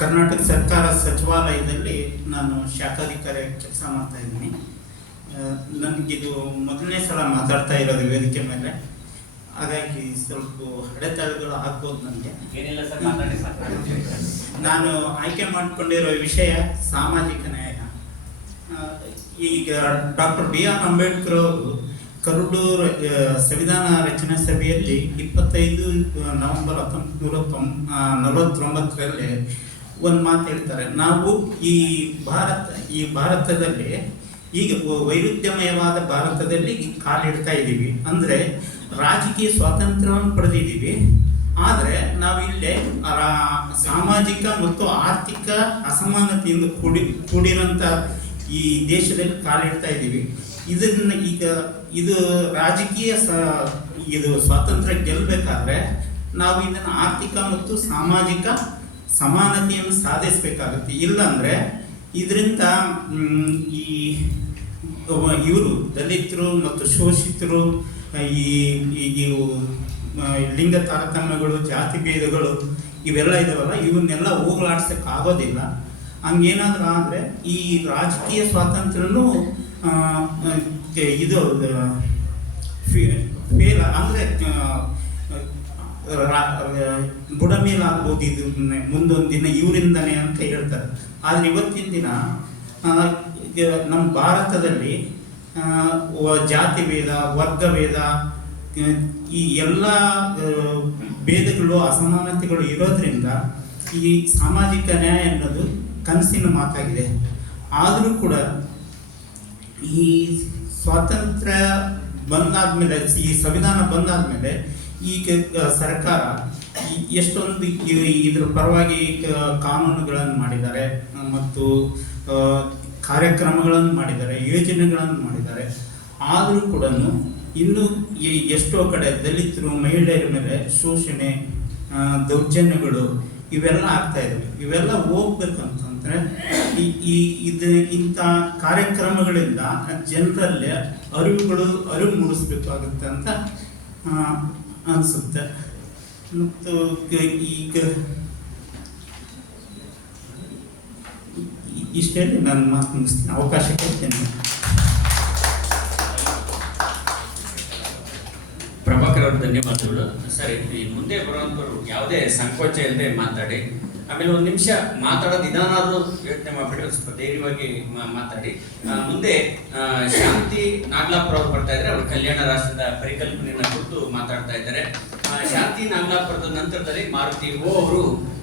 ಕರ್ನಾಟಕ ಸರ್ಕಾರ ಸಚಿವಾಲಯದಲ್ಲಿ ನಾನು ಶಾಖಾಧಿಕಾರಿ ಕೆಲಸ ಮಾಡ್ತಾ ಇದ್ದೀನಿ. ನನಗಿದು ಮೊದಲನೇ ಸಲ ಮಾತಾಡ್ತಾ ಇರೋದು ವೇದಿಕೆ ಮೇಲೆ, ಹಾಗಾಗಿ ಸ್ವಲ್ಪ ಅಡೆತಡೆಗಳು ಆಗ್ಬೋದು ನನಗೆ. ಏನಿಲ್ಲ ಸರ್, ಮಾತಾಡಿ ಸರ್. ನಾನು ಆಯ್ಕೆ ಮಾಡಿಕೊಂಡಿರೋ ವಿಷಯ ಸಾಮಾಜಿಕ ನ್ಯಾಯ. ಈಗ ಡಾಕ್ಟರ್ BR ಅಂಬೇಡ್ಕರ್ ಅವರು ಕರಡು ಸಂವಿಧಾನ ರಚನಾ ಸಭೆಯಲ್ಲಿ 25 ನವೆಂಬರ್ 1949ರಲ್ಲಿ ಒಂದು ಮಾತು ಹೇಳ್ತಾರೆ. ನಾವು ಈ ಭಾರತದಲ್ಲಿ ಈಗ ವೈರುಧ್ಯಮಯವಾದ ಭಾರತದಲ್ಲಿ ಕಾಲಿಡ್ತಾ ಇದ್ದೀವಿ. ಅಂದರೆ ರಾಜಕೀಯ ಸ್ವಾತಂತ್ರ್ಯವನ್ನು ಪಡೆದಿದ್ದೀವಿ, ಆದರೆ ನಾವಿಲ್ಲೇ ಸಾಮಾಜಿಕ ಮತ್ತು ಆರ್ಥಿಕ ಅಸಮಾನತೆಯಿಂದ ಕೂಡಿರೋಂಥ ಈ ದೇಶದಲ್ಲಿ ಕಾಲಿಡ್ತಾ ಇದ್ದೀವಿ. ಇದನ್ನು ಇದು ರಾಜಕೀಯ ಇದು ಸ್ವಾತಂತ್ರ್ಯ ಗೆಲ್ಲಬೇಕಾದ್ರೆ ನಾವು ಇದನ್ನು ಆರ್ಥಿಕ ಮತ್ತು ಸಾಮಾಜಿಕ ಸಮಾನತೆಯನ್ನು ಸಾಧಿಸಬೇಕಾಗುತ್ತೆ. ಇಲ್ಲಾಂದರೆ ಇದರಿಂದ ಈ ಇವರು ದಲಿತರು ಮತ್ತು ಶೋಷಿತರು, ಈ ಲಿಂಗ ತಾರತಮ್ಯಗಳು, ಜಾತಿ ಭೇದಗಳು ಇವೆಲ್ಲ ಇದಾವಲ್ಲ, ಇವನ್ನೆಲ್ಲ ಹೋಗಲಾಡ್ಸಕ್ಕೆ ಆಗೋದಿಲ್ಲ. ಹಂಗೇನಾದ್ರೂ ಆದರೆ ಈ ರಾಜಕೀಯ ಸ್ವಾತಂತ್ರ್ಯನೂ ಇದು ಫೇಲ್ ಅಂದರೆ ಬುಡಮೇಲಾಗ್ಬೋದು. ಇದು ಮುಂದೊಂದು ದಿನ ಇವರಿಂದನೇ ಅಂತ ಹೇಳ್ತಾರೆ. ಆದರೆ ಇವತ್ತಿನ ದಿನ ನಮ್ಮ ಭಾರತದಲ್ಲಿ ಜಾತಿ ಭೇದ, ವರ್ಗಭೇದ, ಈ ಎಲ್ಲ ಭೇದಗಳು, ಅಸಮಾನತೆಗಳು ಇರೋದ್ರಿಂದ ಈ ಸಾಮಾಜಿಕ ನ್ಯಾಯ ಅನ್ನೋದು ಕನಸಿನ ಮಾತಾಗಿದೆ. ಆದರೂ ಕೂಡ ಈ ಸ್ವಾತಂತ್ರ್ಯ ಬಂದಾದ್ಮೇಲೆ, ಈ ಸಂವಿಧಾನ ಬಂದಾದ್ಮೇಲೆ ಈಗ ಸರ್ಕಾರ ಎಷ್ಟೊಂದು ಇದ್ರ ಪರವಾಗಿ ಕಾನೂನುಗಳನ್ನು ಮಾಡಿದ್ದಾರೆ ಮತ್ತು ಕಾರ್ಯಕ್ರಮಗಳನ್ನು ಮಾಡಿದ್ದಾರೆ, ಯೋಜನೆಗಳನ್ನು ಮಾಡಿದ್ದಾರೆ. ಆದರೂ ಕೂಡ ಇನ್ನೂ ಎಷ್ಟೋ ಕಡೆ ದಲಿತರು, ಮಹಿಳೆಯರ ಮೇಲೆ ಶೋಷಣೆ, ದೌರ್ಜನ್ಯಗಳು ಇವೆಲ್ಲ ಆಗ್ತಾ ಇದ್ದಾವೆ. ಇವೆಲ್ಲ ಹೋಗ್ಬೇಕು ಅಂತಂದರೆ ಇಂಥ ಕಾರ್ಯಕ್ರಮಗಳಿಂದ ಜನರಲ್ಲಿ ಅರಿವು ಮೂಡಿಸ್ಬೇಕಾಗುತ್ತೆ ಅಂತ ಅನಿಸುತ್ತೆ. ಮತ್ತು ಈಗ ಇಷ್ಟೇ ನಾನು ಮಾತು ಮುಗಿಸ್ತೀನಿ. ಅವಕಾಶ ಕೊಡ್ತೇನೆ. ಪ್ರಭಾಕರ್ ಅವರು ಧನ್ಯವಾದಗಳು. ಸರಿ, ಈ ಮುಂದೆ ಬರುವಂಥವ್ರು ಯಾವುದೇ ಸಂಕೋಚ ಇಲ್ಲದೆ ಮಾತಾಡಿ. ಆಮೇಲೆ ಒಂದು ನಿಮಿಷ ಮಾತಾಡೋದು ನಿಧಾನಾದ್ರೂ ಯೋಚನೆ ಮಾಡ್ಬಿಡಿ, ಸ್ವಲ್ಪ ಧೈರ್ಯವಾಗಿ ಮಾತಾಡಿ. ಮುಂದೆ ಶಾಂತಿ ನಾಗ್ಲಾಪುರ ಅವರು ಬರ್ತಾ ಇದ್ದಾರೆ. ಅವರು ಕಲ್ಯಾಣ ರಾಷ್ಟ್ರದ ಪರಿಕಲ್ಪನೆಯನ್ನು ಕುರಿತು ಮಾತಾಡ್ತಾ ಇದ್ದಾರೆ. ಶಾಂತಿ ನಾಗ್ಲಾಪುರದ ನಂತರದಲ್ಲಿ ಮಾರುತಿ ಅವರು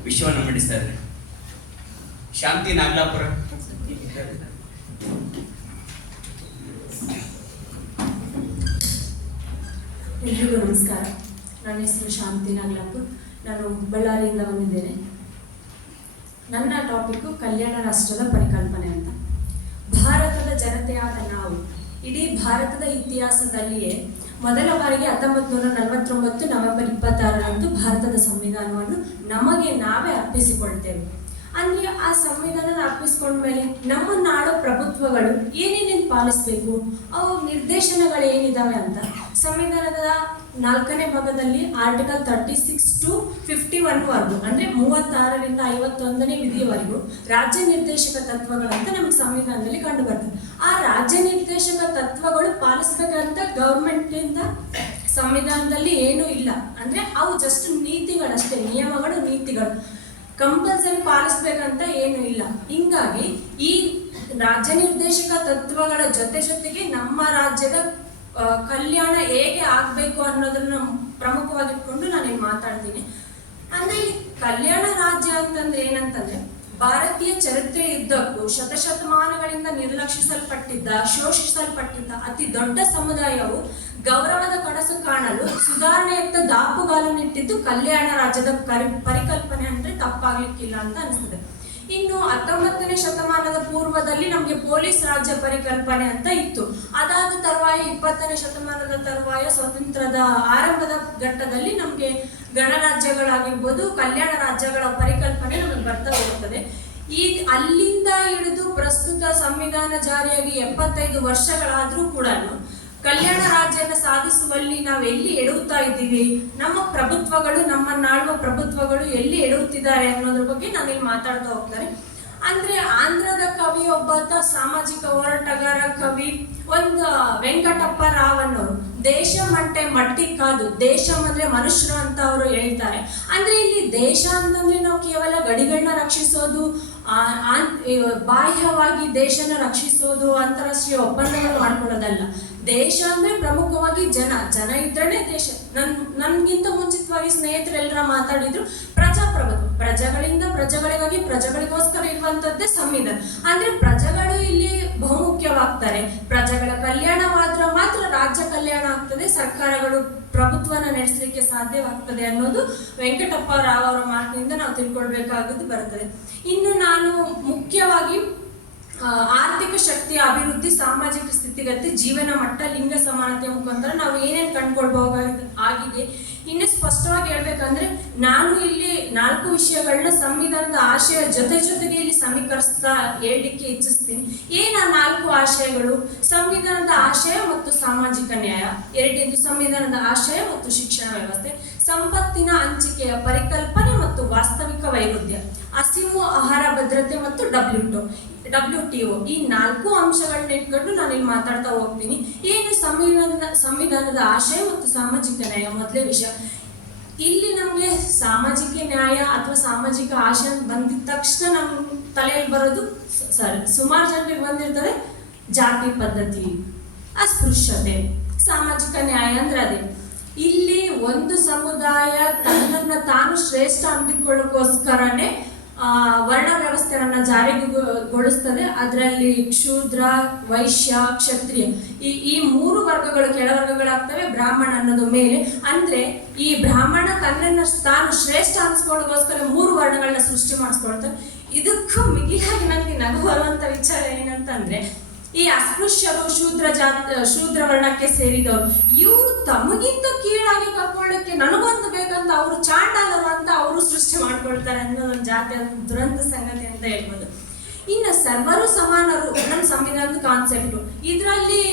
ವಿಷಯವನ್ನು ಮಂಡಿಸ್ತಾ ಇದ್ದಾರೆ. ಶಾಂತಿ ನಾಗ್ಲಾಪುರ. ಎಲ್ರಿಗೂ ನಮಸ್ಕಾರ. ನನ್ನ ಹೆಸರು ಶಾಂತಿ ನಾಗ್ಲಾಪುರ್. ನಾನು ಬಳ್ಳಾರಿಯಿಂದ ಬಂದಿದ್ದೇನೆ. ನನ್ನ ಟಾಪಿಕ್ಕು ಕಲ್ಯಾಣ ರಾಷ್ಟ್ರದ ಪರಿಕಲ್ಪನೆ ಅಂತ. ಭಾರತದ ಜನತೆಯಾದ ನಾವು ಇಡೀ ಭಾರತದ ಇತಿಹಾಸದಲ್ಲಿಯೇ ಮೊದಲ ಬಾರಿಗೆ 1949 ನವೆಂಬರ್ 26ರಂದು ಭಾರತದ ಸಂವಿಧಾನವನ್ನು ನಮಗೆ ನಾವೇ ಅರ್ಪಿಸಿಕೊಳ್ತೇವೆ. ಅಂದರೆ ಆ ಸಂವಿಧಾನ ಅರ್ಪಿಸ್ಕೊಂಡ್ಮೇಲೆ ನಮ್ಮ ನಾಡು ಪ್ರಭುತ್ವಗಳು ಏನೇನೇನು ಪಾಲಿಸಬೇಕು, ಅವು ನಿರ್ದೇಶನಗಳು ಏನಿದಾವೆ ಅಂತ ಸಂವಿಧಾನದ 4ನೇ ಭಾಗದಲ್ಲಿ ಆರ್ಟಿಕಲ್ 36 to 51ವರೆಗೂ, ಅಂದರೆ 36ರಿಂದ 51ನೇ ವಿಧಿಯವರೆಗೂ ರಾಜ್ಯ ನಿರ್ದೇಶಕ ತತ್ವಗಳಂತ ನಮ್ಗೆ ಸಂವಿಧಾನದಲ್ಲಿ ಕಂಡು ಬರ್ತದೆ. ಆ ರಾಜ್ಯ ನಿರ್ದೇಶಕ ತತ್ವಗಳು ಪಾಲಿಸ್ಬೇಕಂತ ಗೌರ್ಮೆಂಟಿಂದ ಸಂವಿಧಾನದಲ್ಲಿ ಏನೂ ಇಲ್ಲ. ಅಂದರೆ ಅವು ಜಸ್ಟ್ ನೀತಿಗಳಷ್ಟೇ, ನಿಯಮಗಳು, ನೀತಿಗಳು. ಕಂಪಲ್ಸರಿ ಪಾಲಿಸ್ಬೇಕಂತ ಏನು ಇಲ್ಲ. ಹಿಂಗಾಗಿ ಈ ರಾಜ್ಯ ನಿರ್ದೇಶಕ ತತ್ವಗಳ ಜೊತೆಗೆ ನಮ್ಮ ರಾಜ್ಯದ ಕಲ್ಯಾಣ ಹೇಗೆ ಆಗಬೇಕು ಅನ್ನೋದನ್ನ ಪ್ರಮುಖವಾಗಿಟ್ಕೊಂಡು ನಾನೇನು ಮಾತಾಡ್ತೀನಿ. ಅಂದರೆ ಈ ಕಲ್ಯಾಣ ರಾಜ್ಯ ಅಂತಂದ್ರೆ ಏನಂತಂದ್ರೆ, ಭಾರತೀಯ ಚರಿತ್ರೆ ಇದ್ದಕ್ಕೂ ಶತಶತಮಾನಗಳಿಂದ ನಿರ್ಲಕ್ಷಿಸಲ್ಪಟ್ಟಿದ್ದ, ಶೋಷಿಸಲ್ಪಟ್ಟಿದ್ದ ಅತಿ ದೊಡ್ಡ ಸಮುದಾಯವು ಗೌರವದ ಕನಸು ಕಾಣಲು ಸುಧಾರಣೆಯತ್ತ ದಾಪುಗಾಲನ್ನಿಟ್ಟಿದ್ದು ಕಲ್ಯಾಣ ರಾಜ್ಯದ ಪರಿಕಲ್ಪನೆ ಅಂದ್ರೆ ತಪ್ಪಾಗ್ಲಿಕ್ಕಿಲ್ಲ ಅಂತ ಅನಿಸ್ತದೆ. ಇನ್ನು 19ನೇ ಶತಮಾನದ ಪೂರ್ವದಲ್ಲಿ ನಮಗೆ ಪೊಲೀಸ್ ರಾಜ್ಯ ಪರಿಕಲ್ಪನೆ ಅಂತ ಇತ್ತು. ಅದಾದ ತರುವಾಯ 20ನೇ ಶತಮಾನದ ತರುವಾಯ ಸ್ವಾತಂತ್ರ್ಯದ ಆರಂಭದ ಘಟ್ಟದಲ್ಲಿ ನಮಗೆ ಗಣರಾಜ್ಯಗಳಾಗಿರ್ಬೋದು, ಕಲ್ಯಾಣ ರಾಜ್ಯಗಳ ಪರಿಕಲ್ಪನೆ ನಮಗೆ ಬರ್ತಾ ಹೋಗ್ತದೆ. ಈ ಅಲ್ಲಿಂದ ಹಿಡಿದು ಪ್ರಸ್ತುತ ಸಂವಿಧಾನ ಜಾರಿಯಾಗಿ 75 ವರ್ಷಗಳಾದ್ರೂ ಕೂಡ ಕಲ್ಯಾಣ ರಾಜ್ಯನ ಸಾಧಿಸುವಲ್ಲಿ ನಾವು ಎಲ್ಲಿ ಎಡುತ್ತಾ ಇದ್ದೀವಿ, ನಮ್ಮ ಪ್ರಭುತ್ವಗಳು, ನಮ್ಮನ್ನಾಳುವ ಪ್ರಭುತ್ವಗಳು ಎಲ್ಲಿ ಎಡುತ್ತಿದ್ದಾರೆ ಅನ್ನೋದ್ರ ಬಗ್ಗೆ ನಾನಿಲ್ಲಿ ಮಾತಾಡ್ತಾ ಹೋಗ್ತಾರೆ. ಅಂದ್ರೆ ಆಂಧ್ರದ ಕವಿ ಒಬ್ಬಾತ ಸಾಮಾಜಿಕ ಹೋರಾಟಗಾರ ಕವಿ ಒಂದು ವೆಂಕಟಪ್ಪ ರಾವ್ ಅನ್ನೋರು ದೇಶಂ అంటే ಮಟ್ಟಿ ಕಾದು, ದೇಶಂ ಅಂದ್ರೆ ಮನುಷ್ಯರು ಅಂತ ಅವರು ಹೇಳ್ತಾರೆ. ಅಂದ್ರೆ ಇಲ್ಲಿ ದೇಶ ಅಂತಂದ್ರೆ ನಾವು ಕೇವಲ ಗಡಿಗಳನ್ನ ರಕ್ಷಿಸೋದು, ಬಾಹ್ಯವಾಗಿ ದೇಶನ ರಕ್ಷಿಸೋದು, ಅಂತಾರಾಷ್ಟ್ರೀಯ ಒಪ್ಪಂದಗಳು ಮಾಡ್ಕೊಳ್ಳೋದಲ್ಲ. ದೇಶ ಅಂದ್ರೆ ಪ್ರಮುಖವಾಗಿ ಜನ ಇದ್ರೇನೆ ದೇಶ. ನನ್ಗಿಂತ ಮುಂಚಿತವಾಗಿ ಸ್ನೇಹಿತರೆಲ್ಲರ ಮಾತಾಡಿದ್ರು ಪ್ರಜಾಪ್ರಭುತ್ವ, ಪ್ರಜೆಗಳಿಂದ ಪ್ರಜೆಗಳಿಗಾಗಿ ಪ್ರಜೆಗಳಿಗೋಸ್ಕರ ಇರುವಂತದ್ದೇ ಸಂವಿಧಾನ. ಅಂದ್ರೆ ಪ್ರಜೆಗಳು ಇಲ್ಲಿ ಬಹುಮುಖ್ಯವಾಗ್ತಾರೆ. ಪ್ರಜೆಗಳ ಕಲ್ಯಾಣವಾದ್ರೆ ಮಾತ್ರ ರಾಜ್ಯ ಕಲ್ಯಾಣ ಆಗ್ತದೆ, ಸರ್ಕಾರಗಳು ಪ್ರಭುತ್ವನ ನಡೆಸಲಿಕ್ಕೆ ಸಾಧ್ಯವಾಗ್ತದೆ ಅನ್ನೋದು ವೆಂಕಟಪ್ಪ ರಾವ್ ಅವರ ಮಾತಿನಿಂದ ನಾವು ತಿಳ್ಕೊಳ್ಬೇಕಾಗುದು ಬರ್ತದೆ. ಇನ್ನು ನಾನು ಮುಖ್ಯವಾಗಿ ಆರ್ಥಿಕ ಶಕ್ತಿಯ ಅಭಿವೃದ್ಧಿ, ಸಾಮಾಜಿಕ ಸ್ಥಿತಿಗತಿ, ಜೀವನ ಮಟ್ಟ, ಲಿಂಗ ಸಮಾನತೆಯ ಮುಖಾಂತರ ನಾವು ಏನೇನು ಕಂಡುಕೊಳ್ಬಹುದಾಗಿದೆ. ಇನ್ನು ಸ್ಪಷ್ಟವಾಗಿ ಹೇಳ್ಬೇಕಂದ್ರೆ ನಾನು ಇಲ್ಲಿ 4 ವಿಷಯಗಳನ್ನ ಸಂವಿಧಾನದ ಆಶಯ ಜೊತೆಗೆ ಇಲ್ಲಿ ಸಮೀಕರಿಸ್ತಾ ಹೇಳಲಿಕ್ಕೆ ಇಚ್ಛಿಸ್ತೀನಿ. ಏನು ಆ 4 ಆಶಯಗಳು? ಸಂವಿಧಾನದ ಆಶಯ ಮತ್ತು ಸಾಮಾಜಿಕ ನ್ಯಾಯ, 2 ಸಂವಿಧಾನದ ಆಶಯ ಮತ್ತು ಶಿಕ್ಷಣ ವ್ಯವಸ್ಥೆ, ಸಂಪತ್ತಿನ ಹಂಚಿಕೆಯ ಪರಿಕಲ್ಪನೆ ಮತ್ತು ವಾಸ್ತವಿಕ ವೈರುಧ್ಯ, ಹಸಿವು ಆಹಾರ ಭದ್ರತೆ ಮತ್ತು WTO. ಈ 4 ಅಂಶಗಳನ್ನ ಇಟ್ಕೊಂಡು ನಾನು ಇಲ್ಲಿ ಮಾತಾಡ್ತಾ ಹೋಗ್ತೀನಿ. ಏನು ಸಂವಿಧಾನದ ಆಶಯ ಮತ್ತು ಸಾಮಾಜಿಕ ನ್ಯಾಯ. ಮೊದಲೇ ವಿಷಯ, ಇಲ್ಲಿ ನಮಗೆ ಸಾಮಾಜಿಕ ನ್ಯಾಯ ಅಥವಾ ಸಾಮಾಜಿಕ ಆಶಯ ಬಂದಿದ ತಕ್ಷಣ ನಮ್ಮ ತಲೆಯಲ್ಲಿ ಬರೋದು ಸುಮಾರು ಜನರಿಗೆ ಬಂದಿರ್ತದೆ ಜಾತಿ ಪದ್ಧತಿ, ಅಸ್ಪೃಶ್ಯತೆ. ಸಾಮಾಜಿಕ ನ್ಯಾಯ ಅಂದ್ರೆ ಅದೇ, ಇಲ್ಲಿ ಒಂದು ಸಮುದಾಯ ತನ್ನನ್ನು ತಾನು ಶ್ರೇಷ್ಠ ಅಂದುಕೊಳ್ಳೋಕ್ಕೋಸ್ಕರನೇ ವರ್ಣ ವ್ಯವಸ್ಥೆಯನ್ನ ಜಾರಿಗೊಳಿಸ್ತದೆ. ಅದರಲ್ಲಿ ಶೂದ್ರ, ವೈಶ್ಯ, ಕ್ಷತ್ರಿಯ ಈ 3 ವರ್ಗಗಳು ಕೆಳವರ್ಗಗಳಾಗ್ತವೆ, ಬ್ರಾಹ್ಮಣ ಅನ್ನೋದು ಮೇಲೆ. ಅಂದ್ರೆ ಈ ಬ್ರಾಹ್ಮಣ ತನ್ನನ್ನು ತಾನು ಶ್ರೇಷ್ಠ ಅನ್ಸ್ಕೊಳ್ಳೋಗೋಸ್ಕರ 3 ವರ್ಣಗಳನ್ನ ಸೃಷ್ಟಿ ಮಾಡಿಸ್ಕೊಳ್ತಾರೆ. ಇದಕ್ಕೂ ಮಿಗಿಲಾಗಿ ನನಗೆ ನಗು ಬರುವಂತ ವಿಚಾರ ಏನಂತಂದ್ರೆ, ಈ ಅಸ್ಪೃಶ್ಯರು, ಶೂದ್ರ ವರ್ಣಕ್ಕೆ ಸೇರಿದವರು, ಇವರು ತಮಗಿಂತ ಕೀಳಾಗಿ ಕರ್ಕೊಳ್ಳಕ್ಕೆ ನನಗೊಂದು ಬೇಕಂತ ಅವರು ಚಾಂಡಾಲರು ಅಂತ ಅವರು ಸೃಷ್ಟಿ ಮಾಡ್ಕೊಳ್ತಾರೆ ಅನ್ನೋದೊಂದು ಜಾತಿಯ ದುರಂತ ಸಂಗತಿ ಅಂತ ಹೇಳ್ಬೋದು. ಇನ್ನು ಸರ್ವರು ಸಮಾನರು ನಮ್ಮ ಸಂವಿಧಾನದ ಕಾನ್ಸೆಪ್ಟು, ಇದರಲ್ಲಿ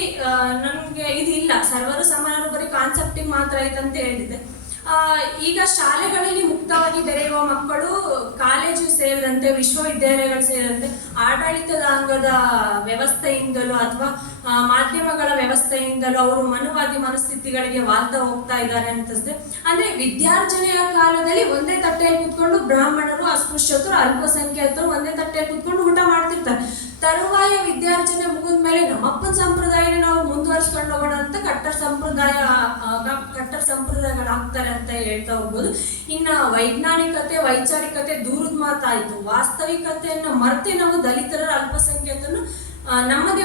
ನನಗೆ ಇದು ಇಲ್ಲ. ಸರ್ವರು ಸಮಾನರು ಬರೀ ಕಾನ್ಸೆಪ್ಟಿಗೆ ಮಾತ್ರ ಐತಂತ ಹೇಳಿದೆ. ಈಗ ಶಾಲೆಗಳಲ್ಲಿ ಮುಕ್ತವಾಗಿ ಬೆರೆಯುವ ಮಕ್ಕಳು ಕಾಲೇಜು ಸೇರಿದಂತೆ, ವಿಶ್ವವಿದ್ಯಾಲಯಗಳು ಸೇರಿದಂತೆ ಆಡಳಿತದ ಅಂಗದ ವ್ಯವಸ್ಥೆಯಿಂದಲೂ ಅಥವಾ ಮಾಧ್ಯಮಗಳ ವ್ಯವಸ್ಥೆಯಿಂದಲೂ ಅವರು ಮನುವಾದಿ ಮನಸ್ಥಿತಿಗಳಿಗೆ ವಾಲ್ತಾ ಹೋಗ್ತಾ ಇದ್ದಾರೆ ಅನಿಸ್ತದೆ. ಅಂದ್ರೆ ವಿದ್ಯಾರ್ಜನೆಯ ಕಾಲದಲ್ಲಿ ಒಂದೇ ತಟ್ಟೆಯಲ್ಲಿ ಕುತ್ಕೊಂಡು ಬ್ರಾಹ್ಮಣರು, ಅಸ್ಪೃಶ್ಯತರು, ಅಲ್ಪಸಂಖ್ಯಾತರು ಒಂದೇ ತಟ್ಟೆಯಲ್ಲಿ ಕುತ್ಕೊಂಡು ಊಟ ಮಾಡ್ತಿರ್ತಾರೆ. ತರುವಾಯ ವಿದ್ಯಾರ್ಜನೆ ಮುಗಿದ ಮೇಲೆ ನಮ್ಮಪ್ಪನ ಸಂಪ್ರದಾಯನ ನಾವು ಮುಂದುವರಿಸ್ಕೊಂಡು ಹೋಗೋಣ ಅಂತ ಕಟ್ಟರ್ ಸಂಪ್ರದಾಯಗಳಾಗ್ತಾರೆ ಅಂತ ಹೇಳ್ತಾ ಹೋಗ್ಬೋದು. ಇನ್ನ ವೈಜ್ಞಾನಿಕತೆ, ವೈಚಾರಿಕತೆ ದೂರದ ಮಾತಾಯ್ತು. ವಾಸ್ತವಿಕತೆಯನ್ನ ಮರೆತೆ ನಾವು ದಲಿತರ, ಅಲ್ಪಸಂಖ್ಯಾತರನ್ನು ನಮ್ಮದೇ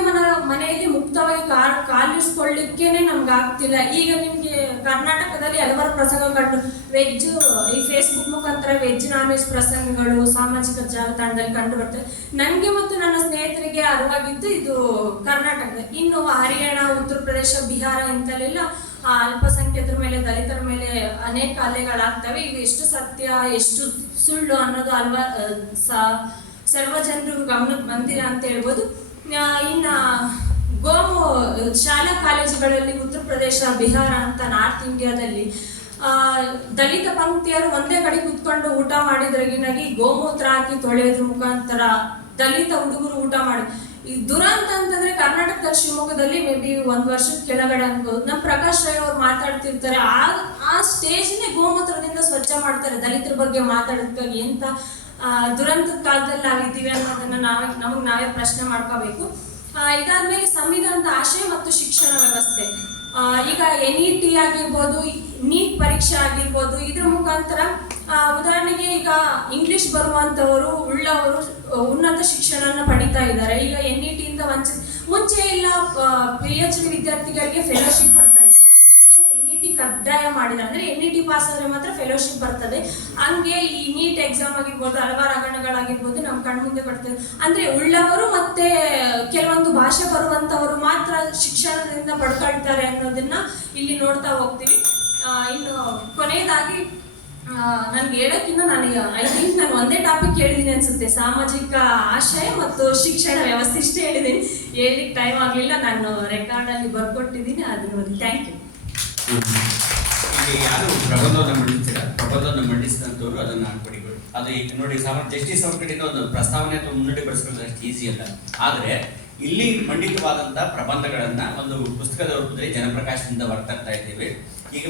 ಮನೆಯಲ್ಲಿ ಮುಕ್ತವಾಗಿ ಕಾಲಿರಿಸ್ಕೊಳ್ಳಿಕ್ಕೇನೆ ನಮ್ಗೆ ಆಗ್ತಿಲ್ಲ. ಈಗ ನಿಮ್ಗೆ ಕರ್ನಾಟಕದಲ್ಲಿ ಹಲವಾರು ಪ್ರಸಂಗಗಳು, ವೆಜ್, ಈ ಫೇಸ್ಬುಕ್ ಮುಖಾಂತರ ವೆಜ್ ನಾನ್ ವೆಜ್ ಪ್ರಸಂಗಗಳು ಸಾಮಾಜಿಕ ಜಾಲತಾಣದಲ್ಲಿ ಕಂಡು ಬರ್ತವೆ. ನನಗೆ ಮತ್ತು ನನ್ನ ಸ್ನೇಹಿತರಿಗೆ ಅರಿವಾಗಿದ್ದು ಇದು ಕರ್ನಾಟಕದ. ಇನ್ನು ಹರಿಯಾಣ, ಉತ್ತರ ಪ್ರದೇಶ, ಬಿಹಾರ ಇಂಥಲ್ಲೆಲ್ಲ ಅಲ್ಪಸಂಖ್ಯಾತರ ಮೇಲೆ, ದಲಿತರ ಮೇಲೆ ಅನೇಕ ಹಲ್ಲೆಗಳಾಗ್ತವೆ. ಇವು ಎಷ್ಟು ಸತ್ಯ ಎಷ್ಟು ಸುಳ್ಳು ಅನ್ನೋದು ಸರ್ವ ಜನರಿಗೂ ಗಮನಕ್ಕೆ ಬಂದಿಲ್ಲ ಅಂತ ಹೇಳ್ಬೋದು. ಇನ್ನು ಗೋಮು ಶಾಲಾ ಕಾಲೇಜುಗಳಲ್ಲಿ ಉತ್ತರ ಪ್ರದೇಶ, ಬಿಹಾರ ಅಂತ ನಾರ್ತ್ ಇಂಡಿಯಾದಲ್ಲಿ ದಲಿತ ಪಂಕ್ತಿಯರು ಒಂದೇ ಕಡೆ ಕುತ್ಕೊಂಡು ಊಟ ಮಾಡಿದ್ರಗಿನಾಗಿ ಗೋಮೂತ್ರ ಹಾಕಿ ತೊಳೆಯೋದ್ರ ಮುಖಾಂತರ ದಲಿತ ಹುಡುಗರು ಊಟ ಮಾಡಿ ಈ ದುರಂತ ಅಂತಂದ್ರೆ ಕರ್ನಾಟಕದ ಶಿವಮೊಗ್ಗದಲ್ಲಿ ಮೇ ಬಿ 1 ವರ್ಷದ ಕೆಳಗಡೆ ಅನ್ಬೋದು. ನಮ್ಮ ಪ್ರಕಾಶ್ ರೈ ಅವ್ರು ಮಾತಾಡ್ತಿರ್ತಾರೆ, ಆ ಸ್ಟೇಜ್ನೇ ಗೋಮೂತ್ರದಿಂದ ಸ್ವಚ್ಛ ಮಾಡ್ತಾರೆ. ದಲಿತರ ಬಗ್ಗೆ ಮಾತಾಡೋದಕ್ಕಾಗಿ ಎಂತ ದುರಂತದ ಕಾಲದಲ್ಲಿ ನಾವಿದ್ದೀವಿ ಅನ್ನೋದನ್ನ ನಾವೇ ಪ್ರಶ್ನೆ ಮಾಡ್ಕೋಬೇಕು. ಇದಾದ್ಮೇಲೆ ಸಂವಿಧಾನದ ಆಶಯ ಮತ್ತು ಶಿಕ್ಷಣ ವ್ಯವಸ್ಥೆ. ಈಗ NET ಆಗಿರ್ಬೋದು, ನೀಟ್ ಪರೀಕ್ಷೆ ಆಗಿರ್ಬೋದು, ಇದ್ರ ಮುಖಾಂತರ ಉದಾಹರಣೆಗೆ ಈಗ ಇಂಗ್ಲಿಷ್ ಬರುವಂಥವರು ಉಳ್ಳವರು ಉನ್ನತ ಶಿಕ್ಷಣನ ಪಡಿತಾ ಇದ್ದಾರೆ. ಈಗ NET ಇಂದ ಮುಂಚೆ ಇಲ್ಲ PhD ವಿದ್ಯಾರ್ಥಿಗಳಿಗೆ ಫೆಲೋಶಿಪ್ ಬರ್ತಾ ಇತ್ತು. NET ಕಡ್ಡಾಯ ಮಾಡಿದ್ರೆ, ಅಂದ್ರೆ NET ಪಾಸ್ ಆದ್ರೆ ಮಾತ್ರ ಫೆಲೋಶಿಪ್ ಬರ್ತದೆ. ಹಂಗೆ ಈ ನೀಟ್ ಎಕ್ಸಾಮ್ ಆಗಿರ್ಬೋದು, ಹಲವಾರು ಹಗರಣಗಳಾಗಿರ್ಬೋದು ನಮ್ಮ ಕಣ್ಮುಂದೆ ಬರ್ತದೆ. ಅಂದ್ರೆ ಉಳ್ಳವರು ಮತ್ತೆ ಕೆಲವೊಂದು ಭಾಷೆ ಬರುವಂತವರು ಮಾತ್ರ ಶಿಕ್ಷಣದಿಂದ ಪಡ್ಕೊಳ್ತಾರೆ ಅನ್ನೋದನ್ನ ಇಲ್ಲಿ ನೋಡ್ತಾ ಹೋಗ್ತೀವಿ. ಇನ್ನು ಕೊನೆಯದಾಗಿ ನನ್ಗೆ ಹೇಳೋಕ್ಕಿಂತ ನನಗೆ ಐ ಥಿಂಕ್ ನಾನು ಒಂದೇ ಟಾಪಿಕ್ ಹೇಳಿದ್ದೀನಿ ಅನ್ಸುತ್ತೆ, ಸಾಮಾಜಿಕ ಆಶಯ ಮತ್ತು ಶಿಕ್ಷಣ ವ್ಯವಸ್ಥೆ ಇಷ್ಟೇ ಹೇಳಿದ್ದೀನಿ. ಹೇಳಲಿಕ್ಕೆ ಟೈಮ್ ಆಗಲಿಲ್ಲ, ನಾನು ರೆಕಾರ್ಡಲ್ಲಿ ಬರ್ಕೊಟ್ಟಿದ್ದೀನಿ. ಅದನ್ನು ಥ್ಯಾಂಕ್ ಯು. ಇಲ್ಲಿ ಯಾರು ಪ್ರಬಂಧವನ್ನು ಮಂಡಿಸ್ತೀರ, ಪ್ರಬಂಧವನ್ನು ಮಂಡಿಸಿದಂಥವ್ರು ಅದನ್ನು ಹಾಕ್ಬಿಡಿಗಳು. ಅದು ಈಗ ನೋಡಿ, ಜಸ್ಟಿಸ್ ಅವ್ರ ಕಡೆಯಿಂದ ಒಂದು ಪ್ರಸ್ತಾವನೆ ಅಥವಾ ಮುನ್ನಡೆ ಬರೆಸ್ಕೊಳ್ಳೋದು ಅಷ್ಟು ಈಸಿ ಅಲ್ಲ. ಆದರೆ ಇಲ್ಲಿ ಮಂಡಿತವಾದಂಥ ಪ್ರಬಂಧಗಳನ್ನ ಒಂದು ಪುಸ್ತಕದ ರೂಪದಲ್ಲಿ ಜನಪ್ರಕಾಶದಿಂದ ಹೊರತರ್ತಾ ಇದ್ದೇವೆ. ಈಗ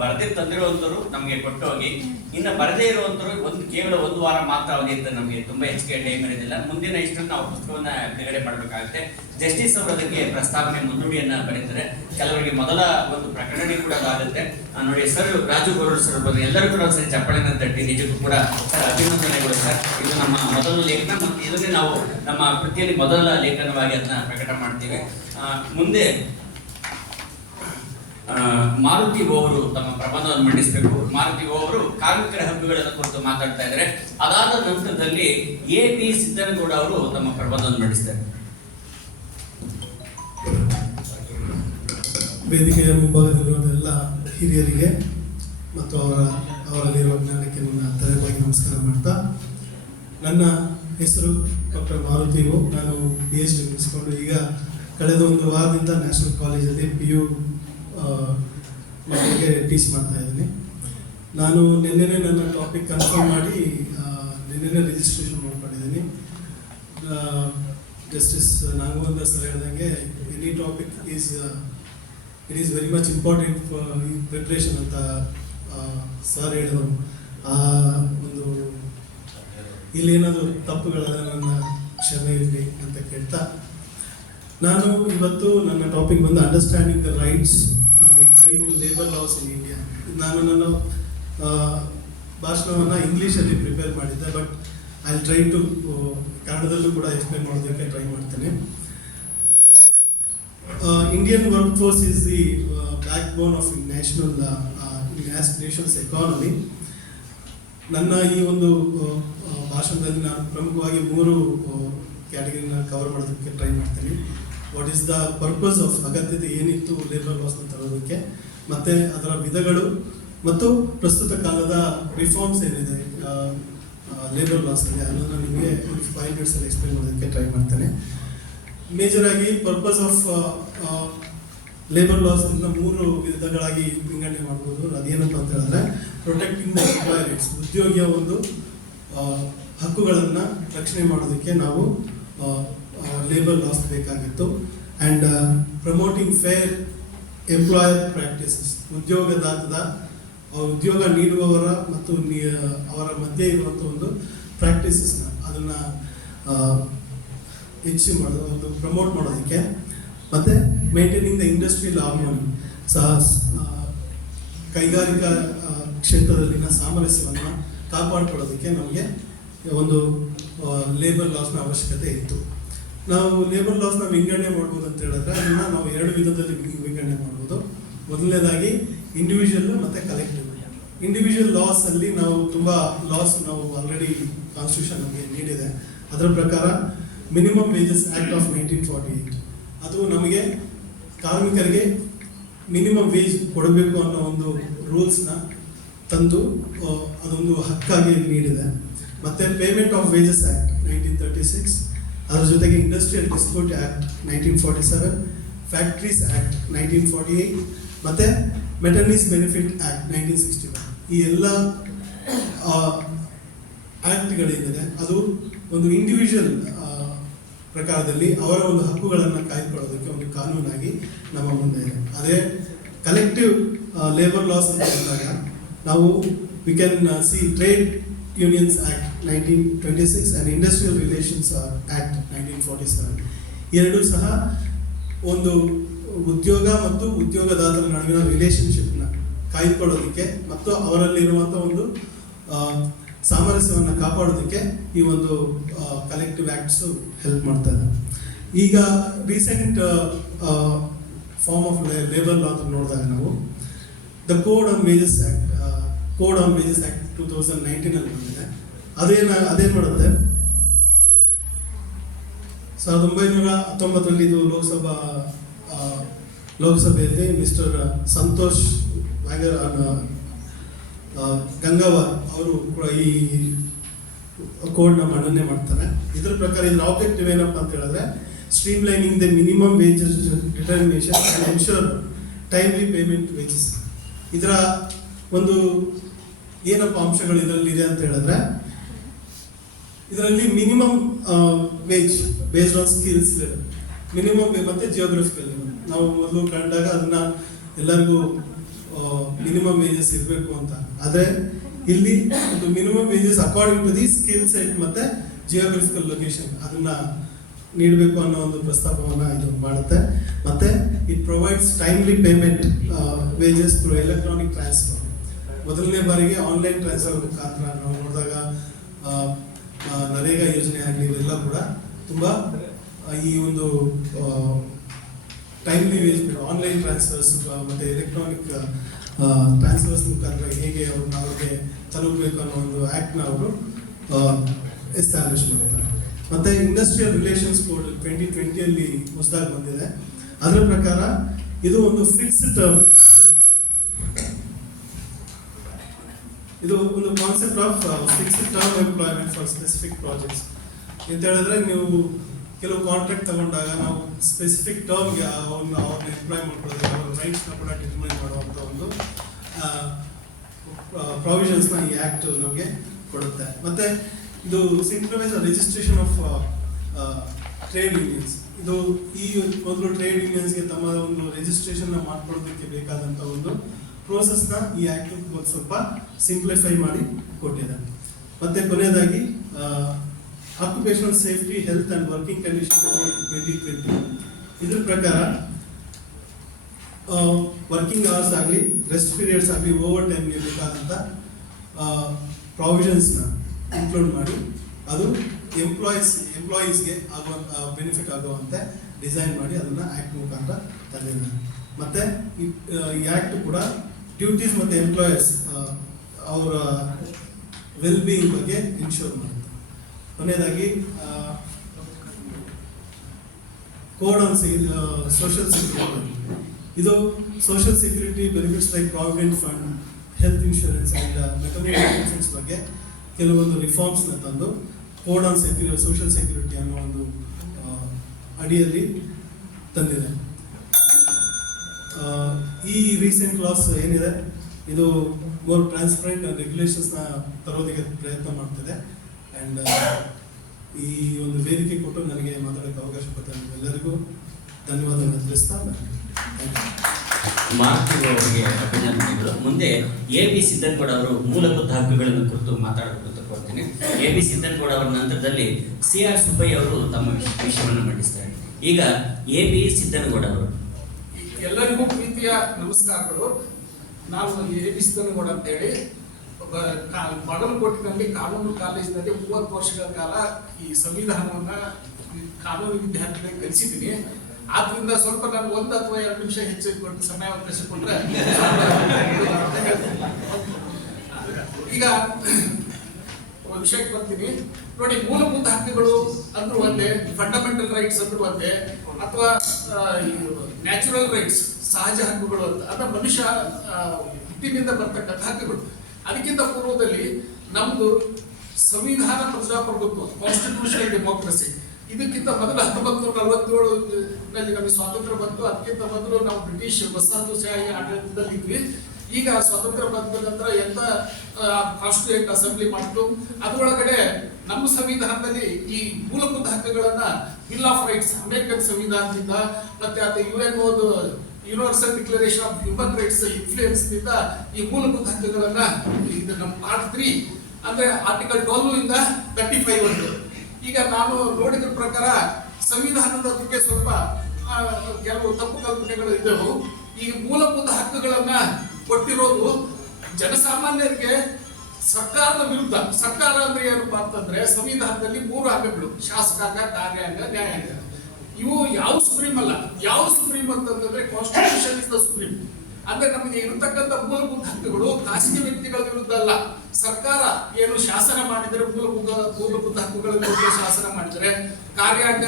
ಬರೆದೇ ತಂದಿರುವಂಥವ್ರು ನಮಗೆ ಕೊಟ್ಟು ಹೋಗಿ, ಇನ್ನು ಬರದೇ ಇರುವಂಥವ್ರು ಕೇವಲ ಒಂದು ವಾರ ಮಾತ್ರ ಅವಧಿ ಇರ್ತದೆ, ನಮಗೆ ತುಂಬ ಹೆಚ್ಚಿಗೆ ಟೈಮ್ ಇರೋದಿಲ್ಲ. ಮುಂದಿನ ಇಷ್ಟನ್ನು ನಾವು ಪುಸ್ತಕವನ್ನ ಬಿಡುಗಡೆ ಮಾಡಬೇಕಾಗುತ್ತೆ. ಜಸ್ಟಿಸ್ ಅವರು ಅದಕ್ಕೆ ಪ್ರಸ್ತಾವನೆ ಮುನ್ನುಡಿಯನ್ನ ಬರೀತಾರೆ. ಕೆಲವರಿಗೆ ಮೊದಲ ಒಂದು ಪ್ರಕಟಣೆ ಕೂಡ ಆಗುತ್ತೆ. ನೋಡಿ ಸರ್, ರಾಜು ಗೋರೂರ್ ಸರ್ ಬಂದು ಎಲ್ಲರೂ ಕೂಡ ಸರಿ ಚಪ್ಪಳಿನ ತಟ್ಟಿ ನಿಜಕ್ಕೂ ಕೂಡ ಸರ್ ಅಭಿನಂದನೆಗಳು ಸರ್. ಇದು ನಮ್ಮ ಮೊದಲ ಲೇಖನ ಮತ್ತು ಇದನ್ನೇ ನಾವು ನಮ್ಮ ಕೃತಿಯಲ್ಲಿ ಮೊದಲ ಲೇಖನವಾಗಿ ಅದನ್ನ ಪ್ರಕಟ ಮಾಡ್ತೀವಿ. ಮುಂದೆ ಮಾರುತಿ ಅವರು ತಮ್ಮ ಪ್ರಬಂಧವನ್ನು ಮಂಡಿಸಬೇಕು. ಮಾರುತಿ ಅವರು ಕಾರ್ಮಿಕರ ಹಕ್ಕುಗಳನ್ನು ಕುರಿತು ಮಾತಾಡ್ತಾ ಇದ್ದಾರೆ. ಅದಾದ ನಂತರದಲ್ಲಿ ಎ.ಪಿ. ಸಿದ್ದನಗೌಡ ಅವರು ತಮ್ಮ ಪ್ರಬಂಧವನ್ನು ಮಂಡಿಸ್ತಾರೆ. ವೇದಿಕೆಯ ಮುಂಭಾಗದಲ್ಲಿರುವುದೆಲ್ಲ ಹಿರಿಯರಿಗೆ ಮತ್ತು ಅವರಲ್ಲಿರುವ ಜ್ಞಾನಕ್ಕೆ ನನ್ನ ತಲೆಬಾಗಿ ನಮಸ್ಕಾರ ಮಾಡ್ತಾ, ನನ್ನ ಹೆಸರು ಡಾಕ್ಟರ್ ಮಾರುತಿವು. ನಾನು PhD ಮುಗಿಸ್ಕೊಂಡು ಈಗ ಕಳೆದ ಒಂದು ವಾರದಿಂದ ನ್ಯಾಷನಲ್ ಕಾಲೇಜಲ್ಲಿ PU ಮಕ್ಕಳಿಗೆ ಟೀಚ್ ಮಾಡ್ತಾ ಇದ್ದೀನಿ. ನಾನು ನಿನ್ನೆನೇ ನನ್ನ ಟಾಪಿಕ್ ಕನ್ಫರ್ಮ್ ಮಾಡಿ ನಿನ್ನೆನೇ ರಿಜಿಸ್ಟ್ರೇಷನ್ ಮಾಡ್ಕೊಂಡಿದ್ದೀನಿ. ಜಸ್ಟಿಸ್ ನಾಗವಂತ ಸರ್ ಹೇಳ್ದಂಗೆ any topic it is very much important for preparation ಅಂತ ಸರ್ ಹೇಳಿದರು. ಆ ಒಂದು ಇಲ್ಲೇನಾದರೂ ತಪ್ಪುಗಳಾದ ನನ್ನ ಕ್ಷಮೆ ಇರಲಿ ಅಂತ ಕೇಳ್ತಾ, ನಾನು ಇವತ್ತು ನನ್ನ ಟಾಪಿಕ್ ಬಂದು understanding the rights to labour laws in India. ನಾನು ನನ್ನ ಭಾಷಣವನ್ನು ಇಂಗ್ಲೀಷಲ್ಲಿ ಪ್ರಿಪೇರ್ ಮಾಡಿದ್ದೆ, ಬಟ್ ಐ ಟ್ರೈ ಟು ಕನ್ನಡದಲ್ಲೂ ಕೂಡ ಎಕ್ಸ್ಪ್ಲೇನ್ ಮಾಡೋದಕ್ಕೆ ಟ್ರೈ ಮಾಡ್ತೇನೆ. Indian workforce is the backbone of nation's economy. ನನ್ನ ಈ ಒಂದು ಭಾಷಣದಲ್ಲಿ ನಾನು ಪ್ರಮುಖವಾಗಿ 3 ಕ್ಯಾಟಗರಿನ ಕವರ್ ಮಾಡೋದಕ್ಕೆ ಟ್ರೈ ಮಾಡ್ತೀನಿ. What is the purpose of, ಅಗತ್ಯತೆ ಏನಿತ್ತು ಲೇಬರ್ ಲಾಸ್ನ ತರೋದಕ್ಕೆ, ಮತ್ತು ಅದರ ವಿಧಗಳು, ಮತ್ತು ಪ್ರಸ್ತುತ ಕಾಲದ ರಿಫಾರ್ಮ್ಸ್ ಏನಿದೆ ಲೇಬರ್ ಲಾಸಲ್ಲಿ, ಅದನ್ನು ನಿಮಗೆ 5 ಮಿನಿಟ್ಸಲ್ಲಿ ಎಕ್ಸ್ಪ್ಲೇನ್ ಮಾಡೋದಕ್ಕೆ ಟ್ರೈ ಮಾಡ್ತೇನೆ. ಮೇಜರ್ ಆಗಿ ಪರ್ಪಸ್ ಆಫ್ ಲೇಬರ್ ಲಾಸ್ ಇಂದ 3 ವಿಧಗಳಾಗಿ ವಿಂಗಡಣೆ ಮಾಡ್ಬೋದು. ಅದೇನಪ್ಪ ಅಂತ ಹೇಳಿದ್ರೆ, ಪ್ರೊಟೆಕ್ಟಿಂಗ್ ದ ಎಂಪ್ಲಾಯ್ ರೈಟ್ಸ್, ಉದ್ಯೋಗಿಯ ಒಂದು ಹಕ್ಕುಗಳನ್ನು ರಕ್ಷಣೆ ಮಾಡೋದಕ್ಕೆ ನಾವು ಲೇಬರ್ ಲಾಸ್ ಬೇಕಾಗಿತ್ತು. And promoting fair employer practices, ಉದ್ಯೋಗದಾತದ ಉದ್ಯೋಗ ನೀಡುವವರ ಮತ್ತು ಅವರ ಮಧ್ಯೆ ಇರುವಂಥ ಒಂದು ಪ್ರಾಕ್ಟೀಸಸ್ನ ಅದನ್ನು ಹೆಚ್ಚು ಮಾಡೋದು, ಒಂದು ಪ್ರಮೋಟ್ ಮಾಡೋದಕ್ಕೆ. ಮತ್ತು ಮೇಂಟೈನಿಂಗ್ ದ ಇಂಡಸ್ಟ್ರಿಯಲ್ ಹಾರ್ಮೋನಿ, ಕೈಗಾರಿಕಾ ಕ್ಷೇತ್ರದಲ್ಲಿನ ಸಾಮರಸ್ಯವನ್ನು ಕಾಪಾಡಿಕೊಳ್ಳೋದಕ್ಕೆ ನಮಗೆ ಒಂದು ಲೇಬರ್ ಲಾಸ್ನ ಅವಶ್ಯಕತೆ ಇತ್ತು. ನಾವು ಲೇಬರ್ ಲಾಸ್ನ ವಿಂಗಡಣೆ ಮಾಡ್ಬೋದು ಅಂತ ಹೇಳಿದ್ರೆ, ಅದನ್ನು ನಾವು 2 ವಿಧದಲ್ಲಿ ವಿಂಗಡಣೆ ಮಾಡ್ಬೋದು. ಮೊದಲನೇದಾಗಿ ಇಂಡಿವಿಜುವಲ್ ಮತ್ತು ಕಲೆಕ್ಟಿವ್. ಇಂಡಿವಿಜುವಲ್ ಲಾಸ್ ಅಲ್ಲಿ ನಾವು ತುಂಬ ಲಾಸ್ ನಾವು ಆಲ್ರೆಡಿ ಕಾನ್ಸ್ಟಿಟ್ಯೂಷನ್ ನಮಗೆ ನೀಡಿದೆ. ಅದರ ಪ್ರಕಾರ ಮಿನಿಮಮ್ ವೇಜಸ್ ಆ್ಯಕ್ಟ್ ಆಫ್ 1948 ಅದು ನಮಗೆ ಕಾರ್ಮಿಕರಿಗೆ ಮಿನಿಮಮ್ ವೇಜ್ ಕೊಡಬೇಕು ಅನ್ನೋ ಒಂದು ರೂಲ್ಸ್ನ ತಂದು ಅದೊಂದು ಹಕ್ಕಾಗಿ ನೀಡಿದೆ. ಮತ್ತು ಪೇಮೆಂಟ್ ಆಫ್ ವೇಜಸ್ ಆ್ಯಕ್ಟ್ 1936, ಅದರ ಜೊತೆಗೆ industrial dispute act 1947, factories act 1948, ಮತ್ತು ಮೆಟರ್ನಿಸ್ ಬೆನಿಫಿಟ್ ಆ್ಯಕ್ಟ್ 1961. ಈ ಎಲ್ಲ ಆ್ಯಕ್ಟ್ಗಳೇನಿದೆ ಅದು ಒಂದು ಇಂಡಿವಿಜುವಲ್ ಪ್ರಕಾರದಲ್ಲಿ ಅವರ ಒಂದು ಹಕ್ಕುಗಳನ್ನು ಕಾಯ್ದುಕೊಳ್ಳೋದಕ್ಕೆ ಒಂದು ಕಾನೂನಾಗಿ ನಮ್ಮ ಮುಂದೆ ಇದೆ. ಅದೇ ಕಲೆಕ್ಟಿವ್ ಲೇಬರ್ ಲಾಸ್ ಅಂತ ಬಂದಾಗ ನಾವು we can see trade unions act 1926 and industrial relations act 1947. ಎರಡೂ ಸಹ ಒಂದು ಉದ್ಯೋಗ ಮತ್ತು ಉದ್ಯೋಗದಾತರ ನಡುವಿನ ರಿಲೇಷನ್ಶಿಪ್ನ ಕಾಯ್ದುಕೊಳ್ಳೋದಕ್ಕೆ ಮತ್ತು ಅವರಲ್ಲಿರುವಂಥ ಒಂದು ಸಾಮರಸ್ಯವನ್ನು ಕಾಪಾಡೋದಕ್ಕೆ ಈ ಒಂದು ಕಲೆಕ್ಟಿವ್ ಆ್ಯಕ್ಟ್ಸು ಹೆಲ್ಪ್ ಮಾಡ್ತಾರೆ. ಈಗ recent form of labour law ಅಂತ ನೋಡಿದಾಗ ನಾವು the code on wages act 2019 ಬಂದಿದೆ. ಅದೇನು ಮಾಡುತ್ತೆ, 1919 ಇದು ಲೋಕಸಭೆಯಲ್ಲಿ ಮಿಸ್ಟರ್ ಸಂತೋಷ್ ವ್ಯಾಂಗರ್ ಗಂಗಾವರ್ ಅವರು ಕೂಡ ಈ ಕೋಡ್ನ ಮಂಡನೆ ಮಾಡ್ತಾರೆ. ಇದರ ಪ್ರಕಾರ ಇದರ ಆಬ್ಜೆಕ್ಟಿವ್ ಏನಪ್ಪ ಅಂತ ಹೇಳಿದ್ರೆ streamlining the minimum wages determination and ensure timely payment wages. ಇದರ ಒಂದು ಏನಪ್ಪ ಅಂಶಗಳು ಇದರಲ್ಲಿದೆ ಅಂತ ಹೇಳಿದ್ರೆ ಇದರಲ್ಲಿ minimum wage based on skills level, minimum ಮತ್ತೆ ಜಿಯೋಗ್ರಫಿಕಲ್ ಲೆವೆಲ್. ನಾವು ಮೊದಲು ಕಂಡಾಗ ಅದನ್ನ ಎಲ್ಲರಿಗೂ ಮಿನಿಮಮ್ ವೇಜಸ್ ಇರಬೇಕು ಅಂತ, ಆದರೆ ಇಲ್ಲಿ ಒಂದು minimum wages according to the skill set ಮತ್ತೆ ಜಿಯೋಗ್ರಫಿಕಲ್ ಲೊಕೇಶನ್ ಅದನ್ನ ನೀಡಬೇಕು ಅನ್ನೋ ಒಂದು ಪ್ರಸ್ತಾಪವನ್ನ ಇದು ಮಾಡುತ್ತೆ. ಮತ್ತೆ it provides timely payment wages through electronic transfer. ಮೊದಲನೇ ಬಾರಿಗೆ ಆನ್ಲೈನ್ ಟ್ರಾನ್ಸ್ಫರ್ ಮುಖಾಂತರ ನಾವು ನೋಡಿದಾಗ ನರೇಗಾ ಯೋಜನೆ ಆಗಲಿ ಇವೆಲ್ಲ ಕೂಡ ತುಂಬ ಈ ಒಂದು ಟೈಮ್ಲಿ ವೇಜ್ ಆನ್ಲೈನ್ ಟ್ರಾನ್ಸ್ಫರ್ಸ್ ಮತ್ತು ಎಲೆಕ್ಟ್ರಾನಿಕ್ ಟ್ರಾನ್ಸ್ಫರ್ಸ್ ಮುಖಾಂತರ ಹೇಗೆ ಅವ್ರಿಗೆ ತಲುಪಬೇಕು ಅನ್ನೋ ಒಂದು ಆ್ಯಕ್ಟ್ನ ಅವರು ಎಸ್ಟಾಬ್ಲಿಷ್ ಮಾಡ್ತಾರೆ. ಮತ್ತು ಇಂಡಸ್ಟ್ರಿಯಲ್ ರಿಲೇಷನ್ಸ್ ಕೋಡ್ 2020 ಹೊಸದಾಗಿ ಬಂದಿದೆ. ಅದರ ಪ್ರಕಾರ ಇದು ಒಂದು ಫಿಕ್ಸ್ಡ್ ಟರ್ಮ್, ಇದು ಒಂದು concept of fixed term employment for specific projects ಅಂತ ಹೇಳಿದ್ರೆ, ನೀವು ಕೆಲವು ಕಾಂಟ್ರಾಕ್ಟ್ ತಗೊಂಡಾಗ ನಾವು ಸ್ಪೆಸಿಫಿಕ್ ಟರ್ಮ್ಗೆ ಅವ್ರನ್ನ ಎಂಪ್ಲಾಯ್ ಮಾಡ್ಕೊಳ್ಳೋದು, ಅವ್ರ ರೈಟ್ಸ್ನ ಕೂಡ ಡಿಟರ್ಮೈನ್ ಮಾಡುವಂಥ ಒಂದು ಪ್ರಾವಿಷನ್ಸ್ನ ಈ ಆ್ಯಕ್ಟ್ ನಮಗೆ ಕೊಡುತ್ತೆ. ಮತ್ತು ಇದು synchronise registration of trade unions. ಇದು ಈ ಮೊದಲು ಟ್ರೇಡ್ ಯೂನಿಯನ್ಸ್ಗೆ ತಮ್ಮ ಒಂದು ರಿಜಿಸ್ಟ್ರೇಷನ್ನ ಮಾಡ್ಕೊಳ್ಳೋದಕ್ಕೆ ಬೇಕಾದಂಥ ಒಂದು ಪ್ರೋಸೆಸ್ನ ಈ ಆ್ಯಕ್ಟ್ ಒಂದು ಸ್ವಲ್ಪ ಸಿಂಪ್ಲಿಫೈ ಮಾಡಿ ಕೊಟ್ಟಿದೆ. ಮತ್ತು ಕೊನೆಯದಾಗಿ occupational safety health and working condition 2020 ಇದ್ರ ಪ್ರಕಾರ ವರ್ಕಿಂಗ್ ಅವರ್ಸ್ ಆಗಲಿ ರೆಸ್ಟ್ ಪೀರಿಯಡ್ಸ್ ಆಗಲಿ ಓವರ್ ಟೈಮ್ಗೆ ಬೇಕಾದಂಥ ಪ್ರಾವಿಷನ್ಸ್ನ ಇನ್ಕ್ಲೂಡ್ ಮಾಡಿ ಅದು ಎಂಪ್ಲಾಯೀಸ್ಗೆ ಆಗೋ ಬೆನಿಫಿಟ್ ಆಗುವಂತೆ ಡಿಸೈನ್ ಮಾಡಿ ಅದನ್ನು ಆ್ಯಕ್ಟ್ ಮುಖಾಂತರ ತಂದಿದ್ದಾರೆ. ಮತ್ತು ಈ ಆ್ಯಕ್ಟ್ ಕೂಡ ಡ್ಯೂಟೀಸ್ ಮತ್ತು ಎಂಪ್ಲಾಯರ್ಸ್ ಅವರ ವೆಲ್ ಬೀಯಿಂಗ್ ಬಗ್ಗೆ ಇನ್ಶೂರ್ ಮಾಡುತ್ತೆ. ಕೊನೆಯದಾಗಿ ಕೋಡ್ ಆನ್ ಸೋಷಿಯಲ್ ಸೆಕ್ಯೂರಿಟಿ. ಇದು social security benefits like provident fund, health insurance and maternity benefits ಬಗ್ಗೆ ಕೆಲವೊಂದು ರಿಫಾರ್ಮ್ಸ್ನ ತಂದು ಕೋಡ್ ಆನ್ ಸೋಷಿಯಲ್ ಸೆಕ್ಯೂರಿಟಿ ಅನ್ನೋ ಒಂದು ಅಡಿಯಲ್ಲಿ ತಂದಿದೆ. ಈ ರೀಸೆಂಟ್ ಲಾಸ್ ಏನಿದೆ ಇದು ಮೋರ್ ಟ್ರಾನ್ಸ್ಪರೆಂಟ್ ಆ್ಯಂಡ್ ರೆಗ್ಯುಲೇಷನ್ಸ್ನ ತರೋದಕ್ಕೆ ಪ್ರಯತ್ನ ಮಾಡ್ತಿದೆ. ಆ್ಯಂಡ್ ಈ ಒಂದು ವೇದಿಕೆ ಕೊಟ್ಟು ನನಗೆ ಮಾತಾಡೋಕ್ಕೆ ಅವಕಾಶ ಕೊಡ್ತಾರೆ. ಎಲ್ಲರಿಗೂ ಧನ್ಯವಾದಗಳನ್ನು ತಿಳಿಸ್ತಾ ಮಾರ್ತಿರು ಅವರಿಗೆ ಅಭಿನಂದನೆಗಳು. ಮುಂದೆ ಎ.ಬಿ. ಸಿದ್ದನಗೌಡ ಅವರು ಮೂಲಭೂತ ಹಕ್ಕುಗಳನ್ನು ಕುರಿತು ಮಾತಾಡೋದಕ್ಕೆ ಕೊಡ್ತೀನಿ. ಎ.ಬಿ. ಸಿದ್ದನಗೌಡ ಅವರ ನಂತರದಲ್ಲಿ ಸಿ.ಆರ್. ಸುಬ್ಬಯ್ಯ ಅವರು ತಮ್ಮ ವಿಷಯವನ್ನು ಮಂಡಿಸ್ತಾರೆ. ಈಗ ಎ.ಬಿ. ಸಿದ್ದನಗೌಡ ಅವರು. ಎಲ್ಲರಿಗೂ ಪ್ರೀತಿಯ ನಮಸ್ಕಾರಗಳು. ನಾನು ಎ.ಬಿ. ಸಿದ್ದನಗೌಡ ಅಂತೇಳಿ ಬಾಗಲಕೋಟೆನಲ್ಲಿ ಕಾನೂನು ಕಾಲೇಜಿನಲ್ಲಿ 30 ವರ್ಷಗಳ ಕಾಲ ಈ ಸಂವಿಧಾನವನ್ನ ಕಾನೂನು ವಿದ್ಯಾರ್ಥಿಗಳಿಗೆ ಕಲಿಸಿದ್ದೀನಿ. ಆದ್ರಿಂದ ಸ್ವಲ್ಪ ನಾನು 1 ಅಥವಾ 2 ನಿಮಿಷ ಹೆಚ್ಚು ಕೊಟ್ಟು ಸಮಯಾವಕಾಶ ಕೊಟ್ಟರೆ ಈಗ ವಿಷಯಕ್ಕೆ ಬರ್ತೀನಿ. ನೋಡಿ, ಮೂಲಭೂತ ಹಕ್ಕುಗಳು ಅಂದ್ರೂ ಒಂದೇ, ಫಂಡಮೆಂಟಲ್ ರೈಟ್ಸ್ ಅಂದ್ರೂ ಒಂದೇ, ಅಥವಾ ನ್ಯಾಚುರಲ್ ರೈಟ್ಸ್ ಸಹಜ ಹಕ್ಕುಗಳು ಅಂತ ಅಂದ್ರೆ ಮನುಷ್ಯ ಹುಟ್ಟಿನಿಂದ ಬರ್ತಕ್ಕಂಥ ಹಕ್ಕುಗಳು. ಅದಕ್ಕಿಂತ ಪೂರ್ವದಲ್ಲಿ ನಮ್ದು ಸಂವಿಧಾನ ಪ್ರಜಾಪ್ರಭುತ್ವ, ಕಾನ್ಸ್ಟಿಟ್ಯೂಷನಲ್ ಡೆಮೋಕ್ರಸಿ. ಇದಕ್ಕಿಂತ ಮೊದಲು 1947ನಲ್ಲಿ ನಮಗೆ ಸ್ವಾತಂತ್ರ್ಯ ಬಂತು. ಅದಕ್ಕಿಂತ ಮೊದಲು ನಾವು ಬ್ರಿಟಿಷ್ ವಸಾಹತುಶಾಹಿ ಆಡಳಿತದಲ್ಲಿದ್ವಿ. ಈಗ ಸ್ವಾತಂತ್ರ್ಯ ಬಂದ ನಂತರ ಎಂತ ಕಾನ್ಸ್ಟಿಟ್ಯೂಯೆಂಟ್ ಅಸೆಂಬ್ಲಿ ಮಾಡಿತು. ಅದರೊಳಗಡೆ ನಮ್ಮ ಸಂವಿಧಾನದಲ್ಲಿ ಈ ಮೂಲಭೂತ ಹಕ್ಕುಗಳನ್ನ ಬಿಲ್ ಆಫ್ ರೈಟ್ಸ್, ಅಮೆರಿಕನ್ ಸಂವಿಧಾನದಿಂದ ಮತ್ತೆ ಅದು UN universal declaration of human rights influence ನಿಂದ ಈ ಮೂಲಭೂತ ಹಕ್ಕುಗಳನ್ನ ಇದು ನಮ್ಮ ಪಾರ್ಟ್ 3 ಅಂದ್ರೆ ಆರ್ಟಿಕಲ್ 12 ಇಂದ 35 ವರೆಗೂ. ಈಗ ನಾನು ನೋಡಿದ್ರ ಪ್ರಕಾರ ಸಂವಿಧಾನದ ಬಗ್ಗೆ ಸ್ವಲ್ಪ ಕೆಲವು ತಪ್ಪು ಕಲ್ಪನೆಗಳು ಇದ್ದವು. ಈ ಮೂಲಭೂತ ಹಕ್ಕುಗಳನ್ನ ಕೊಟ್ಟಿರೋದು ಜನಸಾಮಾನ್ಯರಿಗೆ ಸರ್ಕಾರದ ವಿರುದ್ಧ. ಸರ್ಕಾರ ಅಂದ್ರೆ ಏನಪ್ಪಾ ಅಂತಂದ್ರೆ ಸಂವಿಧಾನದಲ್ಲಿ 3 ಅಂಗಗಳು: ಶಾಸಕಾಂಗ, ಕಾರ್ಯಾಂಗ, ನ್ಯಾಯಾಂಗ. ಇವು ಯಾವ ಸುಪ್ರೀಂ ಅಲ್ಲ. ಯಾವ ಸುಪ್ರೀಂ ಅಂತಂದ್ರೆ ಕಾನ್ಸ್ಟಿಟ್ಯೂಷನ್ ಇಸ್ ದ ಸುಪ್ರೀಂ. ಅಂದ್ರೆ ನಮಗೆ ಇರತಕ್ಕಂಥ ಮೂಲಭೂತ ಹಕ್ಕುಗಳು ಖಾಸಗಿ ವ್ಯಕ್ತಿಗಳ ವಿರುದ್ಧ ಅಲ್ಲ. ಸರ್ಕಾರ ಏನು ಶಾಸನ ಮಾಡಿದರೆ ಮೂಲಭೂತ ಹಕ್ಕುಗಳ ವಿರುದ್ಧ ಶಾಸನ ಮಾಡಿದರೆ, ಕಾರ್ಯಾಂಗ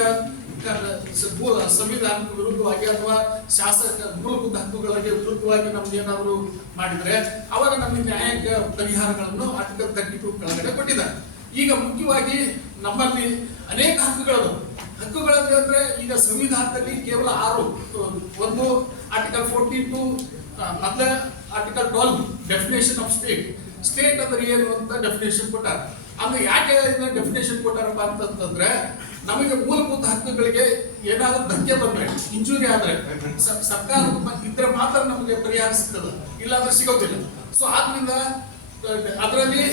ಸಂವಿಧಾನಕ್ಕೆ ವಿರುದ್ಧವಾಗಿ ಅಥವಾ ಶಾಸಕ ಮೂಲಭೂತ ಹಕ್ಕುಗಳಿಗೆ ವಿರುದ್ಧವಾಗಿ ನಮ್ಗೆ ಏನಾದ್ರು ಮಾಡಿದ್ರೆ ಅವಾಗ ನಮಗೆ ನ್ಯಾಯಾಂಗ ಪರಿಹಾರಗಳನ್ನು ಆರ್ಟಿಕಲ್ 32 ಕೆಳಗಡೆ ಕೊಟ್ಟಿದ್ದಾರೆ. ಈಗ ಮುಖ್ಯವಾಗಿ ನಮ್ಮಲ್ಲಿ ಅನೇಕ ಹಕ್ಕುಗಳಲ್ಲಿ ಅಂದ್ರೆ ಈಗ ಸಂವಿಧಾನದಲ್ಲಿ ಕೇವಲ 6 ಒಂದು ಆರ್ಟಿಕಲ್ 42 ಮತ್ತೆ ಆರ್ಟಿಕಲ್ 12 ಡೆಫಿನೇಷನ್ ಆಫ್ ಸ್ಟೇಟ್ ಅಂದ್ರೆ ಏನು ಅಂತ ಡೆಫಿನೇಷನ್ ಕೊಟ್ಟಾರ. ಅಂದ್ರೆ ಯಾಕೆ ಡೆಫಿನೇಷನ್ ಕೊಟ್ಟಾರಪ್ಪ ಅಂತಂದ್ರೆ ನಮಗೆ ಮೂಲಭೂತ ಹಕ್ಕುಗಳಿಗೆ ಏನಾದ್ರೂ ಧಕ್ಕೆ ಬಂದ್ರೆ ಇಂಜುರಿ ಆದ್ರೆ ಸರ್ಕಾರ ಇದ್ರೆ ಮಾತ್ರ ನಮಗೆ ಪರಿಹಾರ ಸಿಗ್ತದೆ, ಇಲ್ಲಾಂದ್ರೆ ಸಿಗೋದಿಲ್ಲ. ಸೊ ಆದ್ರಿಂದ ಅದರಲ್ಲಿ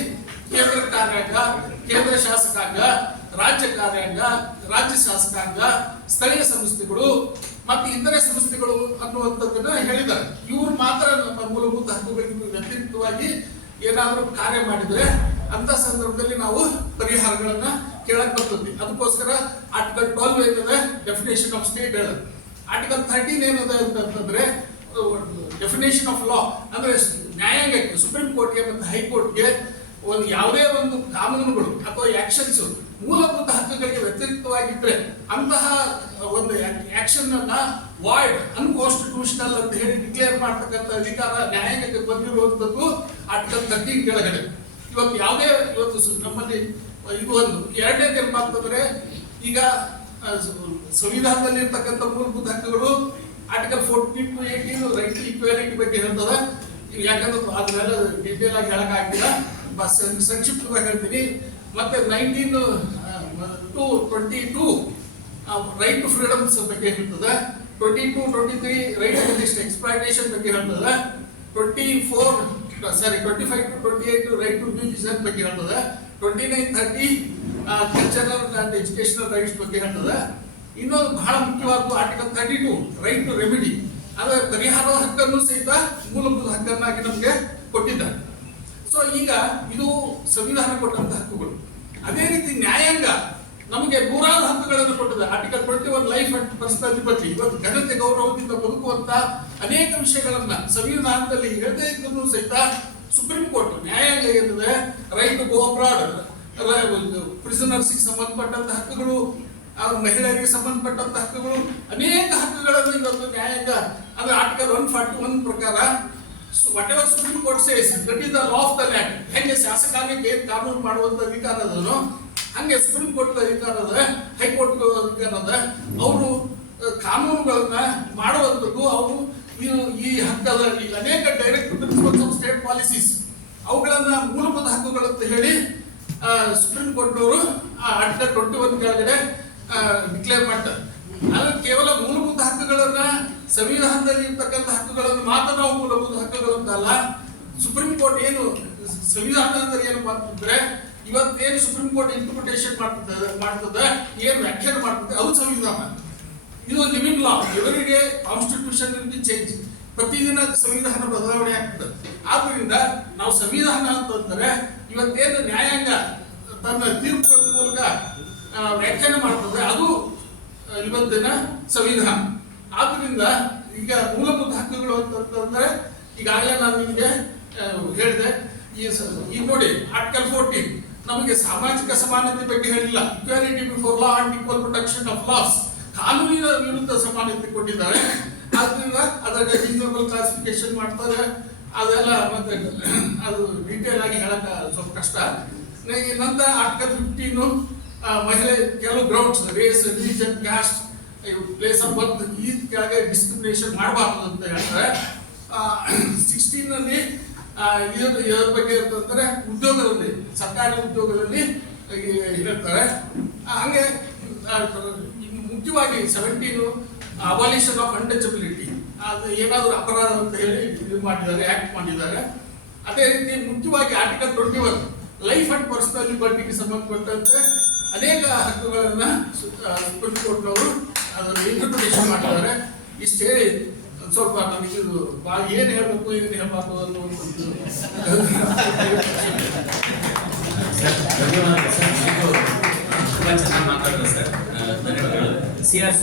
ಕೇಂದ್ರ ಕಾರ್ಯಾಂಗ, ಕೇಂದ್ರ ಶಾಸಕಾಂಗ, ರಾಜ್ಯ ಕಾರ್ಯಾಂಗ, ರಾಜ್ಯ ಶಾಸಕಾಂಗ, ಸ್ಥಳೀಯ ಸಂಸ್ಥೆಗಳು ಮತ್ತೆ ಇತರೆ ಸಂಸ್ಥೆಗಳು ಅನ್ನುವಂಥದ್ದನ್ನ ಹೇಳಿದ್ದಾರೆ. ಇವ್ರು ಮಾತ್ರ ನಮ್ಮ ಮೂಲಭೂತ ಹಕ್ಕುಗಳಿಗೆ ವ್ಯತಿರಿಕ್ತವಾಗಿ ಏನಾದರೂ ಕಾರ್ಯ ಮಾಡಿದ್ರೆ ಅಂತ ಸಂದರ್ಭದಲ್ಲಿ ನಾವು ಪರಿಹಾರಗಳನ್ನ ಕೇಳಕ್ ಬರ್ತದೆ. ಅದಕ್ಕೋಸ್ಕರ ಆರ್ಟಿಕಲ್ 12 ಏನಿದೆ ಡೆಫಿನೇಷನ್ ಆಫ್ ಸ್ಟೇಟ್ ಹೇಳೋದು. ಆರ್ಟಿಕಲ್ 13 ಏನಿದೆ ಅಂತಂದ್ರೆ ಡೆಫಿನೇಷನ್ ಆಫ್ ಲಾ ಅಂದ್ರೆ ನ್ಯಾಯಾಂಗಕ್ಕೆ, ಸುಪ್ರೀಂ ಕೋರ್ಟ್ಗೆ ಮತ್ತು ಹೈಕೋರ್ಟ್ಗೆ ಒಂದು ಯಾವುದೇ ಒಂದು ಕಾನೂನುಗಳು ಅಥವಾ ಆಕ್ಷನ್ಸ್ ಮೂಲಭೂತ ಹಕ್ಕುಗಳಿಗೆ ವ್ಯತಿರಿಕ್ತವಾಗಿದ್ರೆ ಅಂತಹ ಒಂದು ಆಕ್ಷನ್ ಅನ್ನ ವಾಯ್ಡ್, ಅನ್ಕಾನ್ಸ್ಟಿಟ್ಯೂಷನಲ್ ಅಂತ ಹೇಳಿ ಡಿಕ್ಲೇರ್ ಮಾಡ್ತಕ್ಕಂಥ ಅಧಿಕಾರ ನ್ಯಾಯಾಂಗಕ್ಕೆ ಬಂದಿರುವಂತದ್ದು ಆರ್ಟಿಕಲ್ 13 ಕೆಳಗಡೆ. ಇವತ್ತು ನಮ್ಮಲ್ಲಿ ಇದು ಒಂದು. ಎರಡನೇದು ಏನಪ್ಪ ಅಂತಂದ್ರೆ ಈಗ ಸಂವಿಧಾನದಲ್ಲಿ ಇರ್ತಕ್ಕಂಥ ಮೂಲಭೂತ ಹಕ್ಕುಗಳು article 14 to 18 right to equality ಬಗ್ಗೆ ಹೇಳ್ತದೆ. ಯಾಕಂದ್ರೆ ಅದನ್ನೆಲ್ಲ ಡೀಟೇಲ್ ಆಗಿ ಹೇಳಕ್ಕಾಗಿಲ್ಲ, ಸಂಕ್ಷಿಪ್ತವಾಗಿ ಹೇಳ್ತೀನಿ. ಮತ್ತೆ 19 to 22 ರೈಟ್ ಟು ಫ್ರೀಡಮ್ಸ್ ಬಗ್ಗೆ ಹೇಳ್ತದೆ. 22, 23 ರೈಟ್ ಅಗೇನ್ಸ್ಟ್ ಎಕ್ಸ್ಪ್ಲಾಯ್ಟೇಷನ್ ಬಗ್ಗೆ ಹೇಳ್ತದೆ. 25 to 28 ರೈಟ್ ಟು ಮ್ಯೂಸಿಯಂ ಬಗ್ಗೆ ಹೇಳ್ತದೆ. 29, 30 ಕಲ್ಚರಲ್ ಅಂಡ್ ಎಜುಕೇಶನಲ್ ರೈಟ್ಸ್ ಬಗ್ಗೆ ಹೇಳ್ತದೆ. ಇನ್ನೊಂದು ಬಹಳ ಮುಖ್ಯವಾದ ಆರ್ಟಿಕಲ್ 32 ರೈಟ್ ಟು ರೆಮಿಡಿ, ಅಂದ್ರೆ ಪರಿಹಾರದ ಹಕ್ಕನ್ನು ಸಹಿತ ಮೂಲಭೂತ ಹಕ್ಕನ್ನಾಗಿ ನಮಗೆ ಕೊಟ್ಟಿದ್ದಾರೆ. ಸೊ ಈಗ ಇದು ಸಂವಿಧಾನ ಕೊಟ್ಟಂತ ಹಕ್ಕುಗಳು. ಅದೇ ರೀತಿ ನ್ಯಾಯಾಂಗ ನಮಗೆ ನೂರಾರು ಹಕ್ಕುಗಳನ್ನು ಕೊಟ್ಟಿದೆ. Article 21 life and personal liberty, ಇವತ್ತು ಘನತೆ ಗೌರವದಿಂದ ಬದುಕುವಂತ ಅನೇಕ ವಿಷಯಗಳನ್ನ ಸಂವಿಧಾನದಲ್ಲಿ ಹೇಳದೇ ಇದ್ದರೂ ಸಹಿತ ಸುಪ್ರೀಂ ಕೋರ್ಟ್ ನ್ಯಾಯಾಂಗ ಏನಿದೆ ರೈಟ್ ಟು ಗೋ ಅಬ್ರಾಡ್, ಪ್ರಿಸನರ್ಸ್ಗೆ ಸಂಬಂಧಪಟ್ಟಂತ ಹಕ್ಕುಗಳು, ಮಹಿಳೆಯರಿಗೆ ಸಂಬಂಧಪಟ್ಟಂತ ಹಕ್ಕುಗಳು, ಅನೇಕ ಹಕ್ಕುಗಳನ್ನು ಇವತ್ತು ನ್ಯಾಯಾಂಗ ಅಂದ್ರೆ ಆರ್ಟಿಕಲ್ 141 ಪ್ರಕಾರ whatever Supreme Court says that is the law of the land. ಹೆಂಗೆ ಶಾಸಕಾಂಗಕ್ಕೆ ಏನು ಕಾನೂನು ಮಾಡುವಂತ ಅಧಿಕಾರ ಅದನ್ನು ಹಂಗೆ ಸುಪ್ರೀಂ ಕೋರ್ಟ್ ಅಧಿಕಾರ ಅದ, ಹೈಕೋರ್ಟ್ ಅಧಿಕಾರ ಅದ. ಅವರು ಕಾನೂನುಗಳನ್ನ ಮಾಡುವಂಥದ್ದು ಅವರು ಈ ಹಕ್ಕದ ಅನೇಕ direct principles of state policies ಅವುಗಳನ್ನ ಮೂಲಭೂತ ಹಕ್ಕುಗಳಂತ ಹೇಳಿ ಸುಪ್ರೀಂ ಕೋರ್ಟ್ನವರು ಆರ್ಟಿಕಲ್ 21 ಕೆಳಗಡೆ ಡಿಕ್ಲೇರ್ ಮಾಡ್ತಾರೆ. ಅದು ಕೇವಲ ಮೂಲಭೂತ ಹಕ್ಕುಗಳನ್ನ ಸಂವಿಧಾನದಲ್ಲಿ ಇರ್ತಕ್ಕಂಥ ಹಕ್ಕುಗಳನ್ನು ಮಾತ್ರ ನಾವು ಮೂಲಭೂತ ಹಕ್ಕುಗಳಂತಲ್ಲ. ಸುಪ್ರೀಂ ಕೋರ್ಟ್ ಏನು ಸಂವಿಧಾನ ಅಂದ್ರೆ ಏನು ಮಾಡ್ತಿದ್ರೆ ಇವತ್ತೇನು ಸುಪ್ರೀಂ ಕೋರ್ಟ್ ಇಂಟರ್ಪ್ರಿಟೇಷನ್ ಮಾಡ್ತದೆ, ಏನು ವ್ಯಾಖ್ಯಾನ ಮಾಡ್ತದೆ ಅದು ಸಂವಿಧಾನ. ಇದು ಲಿವಿಂಗ್ ಲಾ. ಇವರಿಗೆ ಕಾನ್ಸ್ಟಿಟ್ಯೂಷನ್ ಚೇಂಜ್, ಪ್ರತಿದಿನ ಸಂವಿಧಾನ ಬದಲಾವಣೆ ಆಗ್ತದೆ. ಆದ್ರಿಂದ ನಾವು ಸಂವಿಧಾನ ಅಂತಂದ್ರೆ ಇವತ್ತೇನು ನ್ಯಾಯಾಂಗ ತನ್ನ ತೀರ್ಪುಗಳ ಮೂಲಕ ವ್ಯಾಖ್ಯಾನ ಮಾಡ್ತದೆ ಅದು ಇವತ್ತಿನ ಸಂವಿಧಾನ. ಆದ್ರಿಂದ ಈಗ ಮೂಲಭೂತ ಹಕ್ಕುಗಳು ಅಂತಂದ್ರೆ ಈಗಾಗಲೇ ನಾನು ನಿಮಗೆ ಹೇಳಿದೆ. ಈಗ ನೋಡಿ ಆರ್ಟಿಕಲ್ 14 ನಮಗೆ ಸಾಮಾಜಿಕ ಸಮಾನತೆ ಬಗ್ಗೆ ಹೇಳಿಲ್ಲ. Equality before law and equal protection of loss, ಕಾನೂನಿನ ವಿರುದ್ಧ ಸಮಾನತೆ ಕೊಟ್ಟಿದ್ದಾರೆ. ಆದ್ರಿಂದ ಅದಕ್ಕೆ ರೀಸನಬಲ್ ಕ್ಲಾಸಿಫಿಕೇಶನ್ ಮಾಡ್ತಾರೆ, ಅದೆಲ್ಲ ಮತ್ತೆ ಅದು ಡೀಟೇಲ್ ಆಗಿ ಹೇಳಕ್ ಸ್ವಲ್ಪ ಕಷ್ಟ. ನಂತರ ಆರ್ಟಿಕಲ್ 15 ಮಹಿಳೆ ಕೆಲವು grounds race, religion, caste, place of birth ಈ ಕೆಳಗೆ ಡಿಸ್ಕ್ರಿಮಿನೇಷನ್ ಮಾಡಬಾರ್ದು ಅಂತ ಹೇಳ್ತಾರೆ. 16 ಇದರ ಬಗ್ಗೆ ಅಂತಂದ್ರೆ ಉದ್ಯೋಗದಲ್ಲಿ, ಸರ್ಕಾರಿ ಉದ್ಯೋಗದಲ್ಲಿ ಹೇಳ್ತಾರೆ. ಹಂಗೆ ಮುಖ್ಯವಾಗಿ 17 ಅಬಾಲಿಷನ್ ಆಫ್ ಅನ್ಟಚಬಿಲಿಟಿ, ಅದು ಏನಾದರೂ ಅಪರಾಧ ಅಂತ ಹೇಳಿ ಇದು ಮಾಡಿದ್ದಾರೆ, ಆಕ್ಟ್ ಮಾಡಿದ್ದಾರೆ. ಅದೇ ರೀತಿ ಮುಖ್ಯವಾಗಿ ಆರ್ಟಿಕಲ್ 21 ಲೈಫ್ ಅಂಡ್ ಪರ್ಸನಲ್ ಲಿಬರ್ಟಿಗೆ ಸಂಬಂಧಪಟ್ಟಂತೆ ಅನೇಕ ಹಕ್ಕುಗಳನ್ನ ಸುಪ್ರೀಂ ಕೋರ್ಟ್ನವರು ಅದನ್ನು ಇಂಟರ್ಪ್ರಿಟೇಷನ್ ಮಾಡಿದ್ದಾರೆ. ಇಷ್ಟೇ ಸ್ವಲ್ಪ ನಮಗೆ ಏನು ಹೇಳಬೇಕು ಏನು ಹೇಳಬಾರ್ದು ಅನ್ನುವಂಥದ್ದು. ತುಂಬಾ ಚೆನ್ನಾಗಿ ಮಾತಾಡಿದ್ರು ಸರ್, ಧನ್ಯವಾದಗಳು. ಸಿ.ಆರ್.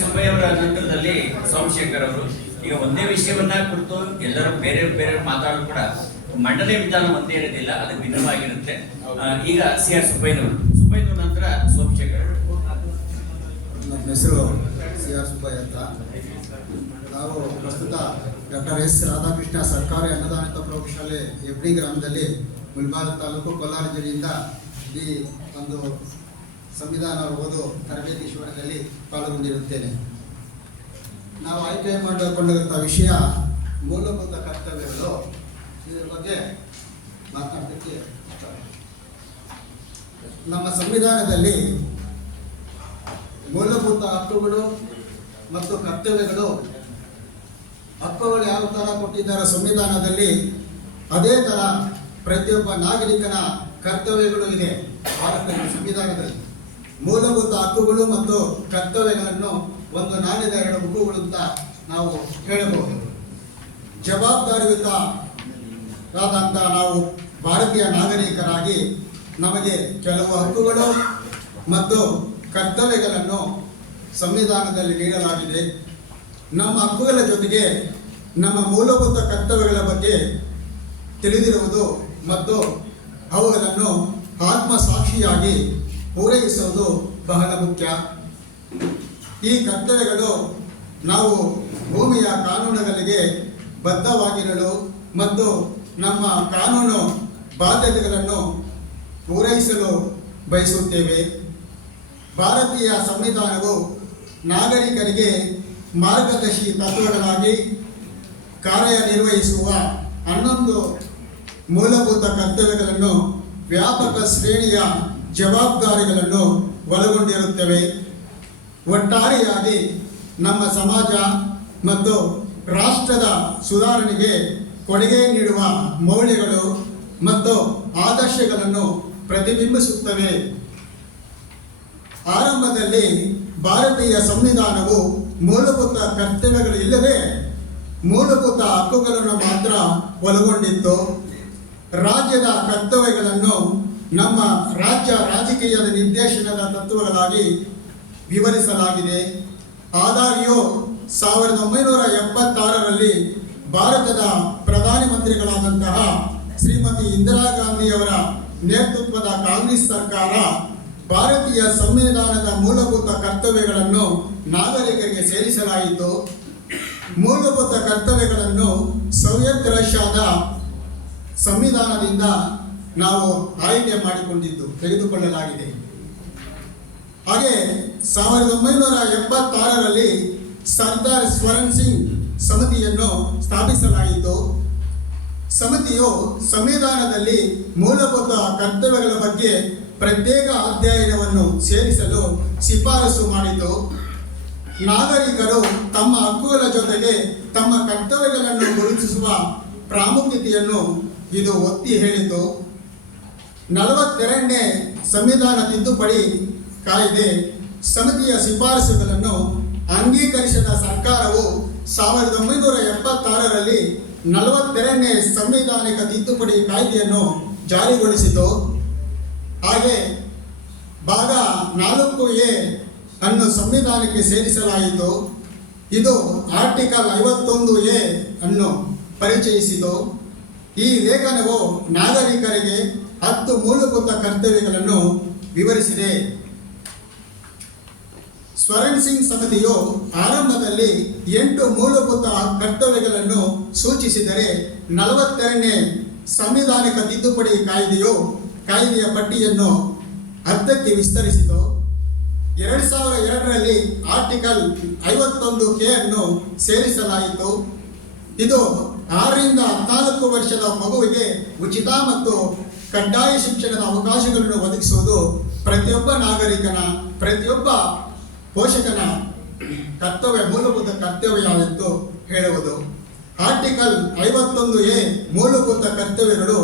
ಸುಬ್ಬಯ್ಯ ಅವರ ನಂತರದಲ್ಲಿ ಸೋಮಶೇಖರ್ ಅವರು. ಈಗ ಒಂದೇ ವಿಷಯವನ್ನ ಕುರಿತು ಎಲ್ಲರೂ ಬೇರೆ ಬೇರೆ ಮಾತಾಡೋದು ಕೂಡ ಮಂಡನೆ ವಿಧಾನ ಒಂದೇ ಇರೋದಿಲ್ಲ, ಅದಕ್ಕೆ ಭಿನ್ನವಾಗಿರುತ್ತೆ. ಈಗ ಸಿ.ಆರ್. ಸುಬ್ಬಯ್ಯನವರು ನಂತರ ಸೋಮಶೇಖರ್ ಅವರು. ನನ್ನ ಹೆಸರು ಸಿ ಆರ್ ಸುಬ್ಬಯ್ಯ ಅಂತ. ನಾವು ಪ್ರಸ್ತುತ ಡಾಕ್ಟರ್ ಎಸ್ ರಾಧಾಕೃಷ್ಣ ಸರ್ಕಾರಿ ಅನುದಾನಿತ ಪ್ರೌಢಶಾಲೆ ಹೆಬ್ರಿ ಗ್ರಾಮದಲ್ಲಿ ಮುಳಬಾಗಿಲು ತಾಲೂಕು ಕೋಲಾರ ಜಿಲ್ಲೆಯಿಂದ ಈ ಒಂದು ಸಂವಿಧಾನ ಓದು ತರಬೇತಿ ಶಿಬಿರದಲ್ಲಿ ಪಾಲ್ಗೊಂಡಿರುತ್ತೇನೆ. ನಾವು ಆಯ್ಕೆ ಮಾಡಿಕೊಂಡಿರುವಂಥ ವಿಷಯ ಮೂಲಭೂತ ಕರ್ತವ್ಯಗಳು. ಇದರ ಬಗ್ಗೆ ಮಾತನಾಡಲಿಕ್ಕೆ ನಮ್ಮ ಸಂವಿಧಾನದಲ್ಲಿ ಮೂಲಭೂತ ಹಕ್ಕುಗಳು ಮತ್ತು ಕರ್ತವ್ಯಗಳು, ಹಕ್ಕುಗಳು ಯಾವ ಥರ ಕೊಟ್ಟಿದ್ದಾರೆ ಸಂವಿಧಾನದಲ್ಲಿ, ಅದೇ ಥರ ಪ್ರತಿಯೊಬ್ಬ ನಾಗರಿಕನ ಕರ್ತವ್ಯಗಳು ಇದೆ ಭಾರತದ ಸಂವಿಧಾನದಲ್ಲಿ. ಮೂಲಭೂತ ಹಕ್ಕುಗಳು ಮತ್ತು ಕರ್ತವ್ಯಗಳನ್ನು ಒಂದು ನಾಣ್ಯದ ಎರಡು ಮುಖಗಳು ಅಂತ ನಾವು ಹೇಳಬಹುದು. ಜವಾಬ್ದಾರಿಯುತವಾದಂಥ ನಾವು ಭಾರತೀಯ ನಾಗರಿಕರಾಗಿ ನಮಗೆ ಕೆಲವು ಹಕ್ಕುಗಳು ಮತ್ತು ಕರ್ತವ್ಯಗಳನ್ನು ಸಂವಿಧಾನದಲ್ಲಿ ನೀಡಲಾಗಿದೆ. ನಮ್ಮ ಹಕ್ಕುಗಳ ಜೊತೆಗೆ ನಮ್ಮ ಮೂಲಭೂತ ಕರ್ತವ್ಯಗಳ ಬಗ್ಗೆ ತಿಳಿದಿರುವುದು ಮತ್ತು ಅವುಗಳನ್ನು ಆತ್ಮಸಾಕ್ಷಿಯಾಗಿ ಪೂರೈಸುವುದು ಬಹಳ ಮುಖ್ಯ. ಈ ಕರ್ತವ್ಯಗಳು ನಾವು ಭೂಮಿಯ ಕಾನೂನುಗಳಿಗೆ ಬದ್ಧವಾಗಿರಲು ಮತ್ತು ನಮ್ಮ ಕಾನೂನು ಬಾಧ್ಯತೆಗಳನ್ನು ಪೂರೈಸಲು ಬಯಸುತ್ತೇವೆ. ಭಾರತೀಯ ಸಂವಿಧಾನವು ನಾಗರಿಕರಿಗೆ ಮಾರ್ಗದರ್ಶಿ ತತ್ವಗಳಾಗಿ ಕಾರ್ಯನಿರ್ವಹಿಸುವ 11 ಮೂಲಭೂತ ಕರ್ತವ್ಯಗಳನ್ನು ವ್ಯಾಪಕ ಶ್ರೇಣಿಯ ಜವಾಬ್ದಾರಿಗಳನ್ನು ಒಳಗೊಂಡಿರುತ್ತವೆ. ಒಟ್ಟಾರೆಯಾಗಿ ನಮ್ಮ ಸಮಾಜ ಮತ್ತು ರಾಷ್ಟ್ರದ ಸುಧಾರಣೆಗೆ ಕೊಡುಗೆ ನೀಡುವ ಮೌಲ್ಯಗಳು ಮತ್ತು ಆದರ್ಶಗಳನ್ನು ಪ್ರತಿಬಿಂಬಿಸುತ್ತವೆ. ಆರಂಭದಲ್ಲಿ ಭಾರತೀಯ ಸಂವಿಧಾನವು ಮೂಲಭೂತ ಕರ್ತವ್ಯಗಳು ಇಲ್ಲದೆ ಮೂಲಭೂತ ಹಕ್ಕುಗಳನ್ನು ಮಾತ್ರ ಒಳಗೊಂಡಿತ್ತು. ರಾಜ್ಯದ ಕರ್ತವ್ಯಗಳನ್ನು ನಮ್ಮ ರಾಜ್ಯ ರಾಜಕೀಯದ ನಿರ್ದೇಶನದ ತತ್ವಗಳಾಗಿ ವಿವರಿಸಲಾಗಿದೆ. ಆದಾಗ್ಯೂ 1976ರಲ್ಲಿ ಭಾರತದ ಪ್ರಧಾನಮಂತ್ರಿಗಳಾದಂತಹ ಶ್ರೀಮತಿ ಇಂದಿರಾ ಗಾಂಧಿಯವರ ನೇತೃತ್ವದ ಕಾಂಗ್ರೆಸ್ ಸರ್ಕಾರ ಭಾರತೀಯ ಸಂವಿಧಾನದ ಮೂಲಭೂತ ಕರ್ತವ್ಯಗಳನ್ನು ನಾಗರಿಕರಿಗೆ ಸೇರಿಸಲಾಯಿತು. ಮೂಲಭೂತ ಕರ್ತವ್ಯಗಳನ್ನು ಸೋವಿಯತ್ ರಷ್ಯಾದ ಸಂವಿಧಾನದಿಂದ ನಾವು ಆಯ್ಕೆ ತೆಗೆದುಕೊಳ್ಳಲಾಗಿದೆ. ಹಾಗೆ 1976ರಲ್ಲಿ ಸರ್ದಾರ್ ಸ್ವರಣ್ ಸಿಂಗ್ ಸಮಿತಿಯನ್ನು ಸ್ಥಾಪಿಸಲಾಯಿತು. ಸಮಿತಿಯು ಸಂವಿಧಾನದಲ್ಲಿ ಮೂಲಭೂತ ಕರ್ತವ್ಯಗಳ ಬಗ್ಗೆ ಪ್ರತ್ಯೇಕ ಅಧ್ಯಯನವನ್ನು ಸೇರಿಸಲು ಶಿಫಾರಸು ಮಾಡಿತು. ನಾಗರಿಕರು ತಮ್ಮ ಹಕ್ಕುಗಳ ಜೊತೆಗೆ ತಮ್ಮ ಕರ್ತವ್ಯಗಳನ್ನು ಗುರುತಿಸುವ ಪ್ರಾಮುಖ್ಯತೆಯನ್ನು ಇದು ಒತ್ತಿ ಹೇಳಿತು. 42ನೇ ಸಂವಿಧಾನ ತಿದ್ದುಪಡಿ ಕಾಯ್ದೆ ಸಮಿತಿಯ ಶಿಫಾರಸುಗಳನ್ನು ಅಂಗೀಕರಿಸಿದ ಸರ್ಕಾರವು 1976ರಲ್ಲಿ 42ನೇ ಸಂವಿಧಾನಿಕ ತಿದ್ದುಪಡಿ ಕಾಯ್ದೆಯನ್ನು ಜಾರಿಗೊಳಿಸಿತು. ಹಾಗೆ ಭಾಗ 4A ಅನ್ನು ಸಂವಿಧಾನಕ್ಕೆ ಸೇರಿಸಲಾಯಿತು. ಇದು ಆರ್ಟಿಕಲ್ 51A ಅನ್ನು ಪರಿಚಯಿಸಿತು. ಈ ಲೇಖನವು ನಾಗರಿಕರಿಗೆ 10 ಮೂಲಭೂತ ಕರ್ತವ್ಯಗಳನ್ನು ವಿವರಿಸಿದೆ. ಸ್ವರಣ್ ಸಿಂಗ್ ಸಮಿತಿಯು ಆರಂಭದಲ್ಲಿ 8 ಮೂಲಭೂತ ಕರ್ತವ್ಯಗಳನ್ನು ಸೂಚಿಸಿದರೆ 42ನೇ ಸಂವಿಧಾನಿಕ ತಿದ್ದುಪಡಿ ಕಾಯ್ದೆಯ ಪಟ್ಟಿಯನ್ನು 10ಕ್ಕೆ ವಿಸ್ತರಿಸಿತು. 2002ರಲ್ಲಿ ಆರ್ಟಿಕಲ್ 51K ಅನ್ನು ಸೇರಿಸಲಾಯಿತು. ಇದು 6 ರಿಂದ 14 ವರ್ಷದ ಮಗುವಿಗೆ ಉಚಿತ ಮತ್ತು ಕಡ್ಡಾಯ ಶಿಕ್ಷಣದ ಅವಕಾಶಗಳನ್ನು ಒದಗಿಸುವುದು ಪ್ರತಿಯೊಬ್ಬ ನಾಗರಿಕನ, ಪ್ರತಿಯೊಬ್ಬ ಪೋಷಕನ ಕರ್ತವ್ಯ, ಮೂಲಭೂತ ಕರ್ತವ್ಯ ಎಂದು ಹೇಳುವುದು. ಆರ್ಟಿಕಲ್ 51A ಮೂಲಭೂತ ಕರ್ತವ್ಯಗಳು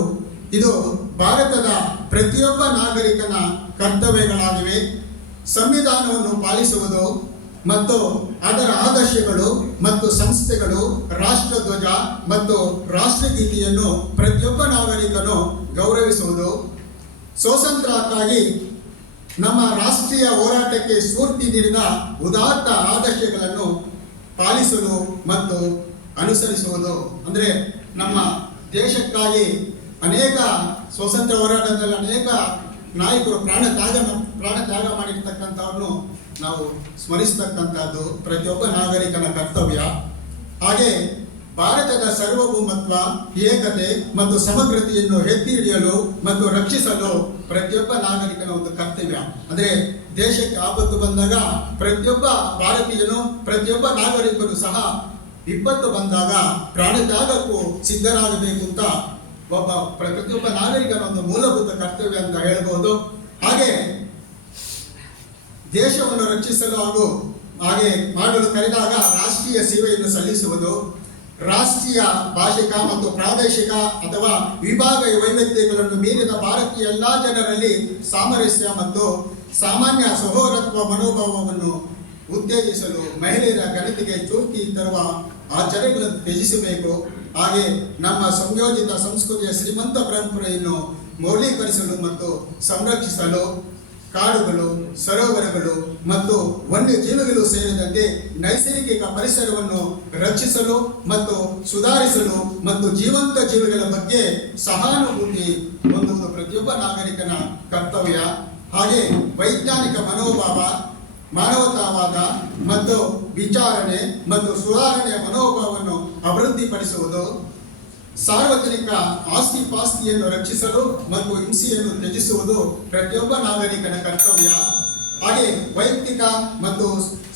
ಇದು ಭಾರತದ ಪ್ರತಿಯೊಬ್ಬ ನಾಗರಿಕನ ಕರ್ತವ್ಯಗಳಾಗಿವೆ. ಸಂವಿಧಾನವನ್ನು ಪಾಲಿಸುವುದು ಮತ್ತು ಅದರ ಆದರ್ಶಗಳು ಮತ್ತು ಸಂಸ್ಥೆಗಳು, ರಾಷ್ಟ್ರಧ್ವಜ ಮತ್ತು ರಾಷ್ಟ್ರಗೀತೆಯನ್ನು ಪ್ರತಿಯೊಬ್ಬ ನಾಗರಿಕನು ಗೌರವಿಸುವುದು, ಸ್ವಾತಂತ್ರ್ಯಕ್ಕಾಗಿ ನಮ್ಮ ರಾಷ್ಟ್ರೀಯ ಹೋರಾಟಕ್ಕೆ ಸ್ಫೂರ್ತಿ ನೀಡಿದ ಉದಾತ್ತ ಆದರ್ಶಗಳನ್ನು ಪಾಲಿಸಲು ಮತ್ತು ಅನುಸರಿಸುವುದು. ಅಂದರೆ ನಮ್ಮ ದೇಶಕ್ಕಾಗಿ ಅನೇಕ ಸ್ವಾತಂತ್ರ್ಯ ಹೋರಾಟದಲ್ಲಿ ಅನೇಕ ನಾಯಕರು ಪ್ರಾಣ ತ್ಯಾಗ ಮಾಡಿರ್ತಕ್ಕಂಥವ್ರನ್ನು ನಾವು ಸ್ಮರಿಸ್ತಕ್ಕಂಥದ್ದು ಪ್ರತಿಯೊಬ್ಬ ನಾಗರಿಕನ ಕರ್ತವ್ಯ. ಹಾಗೆ ಭಾರತದ ಸಾರ್ವಭೌಮತ್ವ, ಏಕತೆ ಮತ್ತು ಸಮಗ್ರತೆಯನ್ನು ಎತ್ತಿ ಹಿಡಿಯಲು ಮತ್ತು ರಕ್ಷಿಸಲು ಪ್ರತಿಯೊಬ್ಬ ನಾಗರಿಕನ ಒಂದು ಕರ್ತವ್ಯ. ಅಂದರೆ ದೇಶಕ್ಕೆ ಆಪತ್ತು ಬಂದಾಗ ಪ್ರತಿಯೊಬ್ಬ ಭಾರತೀಯನು, ಪ್ರತಿಯೊಬ್ಬ ನಾಗರಿಕರು ಸಹ ವಿಪತ್ತು ಬಂದಾಗ ಪ್ರಾಣತ್ಯಾಗಕ್ಕೂ ಸಿದ್ಧರಾಗಬೇಕು ಅಂತ ಪ್ರತಿಯೊಬ್ಬ ನಾಗರಿಕನ ಒಂದು ಮೂಲಭೂತ ಕರ್ತವ್ಯ ಅಂತ ಹೇಳ್ಬೋದು. ಹಾಗೆ ದೇಶವನ್ನು ರಕ್ಷಿಸಲು ಹಾಗೆ ಮಾಡಲು ಕರೆದಾಗ ರಾಷ್ಟ್ರೀಯ ಸೇವೆಯನ್ನು ಸಲ್ಲಿಸುವುದು, ರಾಷ್ಟ್ರೀಯ ಭಾಷಿಕ ಮತ್ತು ಪ್ರಾದೇಶಿಕ ಅಥವಾ ವಿಭಾಗ ವೈವಿಧ್ಯತೆಗಳನ್ನು ಮೀರಿದ ಭಾರತೀಯ ಎಲ್ಲ ಜನರಲ್ಲಿ ಸಾಮರಸ್ಯ ಮತ್ತು ಸಾಮಾನ್ಯ ಸಹೋದರತ್ವ ಮನೋಭಾವವನ್ನು ಉತ್ತೇಜಿಸಲು ಮಹಿಳೆಯರ ಘನತೆಗೆ ಚ್ಯುತಿ ತರುವ ಆಚರಣೆಗಳನ್ನು ತ್ಯಜಿಸಬೇಕು. ಹಾಗೆ ನಮ್ಮ ಸಂಯೋಜಿತ ಸಂಸ್ಕೃತಿಯ ಶ್ರೀಮಂತ ಪರಂಪರೆಯನ್ನು ಮೌಲ್ಯೀಕರಿಸಲು ಮತ್ತು ಸಂರಕ್ಷಿಸಲು ಕಾಡುಗಳು, ಸರೋವರಗಳು ಮತ್ತು ವನ್ಯಜೀವಿಗಳು ಸೇರಿದಂತೆ ನೈಸರ್ಗಿಕ ಪರಿಸರವನ್ನು ರಕ್ಷಿಸಲು ಮತ್ತು ಸುಧಾರಿಸಲು ಮತ್ತು ಜೀವಂತ ಜೀವಿಗಳ ಬಗ್ಗೆ ಸಹಾನುಭೂತಿ ಹೊಂದುವುದು ಪ್ರತಿಯೊಬ್ಬ ನಾಗರಿಕನ ಕರ್ತವ್ಯ. ಹಾಗೆ ವೈಜ್ಞಾನಿಕ ಮನೋಭಾವ, ಮಾನವತಾವಾದ ಮತ್ತು ವಿಚಾರಣೆ ಮತ್ತು ಸುಧಾರಣೆಯ ಮನೋಭಾವವನ್ನು ಅಭಿವೃದ್ಧಿಪಡಿಸುವುದು, ಸಾರ್ವಜನಿಕ ಆಸ್ತಿ ಪಾಸ್ತಿಯನ್ನು ರಕ್ಷಿಸಲು ಮತ್ತು ಹಿಂಸೆಯನ್ನು ತ್ಯಜಿಸುವುದು ಪ್ರತಿಯೊಬ್ಬ ನಾಗರಿಕನ ಕರ್ತವ್ಯ. ಹಾಗೆ ವೈಯಕ್ತಿಕ ಮತ್ತು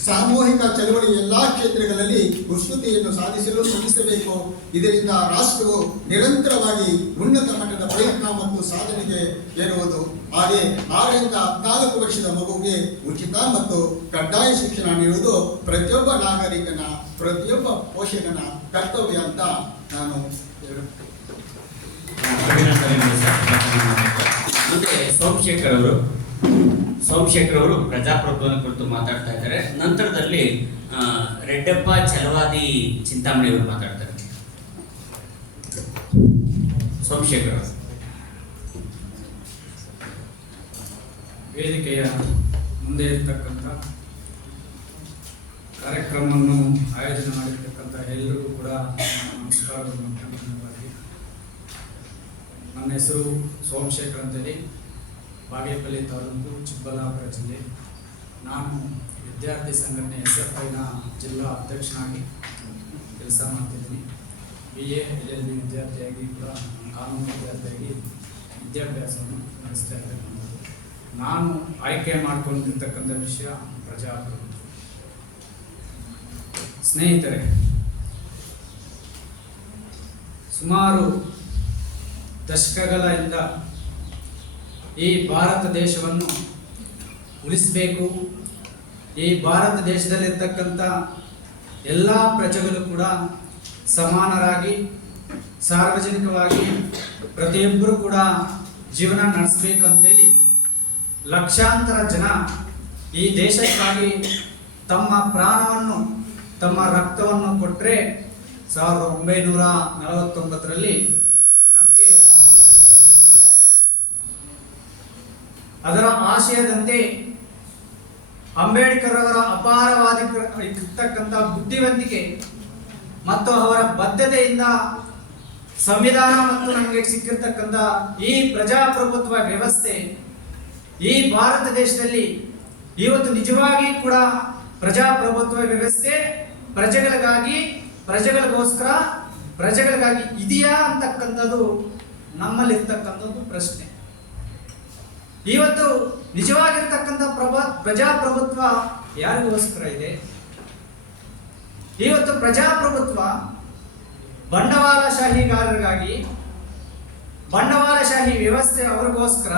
ಸಾಮೂಹಿಕ ಚಳವಳಿ ಎಲ್ಲ ಕ್ಷೇತ್ರಗಳಲ್ಲಿ ಉಷ್ಣತೆಯನ್ನು ಸಾಧಿಸಲು ಶ್ರಮಿಸಬೇಕು. ಇದರಿಂದ ರಾಷ್ಟ್ರವು ನಿರಂತರವಾಗಿ ಉನ್ನತ ಮಟ್ಟದ ಪ್ರಯತ್ನ ಮತ್ತು ಸಾಧನೆಗೆ ಏರುವುದು. ಹಾಗೆ 6 ರಿಂದ 14 ವರ್ಷದ ಮಗುವಿಗೆ ಉಚಿತ ಮತ್ತು ಕಡ್ಡಾಯ ಶಿಕ್ಷಣ ನೀಡುವುದು ಪ್ರತಿಯೊಬ್ಬ ನಾಗರಿಕನ, ಪ್ರತಿಯೊಬ್ಬ ಪೋಷಕನ ಕರ್ತವ್ಯ ಅಂತ ನಾನು ಅಭಿನಂದನೆಗಳು ಸರ್. ಮುಂದೆ ಸೋಮಶೇಖರ್ ಅವರು ಪ್ರಜಾಪ್ರಭುತ್ವದ ಕುರಿತು ಮಾತಾಡ್ತಾ ಇದ್ದಾರೆ. ನಂತರದಲ್ಲಿ ರೆಡ್ಡಪ್ಪ ಛಲವಾದಿ ಚಿಂತಾಮಣಿ ಅವರು ಮಾತಾಡ್ತಾರೆ. ಸೋಮಶೇಖರ್ ಅವರು. ವೇದಿಕೆಯ ಮುಂದೆ ಇರ್ತಕ್ಕಂಥ ಕಾರ್ಯಕ್ರಮವನ್ನು ಆಯೋಜನೆ ಮಾಡಿರ್ತಕ್ಕಂಥ ಎಲ್ಲರಿಗೂ ಕೂಡ ನಮಸ್ಕಾರಗಳು. ನನ್ನ ಹೆಸರು ಸೋಮಶೇಖರ್ ಅಂತೇಳಿ, ಬಾಗೇಪಲ್ಲಿ ತಾಲೂಕು, ಚಿಕ್ಕಬಳ್ಳಾಪುರ ಜಿಲ್ಲೆ. ನಾನು ವಿದ್ಯಾರ್ಥಿ ಸಂಘಟನೆ SFIನ ಜಿಲ್ಲಾ ಅಧ್ಯಕ್ಷನಾಗಿ ಕೆಲಸ ಮಾಡ್ತಿದ್ದೀನಿ. BA LLB ವಿದ್ಯಾರ್ಥಿಯಾಗಿ ಕೂಡ ಕಾನೂನು ವಿದ್ಯಾರ್ಥಿಯಾಗಿ ವಿದ್ಯಾಭ್ಯಾಸವನ್ನು ನಡೆಸ್ತಾ ಇದ್ದೇನೆ. ನಾನು ಆಯ್ಕೆ ಮಾಡಿಕೊಂಡಿರ್ತಕ್ಕಂಥ ವಿಷಯ ಪ್ರಜಾಪ್ರಭುತ್ವ. ಸ್ನೇಹಿತರೆ, ಸುಮಾರು ದಶಕಗಳಿಂದ ಈ ಭಾರತ ದೇಶವನ್ನು ಉಳಿಸಬೇಕು, ಈ ಭಾರತ ದೇಶದಲ್ಲಿರ್ತಕ್ಕಂಥ ಎಲ್ಲ ಪ್ರಜೆಗಳು ಕೂಡ ಸಮಾನರಾಗಿ ಸಾರ್ವಜನಿಕವಾಗಿ ಪ್ರತಿಯೊಬ್ಬರು ಕೂಡ ಜೀವನ ನಡೆಸಬೇಕಂತೇಳಿ ಲಕ್ಷಾಂತರ ಜನ ಈ ದೇಶಕ್ಕಾಗಿ ತಮ್ಮ ಪ್ರಾಣವನ್ನು, ತಮ್ಮ ರಕ್ತವನ್ನು ಕೊಟ್ಟರೆ 1949ರಲ್ಲಿ ನಮಗೆ ಅದರ ಆಶಯದಂತೆ ಅಂಬೇಡ್ಕರ್ ಅವರ ಅಪಾರವಾದ ಇರ್ತಕ್ಕಂಥ ಬುದ್ಧಿವಂತಿಕೆ ಮತ್ತು ಅವರ ಬದ್ಧತೆಯಿಂದ ಸಂವಿಧಾನ ಮತ್ತು ನಮಗೆ ಸಿಕ್ಕಿರ್ತಕ್ಕಂಥ ಈ ಪ್ರಜಾಪ್ರಭುತ್ವ ವ್ಯವಸ್ಥೆ ಈ ಭಾರತ ದೇಶದಲ್ಲಿ ಇವತ್ತು ನಿಜವಾಗಿ ಕೂಡ ಪ್ರಜಾಪ್ರಭುತ್ವ ವ್ಯವಸ್ಥೆ ಪ್ರಜೆಗಳಿಗಾಗಿ, ಪ್ರಜೆಗಳಿಗೋಸ್ಕರ, ಪ್ರಜೆಗಳಿಗಾಗಿ ಇದೆಯಾ ಅಂತಕ್ಕಂಥದ್ದು ನಮ್ಮಲ್ಲಿರ್ತಕ್ಕಂಥದ್ದು ಪ್ರಶ್ನೆ. ಇವತ್ತು ನಿಜವಾಗಿರ್ತಕ್ಕಂಥ ಪ್ರಜಾಪ್ರಭುತ್ವ ಯಾರಿಗೋಸ್ಕರ ಇದೆ? ಇವತ್ತು ಪ್ರಜಾಪ್ರಭುತ್ವ ಬಂಡವಾಳಶಾಹಿಗಾರರಿಗಾಗಿ, ಬಂಡವಾಳಶಾಹಿ ವ್ಯವಸ್ಥೆ ಅವರಿಗೋಸ್ಕರ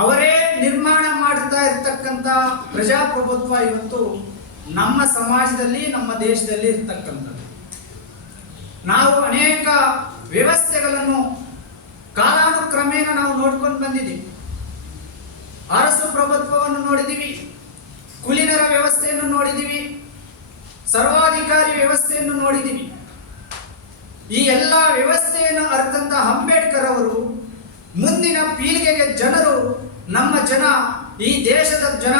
ಅವರೇ ನಿರ್ಮಾಣ ಮಾಡ್ತಾ ಇರ್ತಕ್ಕಂಥ ಪ್ರಜಾಪ್ರಭುತ್ವ ಇವತ್ತು ನಮ್ಮ ಸಮಾಜದಲ್ಲಿ, ನಮ್ಮ ದೇಶದಲ್ಲಿ ಇರ್ತಕ್ಕಂಥದ್ದು. ನಾವು ಅನೇಕ ವ್ಯವಸ್ಥೆಗಳನ್ನು ಕಾಲಾನುಕ್ರಮೇಣ ನಾವು ನೋಡ್ಕೊಂಡು ಬಂದಿದ್ದೀವಿ. ಅರಸು ಪ್ರಭುತ್ವವನ್ನು ನೋಡಿದ್ದೀವಿ, ಕುಲೀನರ ವ್ಯವಸ್ಥೆಯನ್ನು ನೋಡಿದ್ದೀವಿ, ಸರ್ವಾಧಿಕಾರಿ ವ್ಯವಸ್ಥೆಯನ್ನು ನೋಡಿದ್ದೀವಿ. ಈ ಎಲ್ಲ ವ್ಯವಸ್ಥೆಯನ್ನು ಅರ್ಥಂತ ಅಂಬೇಡ್ಕರ್ ಅವರು ಮುಂದಿನ ಪೀಳಿಗೆಗೆ ಜನರು, ನಮ್ಮ ಜನ, ಈ ದೇಶದ ಜನ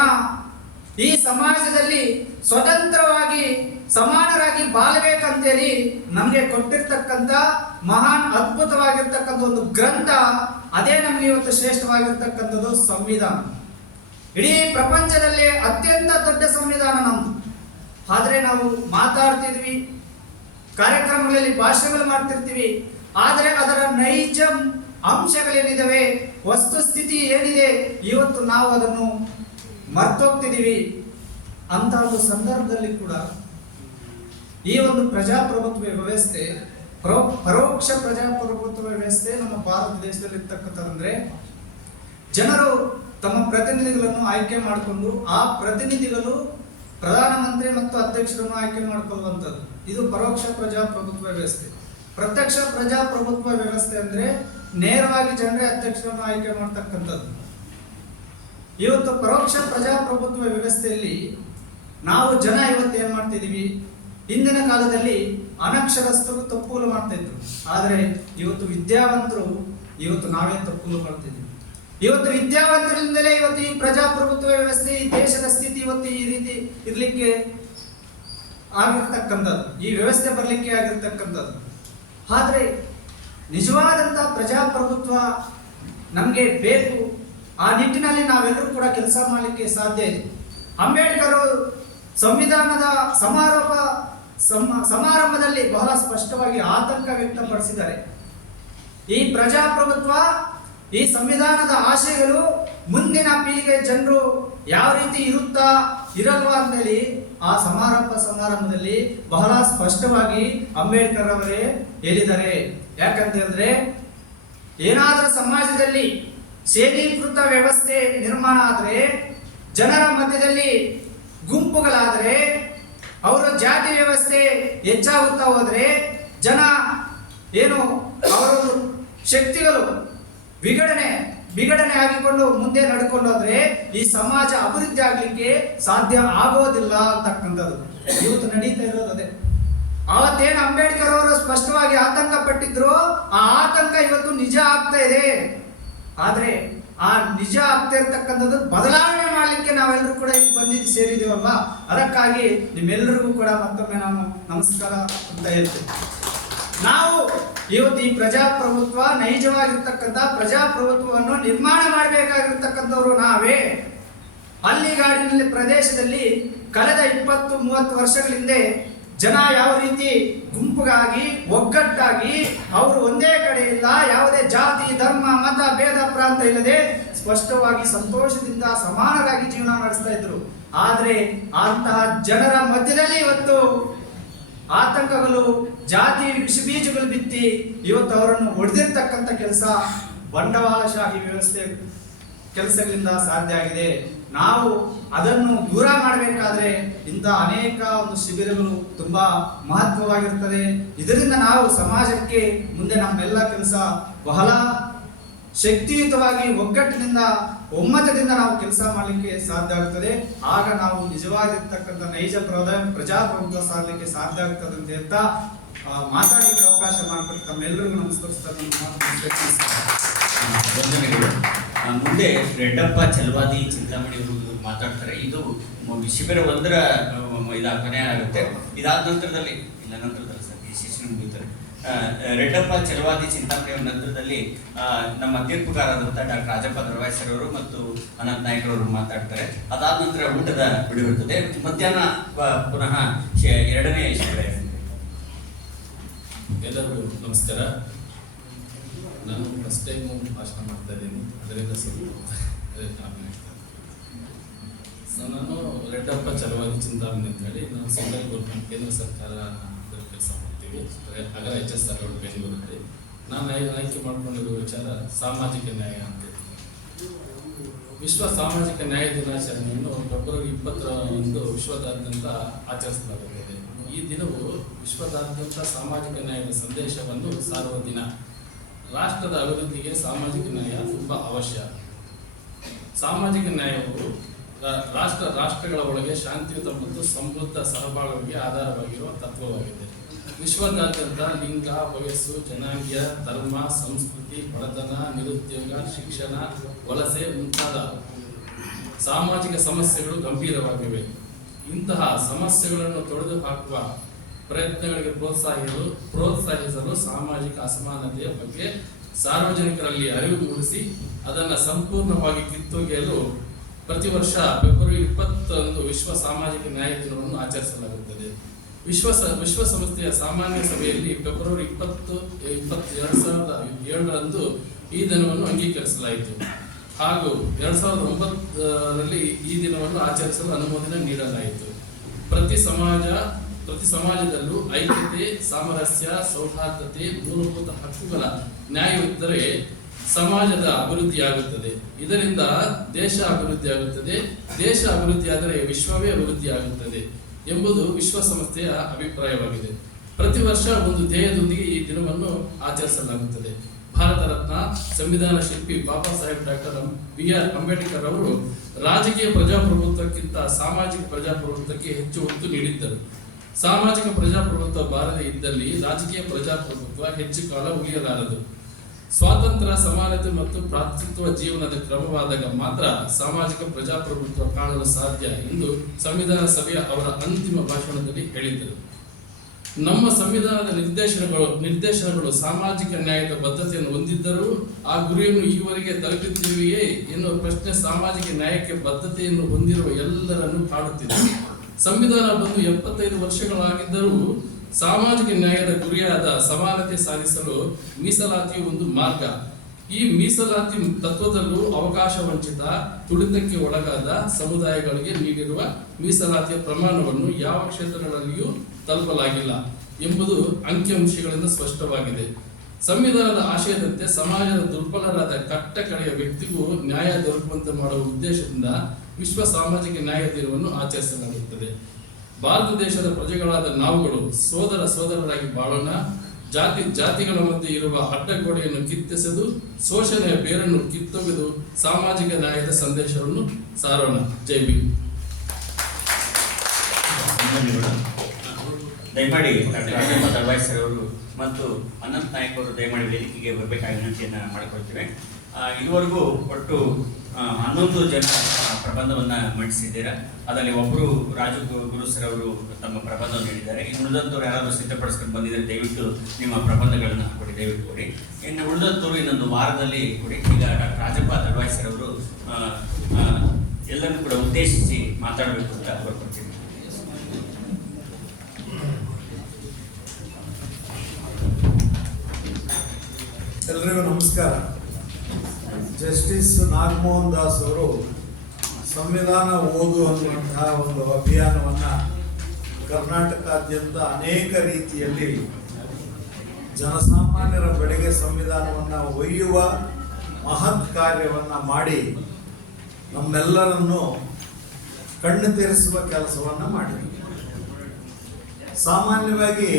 ಈ ಸಮಾಜದಲ್ಲಿ ಸ್ವತಂತ್ರವಾಗಿ ಸಮಾನರಾಗಿ ಬಾಳಬೇಕಂತೇಳಿ ನಮಗೆ ಕೊಟ್ಟಿರ್ತಕ್ಕಂಥ ಮಹಾನ್ ಅದ್ಭುತವಾಗಿರ್ತಕ್ಕಂಥ ಒಂದು ಗ್ರಂಥ, ಅದೇ ನಮಗೆ ಇವತ್ತು ಶ್ರೇಷ್ಠವಾಗಿರ್ತಕ್ಕಂಥದ್ದು ಸಂವಿಧಾನ. ಇಡೀ ಪ್ರಪಂಚದಲ್ಲಿ ಅತ್ಯಂತ ದೊಡ್ಡ ಸಂವಿಧಾನ ನಮ್ದು. ಆದರೆ ನಾವು ಮಾತಾಡ್ತಿದ್ವಿ, ಕಾರ್ಯಕ್ರಮಗಳಲ್ಲಿ ಭಾಷಣಗಳು ಮಾಡ್ತಿರ್ತೀವಿ, ಆದರೆ ಅದರ ನೈಜ ಅಂಶಗಳೇನಿದಾವೆ, ವಸ್ತುಸ್ಥಿತಿ ಏನಿದೆ, ಇವತ್ತು ನಾವು ಅದನ್ನು ಮರ್ತೋಗ್ತಿದ್ದೀವಿ. ಅಂತ ಒಂದು ಸಂದರ್ಭದಲ್ಲಿ ಕೂಡ ಈ ಒಂದು ಪ್ರಜಾಪ್ರಭುತ್ವ ವ್ಯವಸ್ಥೆ, ಪರೋಕ್ಷ ಪ್ರಜಾಪ್ರಭುತ್ವ ವ್ಯವಸ್ಥೆ ನಮ್ಮ ಭಾರತ ದೇಶದಲ್ಲಿ ಇರ್ತಕ್ಕಂಥದ್ದಂದ್ರೆ, ಜನರು ತಮ್ಮ ಪ್ರತಿನಿಧಿಗಳನ್ನು ಆಯ್ಕೆ ಮಾಡಿಕೊಂಡು ಆ ಪ್ರತಿನಿಧಿಗಳು ಪ್ರಧಾನಮಂತ್ರಿ ಮತ್ತು ಅಧ್ಯಕ್ಷರನ್ನು ಆಯ್ಕೆ ಮಾಡಿಕೊಳ್ಳುವಂಥದ್ದು. ಇದು ಪರೋಕ್ಷ ಪ್ರಜಾಪ್ರಭುತ್ವ ವ್ಯವಸ್ಥೆ. ಪ್ರತ್ಯಕ್ಷ ಪ್ರಜಾಪ್ರಭುತ್ವ ವ್ಯವಸ್ಥೆ ಅಂದ್ರೆ ನೇರವಾಗಿ ಜನರೇ ಅಧ್ಯಕ್ಷರನ್ನು ಆಯ್ಕೆ ಮಾಡ್ತಕ್ಕಂಥದ್ದು. ಇವತ್ತು ಪರೋಕ್ಷ ಪ್ರಜಾಪ್ರಭುತ್ವ ವ್ಯವಸ್ಥೆಯಲ್ಲಿ ನಾವು ಜನ ಇವತ್ತು ಏನ್ ಮಾಡ್ತಿದೀವಿ, ಹಿಂದಿನ ಕಾಲದಲ್ಲಿ ಅನಕ್ಷರಸ್ಥರು ತಪ್ಪುಗಳು ಮಾಡ್ತಾ ಇದ್ರು, ಆದರೆ ಇವತ್ತು ವಿದ್ಯಾವಂತರು ಇವತ್ತು ನಾವೇ ತಪ್ಪುಗಳು ಮಾಡ್ತಿದ್ವಿ. ಇವತ್ತು ವಿದ್ಯಾವಂತರಿಂದಲೇ ಇವತ್ತು ಈ ಪ್ರಜಾಪ್ರಭುತ್ವ ವ್ಯವಸ್ಥೆ, ಈ ದೇಶದ ಸ್ಥಿತಿ ಇವತ್ತು ಈ ರೀತಿ ಇರ್ಲಿಕ್ಕೆ ಆಗಿರ್ತಕ್ಕಂಥದ್ದು, ಈ ವ್ಯವಸ್ಥೆ ಬರಲಿಕ್ಕೆ ಆಗಿರ್ತಕ್ಕಂಥದ್ದು. ಆದರೆ ನಿಜವಾದಂತ ಪ್ರಜಾಪ್ರಭುತ್ವ ನಮಗೆ ಬೇಕು. ಆ ನಿಟ್ಟಿನಲ್ಲಿ ನಾವೆಲ್ಲರೂ ಕೂಡ ಕೆಲಸ ಮಾಡಲಿಕ್ಕೆ ಸಾಧ್ಯ ಇದೆ. ಅಂಬೇಡ್ಕರ್ ಸಂವಿಧಾನದ ಸಮಾರಂಭದಲ್ಲಿ ಬಹಳ ಸ್ಪಷ್ಟವಾಗಿ ಆತಂಕ ವ್ಯಕ್ತಪಡಿಸಿದ್ದಾರೆ. ಈ ಪ್ರಜಾಪ್ರಭುತ್ವ, ಈ ಸಂವಿಧಾನದ ಆಶಯಗಳು ಮುಂದಿನ ಪೀಳಿಗೆ ಜನರು ಯಾವ ರೀತಿ ಇರುತ್ತಾ ಇರಲ್ವಾ ಅಂತೇಳಿ ಆ ಸಮಾರಂಭದಲ್ಲಿ ಬಹಳ ಸ್ಪಷ್ಟವಾಗಿ ಅಂಬೇಡ್ಕರ್ ಅವರೇ ಹೇಳಿದ್ದಾರೆ. ಯಾಕಂತ ಹೇಳಿದ್ರೆ, ಏನಾದರೂ ಸಮಾಜದಲ್ಲಿ ಶ್ರೇಣೀಕೃತ ವ್ಯವಸ್ಥೆ ನಿರ್ಮಾಣ ಆದರೆ, ಜನರ ಮಧ್ಯದಲ್ಲಿ ಗುಂಪುಗಳಾದರೆ, ಅವರ ಜಾತಿ ವ್ಯವಸ್ಥೆ ಹೆಚ್ಚಾಗುತ್ತಾ ಹೋದ್ರೆ, ಜನ ಏನು ಅವರ ಶಕ್ತಿಗಳು ವಿಘಟನೆ ಆಗಿಕೊಂಡು ಮುಂದೆ ನಡ್ಕೊಂಡು ಹೋದ್ರೆ ಈ ಸಮಾಜ ಅಭಿವೃದ್ಧಿ ಆಗ್ಲಿಕ್ಕೆ ಸಾಧ್ಯ ಆಗೋದಿಲ್ಲ ಅಂತಕ್ಕಂಥದ್ದು ಇವತ್ತು ನಡೀತಾ ಇರೋದು ಅದೇ. ಅವತ್ತೇನು ಅಂಬೇಡ್ಕರ್ ಅವರು ಸ್ಪಷ್ಟವಾಗಿ ಆತಂಕ ಪಟ್ಟಿದ್ರು, ಆ ಆತಂಕ ಇವತ್ತು ನಿಜ ಆಗ್ತಾ ಇದೆ. ಆದ್ರೆ ಆ ನಿಜ ಆಗ್ತಾ ಇರ್ತಕ್ಕಂಥದ್ದು ಬದಲಾವಣೆ ಮಾಡ್ಲಿಕ್ಕೆ ನಾವೆಲ್ಲರೂ ಕೂಡ ಬಂದಿದ್ದು ಸೇರಿದೇವಲ್ವಾ, ಅದಕ್ಕಾಗಿ ನಿಮ್ಮೆಲ್ಲರಿಗೂ ಕೂಡ ಮತ್ತೊಮ್ಮೆ ನಾನು ನಮಸ್ಕಾರ ಅಂತ ಹೇಳ್ತೇನೆ. ನಾವು ಇವತ್ತು ಈ ಪ್ರಜಾಪ್ರಭುತ್ವ, ನೈಜವಾಗಿರ್ತಕ್ಕಂಥ ಪ್ರಜಾಪ್ರಭುತ್ವವನ್ನು ನಿರ್ಮಾಣ ಮಾಡಬೇಕಾಗಿರ್ತಕ್ಕಂಥವ್ರು ನಾವೇ. ಹಳ್ಳಿಗಾಡಿನ ಪ್ರದೇಶದಲ್ಲಿ ಕಳೆದ 20-30 ವರ್ಷಗಳ ಹಿಂದೆ ಜನ ಯಾವ ರೀತಿ ಗುಂಪುಗಾಗಿ ಒಗ್ಗಟ್ಟಾಗಿ ಅವರು ಒಂದೇ ಕಡೆ ಇಲ್ಲ, ಯಾವುದೇ ಜಾತಿ ಧರ್ಮ ಮತ ಭೇದ ಪ್ರಾಂತ ಇಲ್ಲದೆ ಸ್ಪಷ್ಟವಾಗಿ ಸಂತೋಷದಿಂದ ಸಮಾನರಾಗಿ ಜೀವನ ನಡೆಸ್ತಾ ಇದ್ರು. ಆದ್ರೆ ಅಂತಹ ಜನರ ಮಧ್ಯದಲ್ಲಿ ಇವತ್ತು ಆತಂಕಗಳು, ಜಾತಿ ವಿಷಬೀಜಗಳು ಬಿತ್ತಿ ಇವತ್ತು ಅವರನ್ನು ಹೊಡೆದಿರ್ತಕ್ಕಂಥ ಕೆಲಸ ಬಂಡವಾಳಶಾಹಿ ವ್ಯವಸ್ಥೆ ಕೆಲಸಗಳಿಂದ ಸಾಧ್ಯ ಆಗಿದೆ. ನಾವು ಅದನ್ನು ದೂರ ಮಾಡಬೇಕಾದ್ರೆ ಇಂಥ ಅನೇಕ ಒಂದು ಶಿಬಿರಗಳು ತುಂಬಾ ಮಹತ್ವವಾಗಿರ್ತದೆ. ಇದರಿಂದ ನಾವು ಸಮಾಜಕ್ಕೆ ಮುಂದೆ ನಮ್ಮೆಲ್ಲ ಕೆಲಸ ಬಹಳ ಶಕ್ತಿಯುತವಾಗಿ ಒಗ್ಗಟ್ಟಿನಿಂದ ಒಮ್ಮತದಿಂದ ನಾವು ಕೆಲಸ ಮಾಡಲಿಕ್ಕೆ ಸಾಧ್ಯ ಆಗ್ತದೆ. ಆಗ ನಾವು ನಿಜವಾಗಿರ್ತಕ್ಕಂಥ ನೈಜ ಪ್ರಜಾಪ್ರಭುತ್ವ ಸಾಧಲಿಕ್ಕೆ ಸಾಧ್ಯ ಆಗ್ತದೆ ಅಂತ ಹೇಳ್ತಾ ಮಾತಾಡಲಿಕ್ಕೆ ಅವಕಾಶ ಮಾಡಿಕೊಟ್ಟು ತಮ್ಮೆಲ್ಲರಿಗೂ ನಮಸ್ಕರಿಸ್ತಾ ವಂದನೆಗಳು. ಮುಂದೆ ರೆಡ್ಡಪ್ಪ ಚಲವಾದಿ ಚಿಂತಾಮಣಿ ಅವರು ಮಾತಾಡ್ತಾರೆ. ಇದು ಶಿಬಿರ 1ರ ಕೊನೆ ಆಗುತ್ತೆ. ಇದಾದ ನಂತರದಲ್ಲಿ ಸರ್ ಈ ಸೆಷನ್ ಮುಗಿತಾರೆ. ರೆಡ್ಡಪ್ಪ ಚಲವಾದಿ ಚಿಂತಾಮಣಿ ನಂತರದಲ್ಲಿ ನಮ್ಮ ತೀರ್ಪುಗಾರರಾದಂಥ ಡಾಕ್ಟರ್ ರಾಜಪ್ಪ ದರ್ವಾಯ್ ಸರ್ ಅವರು ಮತ್ತು ಅನಂತ್ ನಾಯ್ಕ ಅವರು ಮಾತಾಡ್ತಾರೆ. ಅದಾದ ನಂತರ ಊಟದ ಬಿಡುವಿರುತ್ತದೆ. ಮಧ್ಯಾಹ್ನ ಪುನಃ 2ನೇ ಶಿಬಿರ. ಎಲ್ಲರಿಗೂ ನಮಸ್ಕಾರ. ನಾನು ಫಸ್ಟ್ ಟೈಮ್ ಭಾಷಣ ಮಾಡ್ತಾ ಇದ್ದೀನಿ, ಅದರಿಂದ ನಾನು ರೆಡ್ಡಪ್ಪ ಚಲವಾದಿ ಚಿಂತಾಮಣಿ ಅಂತ ಹೇಳಿ ನಾವು ಸೆಂಟ್ರಲ್ ಗೌರ್ಮೆಂಟ್ ಕೇಂದ್ರ ಸರ್ಕಾರ ಕೆಲಸ ಮಾಡ್ತೀವಿ, ಅಗರ HS ರೋಡ್ ಬೆಂಗಳೂರಲ್ಲಿ. ನಾನು ಆಯ್ಕೆ ಮಾಡ್ಕೊಂಡಿರುವ ವಿಚಾರ ಸಾಮಾಜಿಕ ನ್ಯಾಯ ಅಂತ. ವಿಶ್ವ ಸಾಮಾಜಿಕ ನ್ಯಾಯ ದಿನಾಚರಣೆಯನ್ನು ಫೆಬ್ರವರಿ 20ರಂದು ವಿಶ್ವದಾದ್ಯಂತ ಆಚರಿಸಲಾಗುತ್ತದೆ. ಈ ದಿನವು ವಿಶ್ವದಾದ್ಯಂತ ಸಾಮಾಜಿಕ ನ್ಯಾಯದ ಸಂದೇಶವನ್ನು ಸಾರುವ ದಿನ. ರಾಷ್ಟ್ರದ ಅಭಿವೃದ್ಧಿಗೆ ಸಾಮಾಜಿಕ ನ್ಯಾಯ ತುಂಬ ಅವಶ್ಯ. ಸಾಮಾಜಿಕ ನ್ಯಾಯವು ರಾಷ್ಟ್ರಗಳ ಒಳಗೆ ಶಾಂತಿಯುತ ಮತ್ತು ಸಮೃದ್ಧ ಸಹಬಾಳ್ವೆಗೆ ಆಧಾರವಾಗಿರುವ ತತ್ವವಾಗಿದೆ. ವಿಶ್ವದಾದ್ಯಂತ ಲಿಂಗ, ವಯಸ್ಸು, ಜನಾಂಗೀಯ, ಧರ್ಮ, ಸಂಸ್ಕೃತಿ, ಬಡತನ, ನಿರುದ್ಯೋಗ, ಶಿಕ್ಷಣ, ವಲಸೆ ಮುಂತಾದ ಸಾಮಾಜಿಕ ಸಮಸ್ಯೆಗಳು ಗಂಭೀರವಾಗಿವೆ. ಇಂತಹ ಸಮಸ್ಯೆಗಳನ್ನು ತೊಡೆದು ಹಾಕುವ ಪ್ರಯತ್ನಗಳಿಗೆ ಪ್ರೋತ್ಸಾಹಿಸಲು ಸಾಮಾಜಿಕ ಅಸಮಾನತೆಯ ಬಗ್ಗೆ ಸಾರ್ವಜನಿಕರಲ್ಲಿ ಅರಿವು ಮೂಡಿಸಿ ಅದನ್ನು ಸಂಪೂರ್ಣವಾಗಿ ಕಿತ್ತೊಗೆಯಲು ಪ್ರತಿ ವರ್ಷ ಫೆಬ್ರವರಿ 20 ವಿಶ್ವ ಸಾಮಾಜಿಕ ನ್ಯಾಯ ದಿನವನ್ನು ಆಚರಿಸಲಾಗುತ್ತದೆ. ವಿಶ್ವಸಂಸ್ಥೆಯ ಸಾಮಾನ್ಯ ಸಭೆಯಲ್ಲಿ ಫೆಬ್ರವರಿ 20, 2007 ಈ ದಿನವನ್ನು ಅಂಗೀಕರಿಸಲಾಯಿತು ಹಾಗೂ 2009ರಲ್ಲಿ ಈ ದಿನವನ್ನು ಆಚರಿಸಲು ಅನುಮೋದನೆ ನೀಡಲಾಯಿತು. ಪ್ರತಿ ಸಮಾಜದಲ್ಲೂ ಐಕ್ಯತೆ, ಸಾಮರಸ್ಯ, ಸೌಹಾರ್ದತೆ, ಮೂಲಭೂತ ಹಕ್ಕುಗಳ ನ್ಯಾಯವಿದ್ದರೆ ಸಮಾಜದ ಅಭಿವೃದ್ಧಿಯಾಗುತ್ತದೆ. ಇದರಿಂದ ದೇಶ ಅಭಿವೃದ್ಧಿಯಾಗುತ್ತದೆ. ದೇಶ ಅಭಿವೃದ್ಧಿಯಾದರೆ ವಿಶ್ವವೇ ಅಭಿವೃದ್ಧಿಯಾಗುತ್ತದೆ ಎಂಬುದು ವಿಶ್ವಸಂಸ್ಥೆಯ ಅಭಿಪ್ರಾಯವಾಗಿದೆ. ಪ್ರತಿ ವರ್ಷ ಒಂದು ಧ್ಯೇಯದೊಂದಿಗೆ ಈ ದಿನವನ್ನು ಆಚರಿಸಲಾಗುತ್ತದೆ. ಭಾರತ ರತ್ನ ಸಂವಿಧಾನ ಶಿಲ್ಪಿ ಬಾಬಾ ಸಾಹೇಬ್ ಡಾಕ್ಟರ್ BR ಅಂಬೇಡ್ಕರ್ ಅವರು ರಾಜಕೀಯ ಪ್ರಜಾಪ್ರಭುತ್ವಕ್ಕಿಂತ ಸಾಮಾಜಿಕ ಪ್ರಜಾಪ್ರಭುತ್ವಕ್ಕೆ ಹೆಚ್ಚು ಒತ್ತು ನೀಡಿದ್ದರು. ಸಾಮಾಜಿಕ ಪ್ರಜಾಪ್ರಭುತ್ವ ಬಾರದೇ ಇದ್ದಲ್ಲಿ ರಾಜಕೀಯ ಪ್ರಜಾಪ್ರಭುತ್ವ ಹೆಚ್ಚು ಕಾಲ ಉಳಿಯಲಾರದು. ಸ್ವಾತಂತ್ರ್ಯ, ಸಮಾನತೆ ಮತ್ತು ಭ್ರಾತೃತ್ವ ಜೀವನದ ಕ್ರಮವಾದಾಗ ಮಾತ್ರ ಸಾಮಾಜಿಕ ಪ್ರಜಾಪ್ರಭುತ್ವ ಕಾಣಲು ಸಾಧ್ಯ ಎಂದು ಸಂವಿಧಾನ ಸಭೆಯ ಅವರ ಅಂತಿಮ ಭಾಷಣದಲ್ಲಿ ಹೇಳಿದರು. ನಮ್ಮ ಸಂವಿಧಾನದ ನಿರ್ದೇಶನಗಳು ಸಾಮಾಜಿಕ ನ್ಯಾಯದ ಬದ್ಧತೆಯನ್ನು ಹೊಂದಿದ್ದರೂ ಆ ಗುರಿಯನ್ನು ಈವರೆಗೆ ತಲುಪಿದ್ದೇವೆಯೇ ಎನ್ನುವ ಪ್ರಶ್ನೆ ಸಾಮಾಜಿಕ ನ್ಯಾಯಕ್ಕೆ ಬದ್ಧತೆಯನ್ನು ಹೊಂದಿರುವ ಎಲ್ಲರನ್ನು ಕಾಡುತ್ತಿದೆ. ಸಂವಿಧಾನ ಬಂದು 75 ವರ್ಷಗಳಾಗಿದ್ದರೂ ಸಾಮಾಜಿಕ ನ್ಯಾಯದ ಗುರಿಯಾದ ಸಮಾನತೆ ಸಾಧಿಸಲು ಮೀಸಲಾತಿ ಒಂದು ಮಾರ್ಗ. ಈ ಮೀಸಲಾತಿ ತತ್ವದಲ್ಲೂ ಅವಕಾಶ ವಂಚಿತ, ತುಳಿತಕ್ಕೆ ಒಳಗಾದ ಸಮುದಾಯಗಳಿಗೆ ನೀಡಿರುವ ಮೀಸಲಾತಿಯ ಪ್ರಮಾಣವನ್ನು ಯಾವ ಕ್ಷೇತ್ರಗಳಲ್ಲಿಯೂ ತಲುಪಲಾಗಿಲ್ಲ ಎಂಬುದು ಅಂಕಿಅಂಶಗಳಿಂದ ಸ್ಪಷ್ಟವಾಗಿದೆ. ಸಂವಿಧಾನದ ಆಶಯದಂತೆ ಸಮಾಜದ ದುರ್ಬಲರಾದ ಕಟ್ಟ ಕಡೆಯ ವ್ಯಕ್ತಿಗೂ ನ್ಯಾಯ ದೊರಕುವಂತೆ ಮಾಡುವ ಉದ್ದೇಶದಿಂದ ವಿಶ್ವ ಸಾಮಾಜಿಕ ನ್ಯಾಯ ದಿನವನ್ನು ಆಚರಿಸಲಾಗುತ್ತದೆ. ಭಾರತ ದೇಶದ ಪ್ರಜೆಗಳಾದ ನಾವುಗಳು ಸೋದರರಾಗಿ ಬಾಳೋಣ. ಜಾತಿಗಳ ಮಧ್ಯೆ ಇರುವ ಅಡ್ಡಗೋಡೆಯನ್ನು ಕಿತ್ತೆಸೆದು ಶೋಷಣೆಯ ಬೇರನ್ನು ಕಿತ್ತೊಗೆದು ಸಾಮಾಜಿಕ ನ್ಯಾಯದ ಸಂದೇಶವನ್ನು ಸಾರೋಣ. ಜೈ ಭೀಮ್. ದಯಮಾಡಿ ಡಾಕ್ಟರ್ ಸರ್ ಅವರು ಮತ್ತು ಅನಂತ್ ನಾಯಕ್ ಅವರು ದಯಮಾಡಿ ವೇದಿಕೆಗೆ ಬರಬೇಕಾಗಿ ವಿನಂತಿಯನ್ನು ಮಾಡಿಕೊಳ್ತೇವೆ. ಇದುವರೆಗೂ ಒಟ್ಟು 11 ಜನ ಪ್ರಬಂಧವನ್ನು ಮಂಡಿಸಿದ್ದೀರಾ. ಅದರಲ್ಲಿ ಒಬ್ಬರು ರಾಜು ಗುರು ಸರ್ ಅವರು ತಮ್ಮ ಪ್ರಬಂಧವನ್ನು ನೀಡಿದ್ದಾರೆ. ಇನ್ನು ಉಳಿದಂಥವ್ರು ಯಾರಾದರೂ ಸಿದ್ಧಪಡಿಸ್ಕೊಂಡು ಬಂದಿದ್ದಾರೆ, ದಯವಿಟ್ಟು ನಿಮ್ಮ ಪ್ರಬಂಧಗಳನ್ನು ಕೊಡಿ, ದಯವಿಟ್ಟು ಕೊಡಿ. ಇನ್ನು ಉಳಿದಂಥವ್ರು ಇನ್ನೊಂದು ವಾರದಲ್ಲಿ ಕೊಡಿ. ಈಗ ಡಾಕ್ಟರ್ ರಾಜಪ್ಪ ದಳವಾಯಿ ಸರ್ ಅವರು ಎಲ್ಲರೂ ಕೂಡ ಉದ್ದೇಶಿಸಿ ಮಾತಾಡಬೇಕು ಅಂತ ಕೋರ್ಕೊಳ್ತೀನಿ. ಎಲ್ಲರಿಗೂ ನಮಸ್ಕಾರ. ಜಸ್ಟಿಸ್ ನಾಗಮೋಹನ್ ದಾಸ್ ಅವರು ಸಂವಿಧಾನ ಓದು ಅನ್ನುವಂತಹ ಒಂದು ಅಭಿಯಾನವನ್ನು ಕರ್ನಾಟಕಾದ್ಯಂತ ಅನೇಕ ರೀತಿಯಲ್ಲಿ ಜನಸಾಮಾನ್ಯರ ಬಳಿಗೆ ಸಂವಿಧಾನವನ್ನು ಒಯ್ಯುವ ಮಹತ್ ಕಾರ್ಯವನ್ನು ಮಾಡಿ ನಮ್ಮೆಲ್ಲರನ್ನು ಕಣ್ಣು ತೆರೆಸುವ ಕೆಲಸವನ್ನು ಮಾಡಿದರು. ಸಾಮಾನ್ಯವಾಗಿ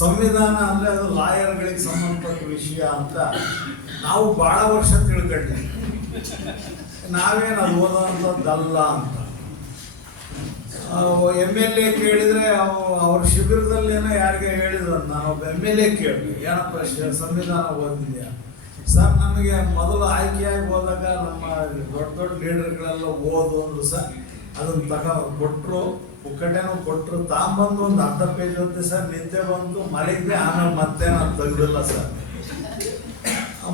ಸಂವಿಧಾನ ಅಂದರೆ ಅದು ಲಾಯರ್ಗಳಿಗೆ ಸಂಬಂಧಪಟ್ಟ ವಿಷಯ ಅಂತ ನಾವು ಭಾಳ ವರ್ಷ ತಿಳ್ಕೊಂಡ್ವಿ. ನಾವೇನು ಅದು ಓದೋಂಥದ್ದಲ್ಲ ಅಂತ. MLA ಕೇಳಿದರೆ ಅವ್ರ ಶಿಬಿರದಲ್ಲೇನೋ ಯಾರಿಗೆ ಹೇಳಿದ್ರು, ನಾನೊಬ್ಬ MLA ಕೇಳಿದ್ವಿ, ಏನಪ್ಪ ಸಂವಿಧಾನ ಓದಿದ್ಯಾ ಸರ್? ನಮಗೆ ಮೊದಲು ಆಯ್ಕೆಯಾಗಿ ಹೋದಾಗ ನಮ್ಮ ದೊಡ್ಡ ಲೀಡರ್ಗಳೆಲ್ಲ ಓದು ಅಂದರು ಸರ್. ಅದನ್ನು ಕೊಟ್ಟರು, ಪುಕ್ಕಟೇನೋ ಕೊಟ್ಟರು, ತಾಂಬಂದು ಒಂದು 10 ಪೇಜ್ ಓದಿದೆ ಸರ್. ನಿದ್ದೆ ಬಂತು, ಮಲಗಿದೆ, ಆಮೇಲೆ ಮತ್ತೆ ನಾನು ತೆಗೆದಿಲ್ಲ ಸರ್.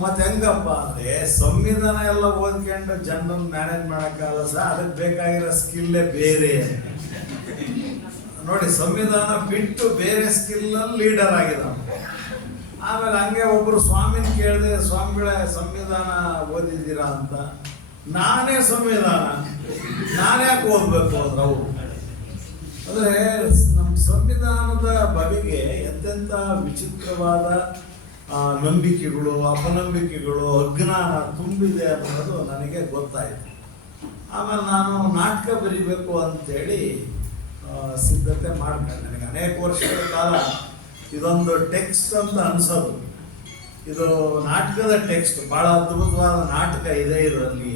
ಮತ್ತೆ ಹೆಂಗಪ್ಪ ಅಂದರೆ ಸಂವಿಧಾನ ಎಲ್ಲ ಓದ್ಕೊಂಡು ಜನರನ್ನು ಮ್ಯಾನೇಜ್ ಮಾಡೋಕ್ಕಾಗಲ್ಲ ಸರ್. ಅದಕ್ಕೆ ಬೇಕಾಗಿರೋ ಸ್ಕಿಲ್ಲೇ ಬೇರೆ. ನೋಡಿ, ಸಂವಿಧಾನ ಬಿಟ್ಟು ಬೇರೆ ಸ್ಕಿಲ್ಲಲ್ಲಿ ಲೀಡರ್ ಆಗಿದ. ಆಮೇಲೆ ಹಂಗೆ ಒಬ್ಬರು ಸ್ವಾಮಿನ ಕೇಳಿದೆ, ಸ್ವಾಮಿಗಳೇ ಸಂವಿಧಾನ ಓದಿದ್ದೀರಾ ಅಂತ. ನಾನೇ ಯಾಕೆ ಓದಬೇಕು ಅಂದ್ರೆ ಅವರು ಅಂದರೆ ನಮ್ಮ ಸಂವಿಧಾನದ ಬಗೆಗೆ ಎಂತೆಂಥ ವಿಚಿತ್ರವಾದ ನಂಬಿಕೆಗಳು, ಅಪನಂಬಿಕೆಗಳು, ಅಜ್ಞಾನ ತುಂಬಿದೆ ಅನ್ನೋದು ನನಗೆ ಗೊತ್ತಾಯಿತು. ಆಮೇಲೆ ನಾನು ನಾಟಕ ಬರೀಬೇಕು ಅಂತೇಳಿ ಸಿದ್ಧತೆ ಮಾಡ್ಕೊಂಡೆ. ನನಗೆ ಅನೇಕ ವರ್ಷಗಳ ಕಾಲ ಇದೊಂದು ಟೆಕ್ಸ್ಟ್ ಅಂತ ಅನಿಸೋದು. ಇದು ನಾಟಕದ ಟೆಕ್ಸ್ಟ್, ಭಾಳ ಅದ್ಭುತವಾದ ನಾಟಕ ಇದೆ ಇದರಲ್ಲಿ.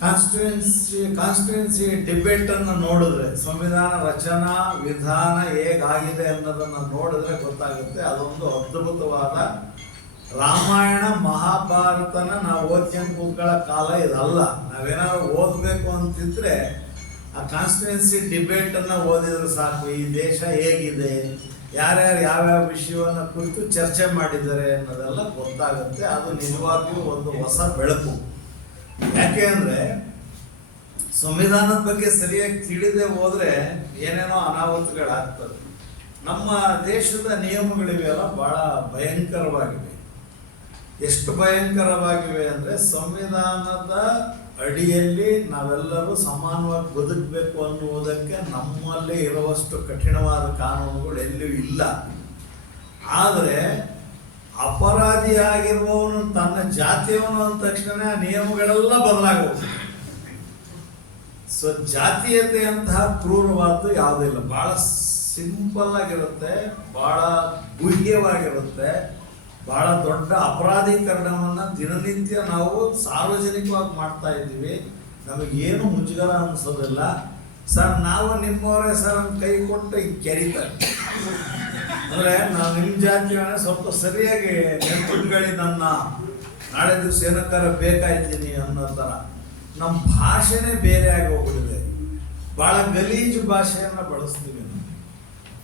ಕಾನ್ಸ್ಟಿಟ್ಯೂನ್ಸಿ ಡಿಬೇಟನ್ನು ನೋಡಿದ್ರೆ, ಸಂವಿಧಾನ ರಚನಾ ವಿಧಾನ ಹೇಗಾಗಿದೆ ಅನ್ನೋದನ್ನು ನೋಡಿದ್ರೆ ಗೊತ್ತಾಗುತ್ತೆ. ಅದೊಂದು ಅದ್ಭುತವಾದ ರಾಮಾಯಣ ಮಹಾಭಾರತನ ನಾವು ಓದ್ಕೊಂಡು ಕೂತ್ಕೊಳ್ಳೋ ಕಾಲ ಇದಲ್ಲ. ನಾವೇನಾದ್ರು ಓದಬೇಕು ಅಂತಿದ್ರೆ ಆ ಕಾನ್ಸ್ಟಿಟ್ಯೂನ್ಸಿ ಡಿಬೇಟನ್ನು ಓದಿದ್ರೆ ಸಾಕು. ಈ ದೇಶ ಹೇಗಿದೆ, ಯಾರ್ಯಾರು ಯಾವ್ಯಾವ ವಿಷಯವನ್ನು ಕುರಿತು ಚರ್ಚೆ ಮಾಡಿದ್ದಾರೆ ಅನ್ನೋದೆಲ್ಲ ಗೊತ್ತಾಗುತ್ತೆ. ಅದು ನಿಜವಾಗಿಯೂ ಒಂದು ಹೊಸ ಬೆಳಕು. ಯಾಕೆ ಅಂದರೆ ಸಂವಿಧಾನದ ಬಗ್ಗೆ ಸರಿಯಾಗಿ ತಿಳಿದೇ ಹೋದರೆ ಏನೇನೋ ಅನಾಹುತಗಳಾಗ್ತದೆ. ನಮ್ಮ ದೇಶದ ನಿಯಮಗಳಿವೆಯಲ್ಲ ಭಾಳ ಭಯಂಕರವಾಗಿವೆ. ಎಷ್ಟು ಭಯಂಕರವಾಗಿವೆ ಅಂದರೆ ಸಂವಿಧಾನದ ಅಡಿಯಲ್ಲಿ ನಾವೆಲ್ಲರೂ ಸಮಾನವಾಗಿ ಬದುಕಬೇಕು ಅನ್ನುವುದಕ್ಕೆ ನಮ್ಮಲ್ಲೇ ಇರುವಷ್ಟು ಕಠಿಣವಾದ ಕಾನೂನುಗಳು ಎಲ್ಲಿಯೂ ಇಲ್ಲ. ಆದರೆ ಅಪರಾಧಿಯಾಗಿರುವವನು ತನ್ನ ಜಾತಿಯವನು ಅಂದ ತಕ್ಷಣ ನಿಯಮಗಳೆಲ್ಲ ಬದಲಾಗೋದು. ಸೊ ಜಾತೀಯತೆಯಂತಹ ಕ್ರೂರವಾದ್ದು ಯಾವುದಿಲ್ಲ. ಭಾಳ ಸಿಂಪಲ್ ಆಗಿರುತ್ತೆ, ಭಾಳ ಗುಹ್ಯವಾಗಿರುತ್ತೆ. ಭಾಳ ದೊಡ್ಡ ಅಪರಾಧೀಕರಣವನ್ನು ದಿನನಿತ್ಯ ನಾವು ಸಾರ್ವಜನಿಕವಾಗಿ ಮಾಡ್ತಾ ಇದ್ದೀವಿ. ನಮಗೇನು ಮುಜುಗರ ಅನಿಸೋದಿಲ್ಲ. ಸರ್ ನಾವು ನಿಮ್ಮವರೇ ಸರ್ ಅಂತ ಕೈ ಕೊಟ್ಟು ಹಿಂಗೆ ಕೆರಿತಾರೆ. ಅಂದರೆ ನಾವು ನಿಮ್ಮ ಜಾತಿಯವನೇ ಸ್ವಲ್ಪ ಸರಿಯಾಗಿ ನೆನಪಿಟ್ಕೊಳ್ಳಿ, ನನ್ನ ನಾಳೆ ದಿವಸ ಏನಕ್ಕಾರ ಬೇಕಾಯ್ತೀನಿ ಅನ್ನೋ ಥರ. ನಮ್ಮ ಭಾಷೆನೇ ಬೇರೆ ಆಗಿ ಹೋಗ್ಬಿಟ್ಟಿದೆ. ಭಾಳ ಗಲೀಜು ಭಾಷೆಯನ್ನು ಬಳಸ್ತೀವಿ ನಾವು.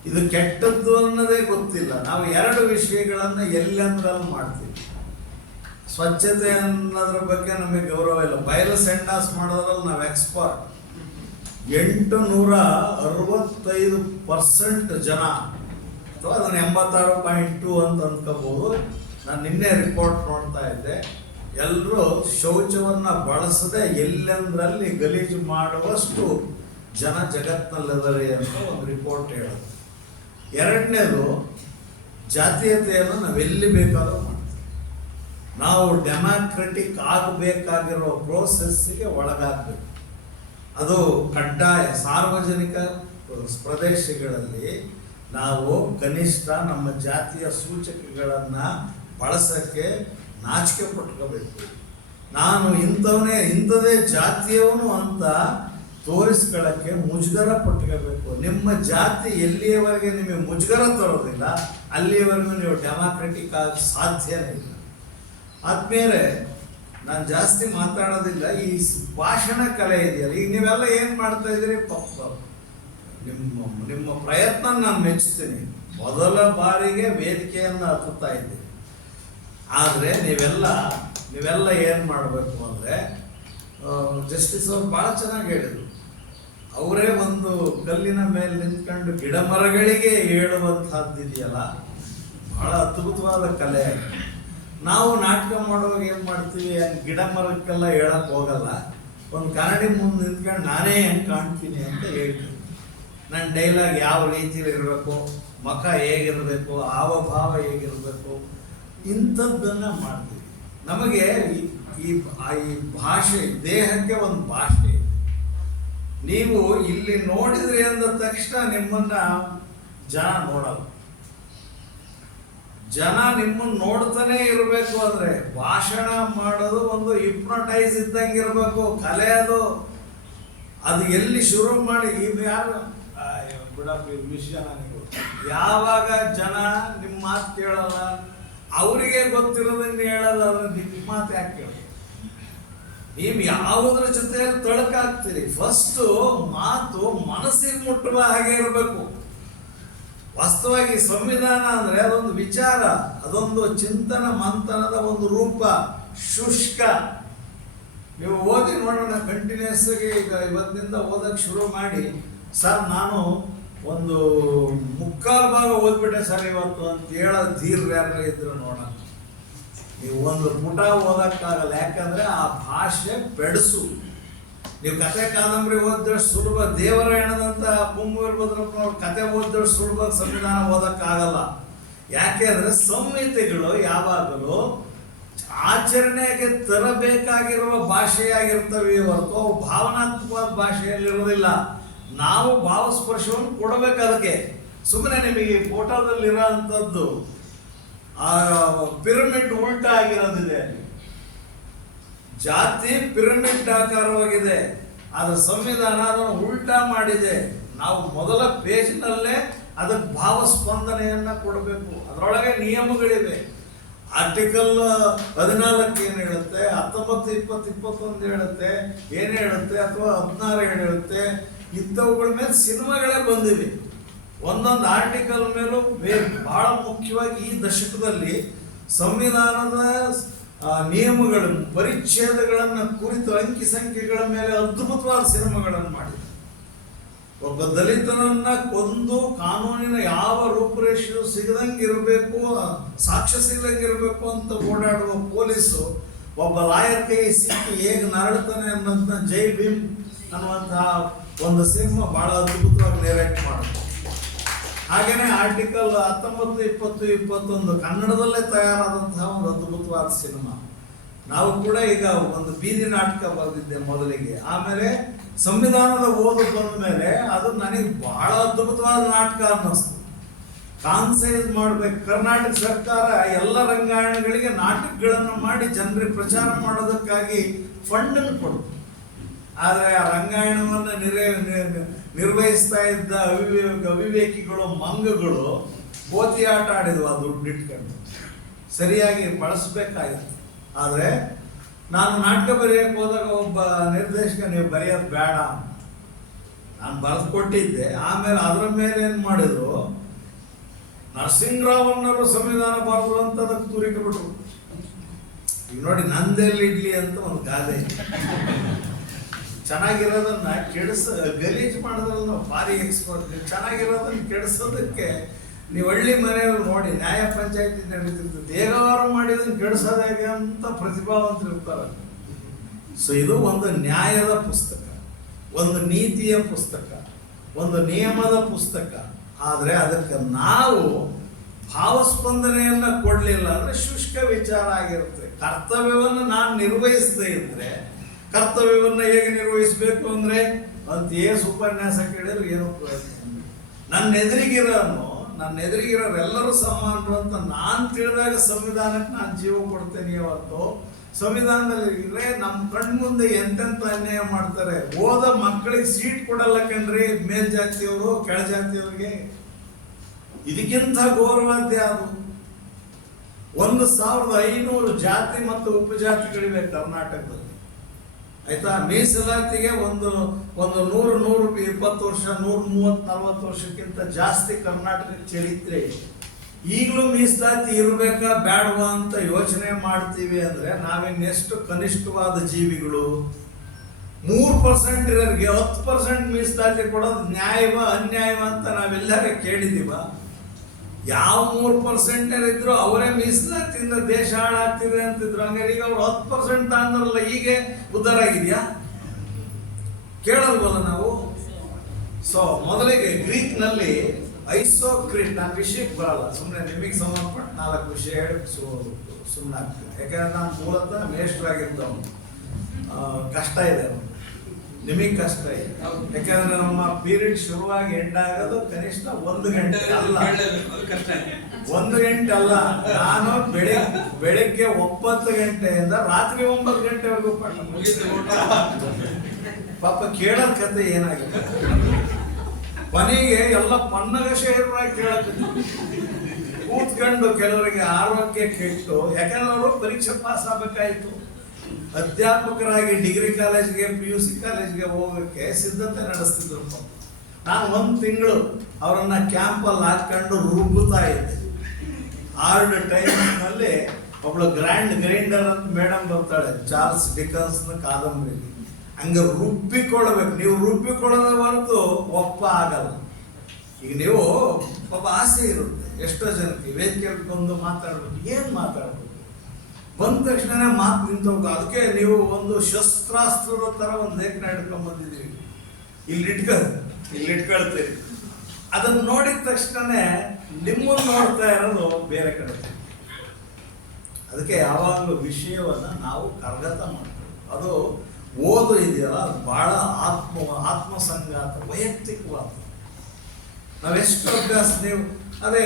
ಇದು ಕೆಟ್ಟದ್ದು ಅನ್ನೋದೇ ಗೊತ್ತಿಲ್ಲ. ನಾವು ಎರಡು ವಿಷಯಗಳನ್ನು ಎಲ್ಲೆಂದ್ರಲ್ಲಿ ಮಾಡ್ತೀವಿ. ಸ್ವಚ್ಛತೆ ಅನ್ನೋದ್ರ ಬಗ್ಗೆ ನಮಗೆ ಗೌರವ ಇಲ್ಲ. ಬಯಲು ಸೆಂಡಾಸ್ ಮಾಡೋದ್ರಲ್ಲಿ ನಾವು ಎಕ್ಸ್ಪರ್ಟ್. 865% ಜನ, ಅಥವಾ ಅದನ್ನು 86.2 ಅಂತ ಅಂದ್ಕೋಬಹುದು. ನಾನು ನಿನ್ನೆ ರಿಪೋರ್ಟ್ ನೋಡ್ತಾ ಇದ್ದೆ. ಎಲ್ಲರೂ ಶೌಚವನ್ನು ಬಳಸದೆ ಎಲ್ಲೆಂದ್ರಲ್ಲಿ ಗಲೀಜು ಮಾಡುವಷ್ಟು ಜನ ಜಗತ್ತಿನಲ್ಲಿದ್ದಾರೆ ಅಂತ ಒಂದು ರಿಪೋರ್ಟ್ ಹೇಳೋದು. ಎರಡನೇದು, ಜಾತೀಯತೆಯನ್ನು ನಾವೆಲ್ಲಿ ಬೇಕಾದರೂ ಮಾಡ್ತೀವಿ. ನಾವು ಡೆಮಾಕ್ರೆಟಿಕ್ ಆಗಬೇಕಾಗಿರೋ ಪ್ರೋಸೆಸ್ಸಿಗೆ ಒಳಗಾಗಬೇಕು. ಅದು ಕಡ್ಡಾಯ. ಸಾರ್ವಜನಿಕ ಪ್ರದೇಶಗಳಲ್ಲಿ ನಾವು ಕನಿಷ್ಠ ನಮ್ಮ ಜಾತಿಯ ಸೂಚಕಗಳನ್ನು ಬಳಸೋಕ್ಕೆ ನಾಚಿಕೆ ಪಟ್ಕೋಬೇಕು. ನಾನು ಇಂಥದೇ ಜಾತಿಯವನು ಅಂತ ತೋರಿಸ್ಕೊಳ್ಳೋಕ್ಕೆ ಮುಜುಗರ ಪಟ್ಕೋಬೇಕು. ನಿಮ್ಮ ಜಾತಿ ಎಲ್ಲಿಯವರೆಗೆ ನಿಮಗೆ ಮುಜುಗರ ತರೋದಿಲ್ಲ ಅಲ್ಲಿಯವರೆಗೂ ನೀವು ಡೆಮಾಕ್ರೆಟಿಕ್ ಆಗಿ ಸಾಧ್ಯನೇ ಇಲ್ಲ. ಆದ್ಮೇಲೆ ನಾನು ಜಾಸ್ತಿ ಮಾತಾಡೋದಿಲ್ಲ. ಈ ಭಾಷಣ ಕಲೆ ಇದೆಯಲ್ಲ, ಈಗ ನೀವೆಲ್ಲ ಏನು ಮಾಡ್ತಾ ಇದ್ದೀರಿ, ನಿಮ್ಮ ಪ್ರಯತ್ನ ನಾನು ಮೆಚ್ಚುತ್ತೀನಿ. ಮೊದಲ ಬಾರಿಗೆ ವೇದಿಕೆಯನ್ನು ಹತ್ತುತ್ತಾ ಇದ್ದೀರಿ. ಆದರೆ ನೀವೆಲ್ಲ ಏನು ಮಾಡಬೇಕು ಅಂದರೆ, ಜಸ್ಟಿಸ್ ಅವ್ರು ಭಾಳ ಚೆನ್ನಾಗಿ ಹೇಳಿದರು. ಅವರೇ ಒಂದು ಕಲ್ಲಿನ ಮೇಲೆ ನಿಂತ್ಕೊಂಡು ಗಿಡ ಮರಗಳಿಗೆ ಹೇಳುವಂಥದ್ದಿದೆಯಲ್ಲ, ಭಾಳ ಅದ್ಭುತವಾದ ಕಲೆ. ನಾವು ನಾಟಕ ಮಾಡುವಾಗ ಏನು ಮಾಡ್ತೀವಿ, ಗಿಡ ಮರಕ್ಕೆಲ್ಲ ಹೇಳಕ್ಕೆ ಹೋಗಲ್ಲ. ಒಂದು ಕನ್ನಡಿ ಮುಂದೆ ನಿಂತ್ಕೊಂಡು ನಾನೇ ಹೆಂಗೆ ಕಾಣ್ತೀನಿ ಅಂತ ಹೇಳ್ತೀನಿ. ನನ್ನ ಡೈಲಾಗ್ ಯಾವ ರೀತಿಯಲ್ಲಿ ಇರಬೇಕು, ಮುಖ ಹೇಗಿರಬೇಕು, ಹಾವಭಾವ ಹೇಗಿರಬೇಕು, ಇಂಥದ್ದನ್ನು ಮಾಡ್ತೀವಿ. ನಮಗೆ ಈ ಭಾಷೆ, ದೇಹಕ್ಕೆ ಒಂದು ಭಾಷೆ ಇದೆ. ನೀವು ಇಲ್ಲಿ ನೋಡಿದ್ರಿ ಅಂದ ತಕ್ಷಣ ನಿಮ್ಮನ್ನ ಜನ ನೋಡಲ್ಲ. ಜನ ನಿಮ್ಮನ್ನು ನೋಡ್ತಾನೆ ಇರಬೇಕು. ಅಂದರೆ ಭಾಷಣ ಮಾಡೋದು ಒಂದು ಹಿಪ್ನೋಟೈಸ್ ಇದ್ದಂಗೆ ಇರಬೇಕು. ಕಲೆ ಅದು ಎಲ್ಲಿ ಶುರು ಮಾಡಿ ಯಾರು ಬಿಡಪ್ಪ ವಿಷಯ ನನಗೆ ಯಾವಾಗ ಜನ ನಿಮ್ಮ ಮಾತು ಕೇಳಲ್ಲ, ಅವರಿಗೆ ಗೊತ್ತಿರೋದನ್ನ ಹೇಳಲ್ಲ, ಅದ್ರ ನಿಮ್ಮ ಮಾತು ಯಾಕೆ ಕೇಳಲ್ಲ? ನೀವು ಯಾವುದ್ರ ಜೊತೆ ತೊಳಕಾಗ್ತೀರಿ. ಫಸ್ಟು ಮಾತು ಮನಸ್ಸಿಗೆ ಮುಟ್ಟುವ ಹಾಗೆ ಇರಬೇಕು. ವಾಸ್ತವವಾಗಿ ಸಂವಿಧಾನ ಅಂದರೆ ಅದೊಂದು ವಿಚಾರ, ಅದೊಂದು ಚಿಂತನ ಮಂಥನದ ಒಂದು ರೂಪ, ಶುಷ್ಕ. ನೀವು ಓದಿ ನೋಡೋಣ, ಕಂಟಿನ್ಯೂಸ್ ಆಗಿ ಈಗ ಇವತ್ತಿನಿಂದ ಓದಕ್ಕೆ ಶುರು ಮಾಡಿ, ಸರ್ ನಾನು ಒಂದು 3/4 ಭಾಗ ಓದ್ಬಿಟ್ಟೆ ಸರ್ ಇವತ್ತು ಅಂತ ಹೇಳೋ ಧೀರ್ ಯಾರು ಇದ್ರು ನೋಡೋಣ. ನೀವು ಒಂದು ಪುಟ ಓದಕ್ಕಾಗಲ್ಲ. ಯಾಕಂದ್ರೆ ಆ ಭಾಷೆ ಬೆಡಸು. ನೀವು ಕತೆ ಕಾದಂಬರಿ ಓದಿದಷ್ಟು ಸುಲಭ, ದೇವರಾಯಣದಂತ ಕುಂಭವೀರಭದ್ರಪ್ಪನವ್ರ ಕತೆ ಓದಿದಷ್ಟು ಸುಲಭ ಸಂವಿಧಾನ ಓದಕ್ಕಾಗಲ್ಲ. ಯಾಕೆ ಅಂದರೆ ಸಂಹಿತೆಗಳು ಯಾವಾಗಲೂ ಆಚರಣೆಗೆ ತರಬೇಕಾಗಿರುವ ಭಾಷೆಯಾಗಿರ್ತವೆ ಹೊರತು ಅವು ಭಾವನಾತ್ಮಕವಾದ ಭಾಷೆಯಲ್ಲಿರೋದಿಲ್ಲ. ನಾವು ಭಾವಸ್ಪರ್ಶವನ್ನು ಕೊಡಬೇಕು ಅದಕ್ಕೆ. ಸುಮ್ಮನೆ ನಿಮಗೆ ಫೋಟೋದಲ್ಲಿರೋ ಅಂಥದ್ದು ಪಿರಮಿಡ್ ಉಲ್ಟಾ ಆಗಿರೋದಿದೆ. ಜಾತಿ ಪಿರಮಿಡ್ ಆಕಾರವಾಗಿದೆ, ಅದರ ಸಂವಿಧಾನ ಅದನ್ನು ಉಲ್ಟಾ ಮಾಡಿದೆ. ನಾವು ಮೊದಲ ಪೇಜ್ನಲ್ಲೇ ಅದಕ್ಕೆ ಭಾವಸ್ಪಂದನೆಯನ್ನು ಕೊಡಬೇಕು. ಅದರೊಳಗೆ ನಿಯಮಗಳಿವೆ. ಆರ್ಟಿಕಲ್ 14 ಏನು ಹೇಳುತ್ತೆ, 19, 20, 21 ಹೇಳುತ್ತೆ, ಏನು ಹೇಳುತ್ತೆ, ಅಥವಾ 16 ಏನು ಹೇಳುತ್ತೆ. ಇಂಥವುಗಳ ಮೇಲೆ ಸಿನಿಮಾಗಳೇ ಬಂದಿವೆ. ಒಂದೊಂದು ಆರ್ಟಿಕಲ್ ಮೇಲೂ ಬಹಳ ಮುಖ್ಯವಾಗಿ ಈ ದಶಕದಲ್ಲಿ ಸಂವಿಧಾನದ ನಿಯಮಗಳು, ಪರಿಚ್ಛೇದಗಳನ್ನು ಕುರಿತು ಅಂಕಿ ಸಂಖ್ಯೆಗಳ ಮೇಲೆ ಅದ್ಭುತವಾದ ಸಿನಿಮಾಗಳನ್ನು ಮಾಡಿದ್ರು. ಒಬ್ಬ ದಲಿತನನ್ನ ಕೊಂದು ಕಾನೂನಿನ ಯಾವ ರೂಪುರೇಷೆಯೂ ಸಿಗದಂಗಿರಬೇಕು, ಸಾಕ್ಷ್ಯ ಸಿಗದಂಗಿರಬೇಕು ಅಂತ ಓಡಾಡುವ ಪೊಲೀಸು ಒಬ್ಬ ಲಾಯರ್ ಕೈ ಸಿಕ್ಕಿ ಹೇಗೆ ನರಳುತ್ತಾನೆ ಅನ್ನೋದನ್ನ ಜೈ ಭೀಮ್ ಅನ್ನುವಂತಹ ಒಂದು ಸಿನಿಮಾ ಬಹಳ ಅದ್ಭುತವಾಗಿ ನೇರೇಟ್ ಮಾಡುತ್ತೆ. ಹಾಗೇನೆ ಆರ್ಟಿಕಲ್ 19, 20, 21 ಕನ್ನಡದಲ್ಲೇ ತಯಾರಾದಂತಹ ಒಂದು ಅದ್ಭುತವಾದ ಸಿನಿಮಾ. ನಾವು ಕೂಡ ಈಗ ಒಂದು ಬೀದಿ ನಾಟಕ ಬರೆದಿದ್ದೆ ಮೊದಲಿಗೆ, ಆಮೇಲೆ ಸಂವಿಧಾನದ ಓದು ಬಂದ ಮೇಲೆ ಅದು ನನಗೆ ಬಹಳ ಅದ್ಭುತವಾದ ನಾಟಕ ಅನ್ನಿಸ್ತು. ಕಾನ್ಸೈಸ್ ಮಾಡ್ಬೇಕು. ಕರ್ನಾಟಕ ಸರ್ಕಾರ ಎಲ್ಲ ರಂಗಾಯಣಗಳಿಗೆ ನಾಟಕಗಳನ್ನು ಮಾಡಿ ಜನರಿಗೆ ಪ್ರಚಾರ ಮಾಡೋದಕ್ಕಾಗಿ ಫಂಡನ್ನು ಕೊಡ್ತು. ಆದರೆ ಆ ರಂಗಾಯಣವನ್ನು ನಿರ್ವಹಿಸ್ತಾ ಇದ್ದ ಅವಿವೇಕಿಗಳು, ಮಂಗಗಳು ಬೋತಿ ಆಟ ಆಡಿದ್ವು ಆ ದುಡ್ಡು ಇಟ್ಕೊಂಡು. ಸರಿಯಾಗಿ ಬಳಸಬೇಕಾಗಿತ್ತು. ಆದರೆ ನಾನು ನಾಟಕ ಬರೆಯಕ್ಕೆ ಹೋದಾಗ ಒಬ್ಬ ನಿರ್ದೇಶಕ ನೀವು ಬರೆಯೋದು ಬೇಡ, ನಾನು ಬರೆದು ಕೊಟ್ಟಿದ್ದೆ. ಆಮೇಲೆ ಅದರ ಮೇಲೆ ಏನು ಮಾಡಿದ್ರು, ನರಸಿಂಹರಾವಣ್ಣವರು ಸಂವಿಧಾನ ಬರೆದ್ರು ಅಂತ ಅದಕ್ಕೆ ತೂರಿಕೆ ಬಿಟ್ರು. ಈಗ ನೋಡಿ, ನಂದೆಲ್ಲಿ ಇಡ್ಲಿ ಅಂತ ಒಂದು ಗಾದೆ, ಚೆನ್ನಾಗಿರೋದನ್ನ ಗಲೀಜು ಮಾಡೋದ್ರಲ್ಲಿ ನಾವು ಭಾರಿ ಎಕ್ಸ್ಪರ್ಟ್. ಚೆನ್ನಾಗಿರೋದನ್ನ ಕೆಡಿಸೋದಕ್ಕೆ ನೀವು ಹಳ್ಳಿ ಮನೆಯಲ್ಲಿ ನೋಡಿ, ನ್ಯಾಯ ಪಂಚಾಯತಿ ನಡೀತಿರ್ತದೆ, ಹೇಗಾರು ಮಾಡಿದನ್ನು ಕೆಡಿಸೋದು ಹೇಗೆ ಅಂತ ಪ್ರತಿಭಾವಂತರು ಇರ್ತಾರೆ. ಸೊ ಇದು ಒಂದು ನ್ಯಾಯದ ಪುಸ್ತಕ, ಒಂದು ನೀತಿಯ ಪುಸ್ತಕ, ಒಂದು ನಿಯಮದ ಪುಸ್ತಕ. ಆದರೆ ಅದಕ್ಕೆ ನಾವು ಭಾವಸ್ಪಂದನೆಯನ್ನ ಕೊಡಲಿಲ್ಲ ಅಂದರೆ ಶುಷ್ಕ ವಿಚಾರ ಆಗಿರುತ್ತೆ. ಕರ್ತವ್ಯವನ್ನು ನಾನು ನಿರ್ವಹಿಸದೇ ಇದ್ರೆ, ಕರ್ತವ್ಯವನ್ನು ಹೇಗೆ ನಿರ್ವಹಿಸಬೇಕು ಅಂದರೆ ಅಂತ ಏಸು ಉಪನ್ಯಾಸ ಕೇಳಿದ್ರು ಏನೋ ಪ್ರಯತ್ನ. ನನ್ನ ಎದುರಿಗಿರೋರೆಲ್ಲರೂ ಸಮಾನರು ಅಂತ ನಾನು ತಿಳಿದಾಗ ಸಂವಿಧಾನಕ್ಕೆ ನಾನು ಜೀವ ಕೊಡ್ತೇನೆ. ಹೊರತು ಸಂವಿಧಾನದಲ್ಲಿ ಇದ್ರೆ ನಮ್ಮ ಕಣ್ಮುಂದೆ ಎಂತೆಂತ ಅನ್ಯಾಯ ಮಾಡ್ತಾರೆ. ಓದ ಮಕ್ಕಳಿಗೆ ಸೀಟ್ ಕೊಡಲ್ಲ ಕಣ್ರಿ, ಮೇಲ್ಜಾತಿಯವರು ಕೆಳಜಾತಿಯವ್ರಿಗೆ. ಇದಕ್ಕಿಂತ ಗೌರವಾದ್ಯ ಅದು. 1500 ಜಾತಿ ಮತ್ತು ಉಪಜಾತಿಗಳಿವೆ ಕರ್ನಾಟಕದಲ್ಲಿ, ಆಯ್ತಾ? ಮೀಸಲಾತಿಗೆ ಒಂದು 100-120 ವರ್ಷ, 130-40 ವರ್ಷಕ್ಕಿಂತ ಜಾಸ್ತಿ ಕರ್ನಾಟಕಕ್ಕೆ ಚರಿತ್ರೆ. ಈಗಲೂ ಮೀಸಲಾತಿ ಇರಬೇಕಾ ಬೇಡವಾ ಅಂತ ಯೋಚನೆ ಮಾಡ್ತೀವಿ ಅಂದ್ರೆ ನಾವಿನ್ನೆಷ್ಟು ಕನಿಷ್ಠವಾದ ಜೀವಿಗಳು. 3% ಇರೋರಿಗೆ 10% ಮೀಸಲಾತಿ ಕೊಡೋದು ನ್ಯಾಯವ ಅನ್ಯಾಯವ ಅಂತ ನಾವೆಲ್ಲರೂ ಕೇಳಿದೀವ? ಯಾವ 3% ಇದ್ರು ಅವರೇ ಮೀಸಲಾತಿಯಿಂದ ದೇಶ ಹಾಳಾಗ್ತಿದೆ ಅಂತಿದ್ರು. ಹಂಗಾರೆ ಈಗ ಅವ್ರು 10% ತಾಂದ್ರಲ್ಲ, ಹೀಗೆ ಉದ್ಧಾರ ಆಗಿದ್ಯಾ? ಕೇಳಲ್ವಲ್ಲ ನಾವು. ಸೊ ಮೊದಲಿಗೆ ಗ್ರೀಕ್ ನಲ್ಲಿ ಐಸೋಕ್ರಿಟ್, ನಾನು ವಿಷಯಕ್ಕೆ ಬರಲ್ಲ, ಸುಮ್ಮನೆ ನಿಮಗೆ ಸಂಬಂಧಪಟ್ಟ 4 ವಿಷಯ ಹೇಳಿ ಸುಮ್ಮನೆ ಆಗ್ತದೆ. ಯಾಕಂದ್ರೆ ನಾನು ಮೂಲತಃ ಮೇಷ್ಟ್ರಾಗಿದ್ದವನು. ಕಷ್ಟ ಇದೆ, ನಿಮಗೆ ಕಷ್ಟ ಇದೆ. ಯಾಕಂದ್ರೆ ನಮ್ಮ ಪೀರಿಯಡ್ ಶುರುವಾಗಿ ಎಂಡ್ ಆಗೋದು ಕನಿಷ್ಠ 1 ಗಂಟೆ ಅಲ್ಲ, 1 ಗಂಟೆ ಅಲ್ಲ. ನಾನು ಬೆಳಿಗ್ಗೆ 9 ಗಂಟೆಯಿಂದ ರಾತ್ರಿ 9 ಗಂಟೆವರೆಗೂ ಪಾಠ ಪಾಪ ಕೇಳೋದ್ ಕತೆ ಏನಾಗಿದೆ. ಕೊನೆಗೆ ಎಲ್ಲ ಪನ್ನಗ ಶೇರಾಗಿ ಕೇಳಕ್ಕೆ ಕೂತ್ಕೊಂಡು ಕೆಲವರಿಗೆ ಆರೋಗ್ಯ ಕೆಟ್ಟು, ಯಾಕಂದ್ರೆ ಅವರು ಪರೀಕ್ಷೆ ಪಾಸ್ ಆಗ್ಬೇಕಾಯ್ತು. ಅಧ್ಯಾಪಕರಾಗಿ ಡಿಗ್ರಿ ಕಾಲೇಜ್ಗೆ, PUC ಕಾಲೇಜ್ಗೆ ಹೋಗೋಕ್ಕೆ ಸಿದ್ಧತೆ ನಡೆಸ್ತಿದ್ರು. ನಾನು 1 ತಿಂಗಳು ಅವರನ್ನ ಕ್ಯಾಂಪಲ್ಲಿ ಹಾಕೊಂಡು ರುಬ್ಬುತ್ತಾ ಇದ್ದೆ. ಹಾರ್ಡ್ ಟೈಮ್ನಲ್ಲಿ ಒಬ್ಳು ಗ್ರ್ಯಾಂಡ್ ಗ್ರೈಂಡರ್ ಅಂತ ಮೇಡಮ್ ಬರ್ತಾಳೆ, ಚಾರ್ಲ್ಸ್ ಡಿಕನ್ಸ್ನ ಕಾದಂಬರಿ. ಹಂಗೆ ರುಬ್ಬಿಕೊಳ್ಬೇಕು. ನೀವು ರುಬ್ಬಿಕೊಳ್ಳೋದ ಹೊರತು ಒಪ್ಪ ಆಗಲ್ಲ. ಈಗ ನೀವು ಪಾಪ ಆಸೆ ಇರುತ್ತೆ ಎಷ್ಟೋ ಜನಕ್ಕೆ, ವೇದಿಕೆಯಲ್ಲಿ ಬಂದು ಮಾತಾಡ್ಬೇಕು. ಏನು ಮಾತಾಡ್ಬೇಕು? ಬಂದ ತಕ್ಷಣ ಮಾತು ನಿಂತೋಗ. ಅದಕ್ಕೆ ನೀವು ಒಂದು ಶಸ್ತ್ರಾಸ್ತ್ರದ ತರ ಒಂದು ಲೇಖನ ಹಿಡ್ಕೊಂಡ್ ಬಂದಿದ್ದೀವಿ. ಇಲ್ಲಿ ಇಟ್ಕೊಳ್ತೀರಿ. ಅದನ್ನ ನೋಡಿದ ತಕ್ಷಣ ನಿಮ್ಮನ್ನು ನೋಡ್ತಾ ಇರೋದು ಬೇರೆ ಕಡೆ. ಅದಕ್ಕೆ ಯಾವಾಗಲೂ ವಿಷಯವನ್ನ ನಾವು ಕರಗತ ಮಾಡ್ತೀವಿ. ಅದು ಓದು ಇದೆಯಲ್ಲ, ಅದು ಬಹಳ ಆತ್ಮಸಂಗಾತ, ವೈಯಕ್ತಿಕವಾದ. ನಾವೆಷ್ಟು ಅಭ್ಯಾಸ, ನೀವು ಅದೇ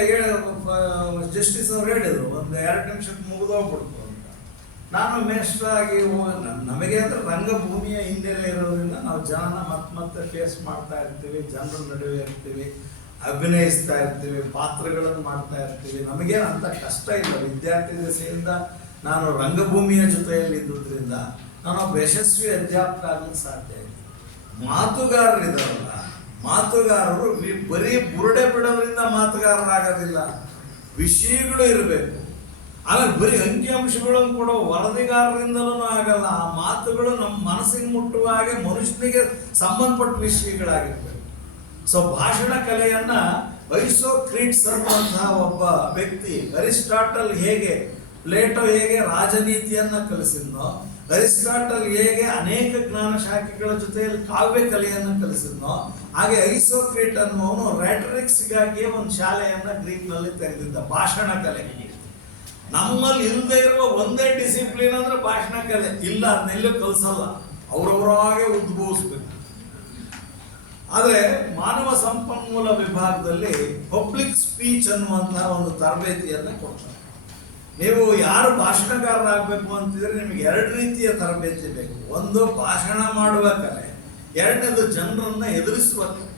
ಜಸ್ಟಿಸ್ ಅವ್ರು ಹೇಳಿದ್ರು, 1-2 ನಿಮಿಷಕ್ಕೆ ಮುಗಿದೋಗ್ಬಿಡ್ತು ಅಂತ. ನಾನು ಮೇಷ್ಟ್ರಾಗಿ ನಮಗೆ ಅಂದ್ರೆ ರಂಗಭೂಮಿಯ ಹಿನ್ನೆಲೆ ಇರೋದ್ರಿಂದ ನಾವು ಜನನ ಮತ್ತೆ ಫೇಸ್ ಮಾಡ್ತಾ ಇರ್ತೀವಿ, ಜನರ ನಡುವೆ ಇರ್ತೀವಿ, ಅಭಿನಯಿಸ್ತಾ ಇರ್ತೀವಿ, ಪಾತ್ರಗಳನ್ನು ಮಾಡ್ತಾ ಇರ್ತೀವಿ. ನಮಗೇನು ಅಂತ ಕಷ್ಟ ಇಲ್ಲ. ವಿದ್ಯಾರ್ಥಿ ದಶೆಯಿಂದ ನಾನು ರಂಗಭೂಮಿಯ ಜೊತೆಯಲ್ಲಿ ಇದ್ದುದರಿಂದ ನಾನು ಒಬ್ಬ ಯಶಸ್ವಿ ಅಧ್ಯಾಪಕ ಆಗಲಿಕ್ಕೆ ಸಾಧ್ಯ ಇದೆ. ಮಾತುಗಾರರಿದ್ದಾರಲ್ಲ, ಮಾತುಗಾರರು ಬರೀ ಬುರುಡೆ ಬಿಡೋದ್ರಿಂದ ಮಾತುಗಾರರಾಗೋದಿಲ್ಲ. ವಿಷಯಗಳು ಇರಬೇಕು. ಆಮೇಲೆ ಬರೀ ಅಂಕಿಅಂಶಗಳನ್ನು ಕೊಡೋ ವರದಿಗಾರರಿಂದಲೂ ಆಗಲ್ಲ. ಆ ಮಾತುಗಳು ನಮ್ಮ ಮನಸ್ಸಿಗೆ ಮುಟ್ಟುವ ಹಾಗೆ ಮನುಷ್ಯನಿಗೆ ಸಂಬಂಧಪಟ್ಟ ವಿಷಯಗಳಾಗಿರ್ತವೆ. ಸೊ ಭಾಷಣ ಕಲೆಯನ್ನ ಐಸೋಕ್ರಿಟ್ಸ್ ಅನ್ನುವಂತಹ ಒಬ್ಬ ವ್ಯಕ್ತಿ, ಅರಿಸ್ಟಾಟಲ್ ಹೇಗೆ, ಪ್ಲೇಟೋ ಹೇಗೆ ರಾಜನೀತಿಯನ್ನ ಕಲಿಸಿದ್ನೋ, ಅರಿಸ್ಟಾಟಲ್ ಹೇಗೆ ಅನೇಕ ಜ್ಞಾನ ಶಾಖೆಗಳ ಜೊತೆಯಲ್ಲಿ ಕಾವ್ಯ ಕಲೆಯನ್ನು ಕಲಿಸಿದ್ನೋ, ಹಾಗೆ ಐಸೋಕ್ರಿಟ್ ಅನ್ನುವನು ರ್ಯಾಟರಿಕ್ಸ್ಗಾಗಿ ಒಂದು ಶಾಲೆಯನ್ನ ಗ್ರೀಕ್ನಲ್ಲಿ ತೆಗೆದಿದ್ದ, ಭಾಷಣ ಕಲೆ. ನಮ್ಮಲ್ಲಿ ಇಲ್ಲದೆ ಇರುವ ಒಂದೇ ಡಿಸಿಪ್ಲಿನ್ ಅಂದ್ರೆ ಭಾಷಣ ಕಲೆ. ಇಲ್ಲ, ಅದನ್ನೆಲ್ಲೂ ಕಲಿಸಲ್ಲ, ಅವರವರಾಗೆ ಉದ್ಭವಿಸ್ಬೇಕು. ಆದರೆ ಮಾನವ ಸಂಪನ್ಮೂಲ ವಿಭಾಗದಲ್ಲಿ ಪಬ್ಲಿಕ್ ಸ್ಪೀಚ್ ಅನ್ನುವಂತಹ ಒಂದು ತರಬೇತಿಯನ್ನು ಕೊಡ್ತಾರೆ. ನೀವು ಯಾರು ಭಾಷಣಗಾರರಾಗಬೇಕು ಅಂತಿದ್ರೆ ನಿಮಗೆ 2 ರೀತಿಯ ತರಬೇತಿ ಬೇಕು. ಒಂದು ಭಾಷಣ ಮಾಡುವ ಕಲೆ, ಎರಡನೇದು ಜನರನ್ನ ಎದುರಿಸುವ ಕಲೆ.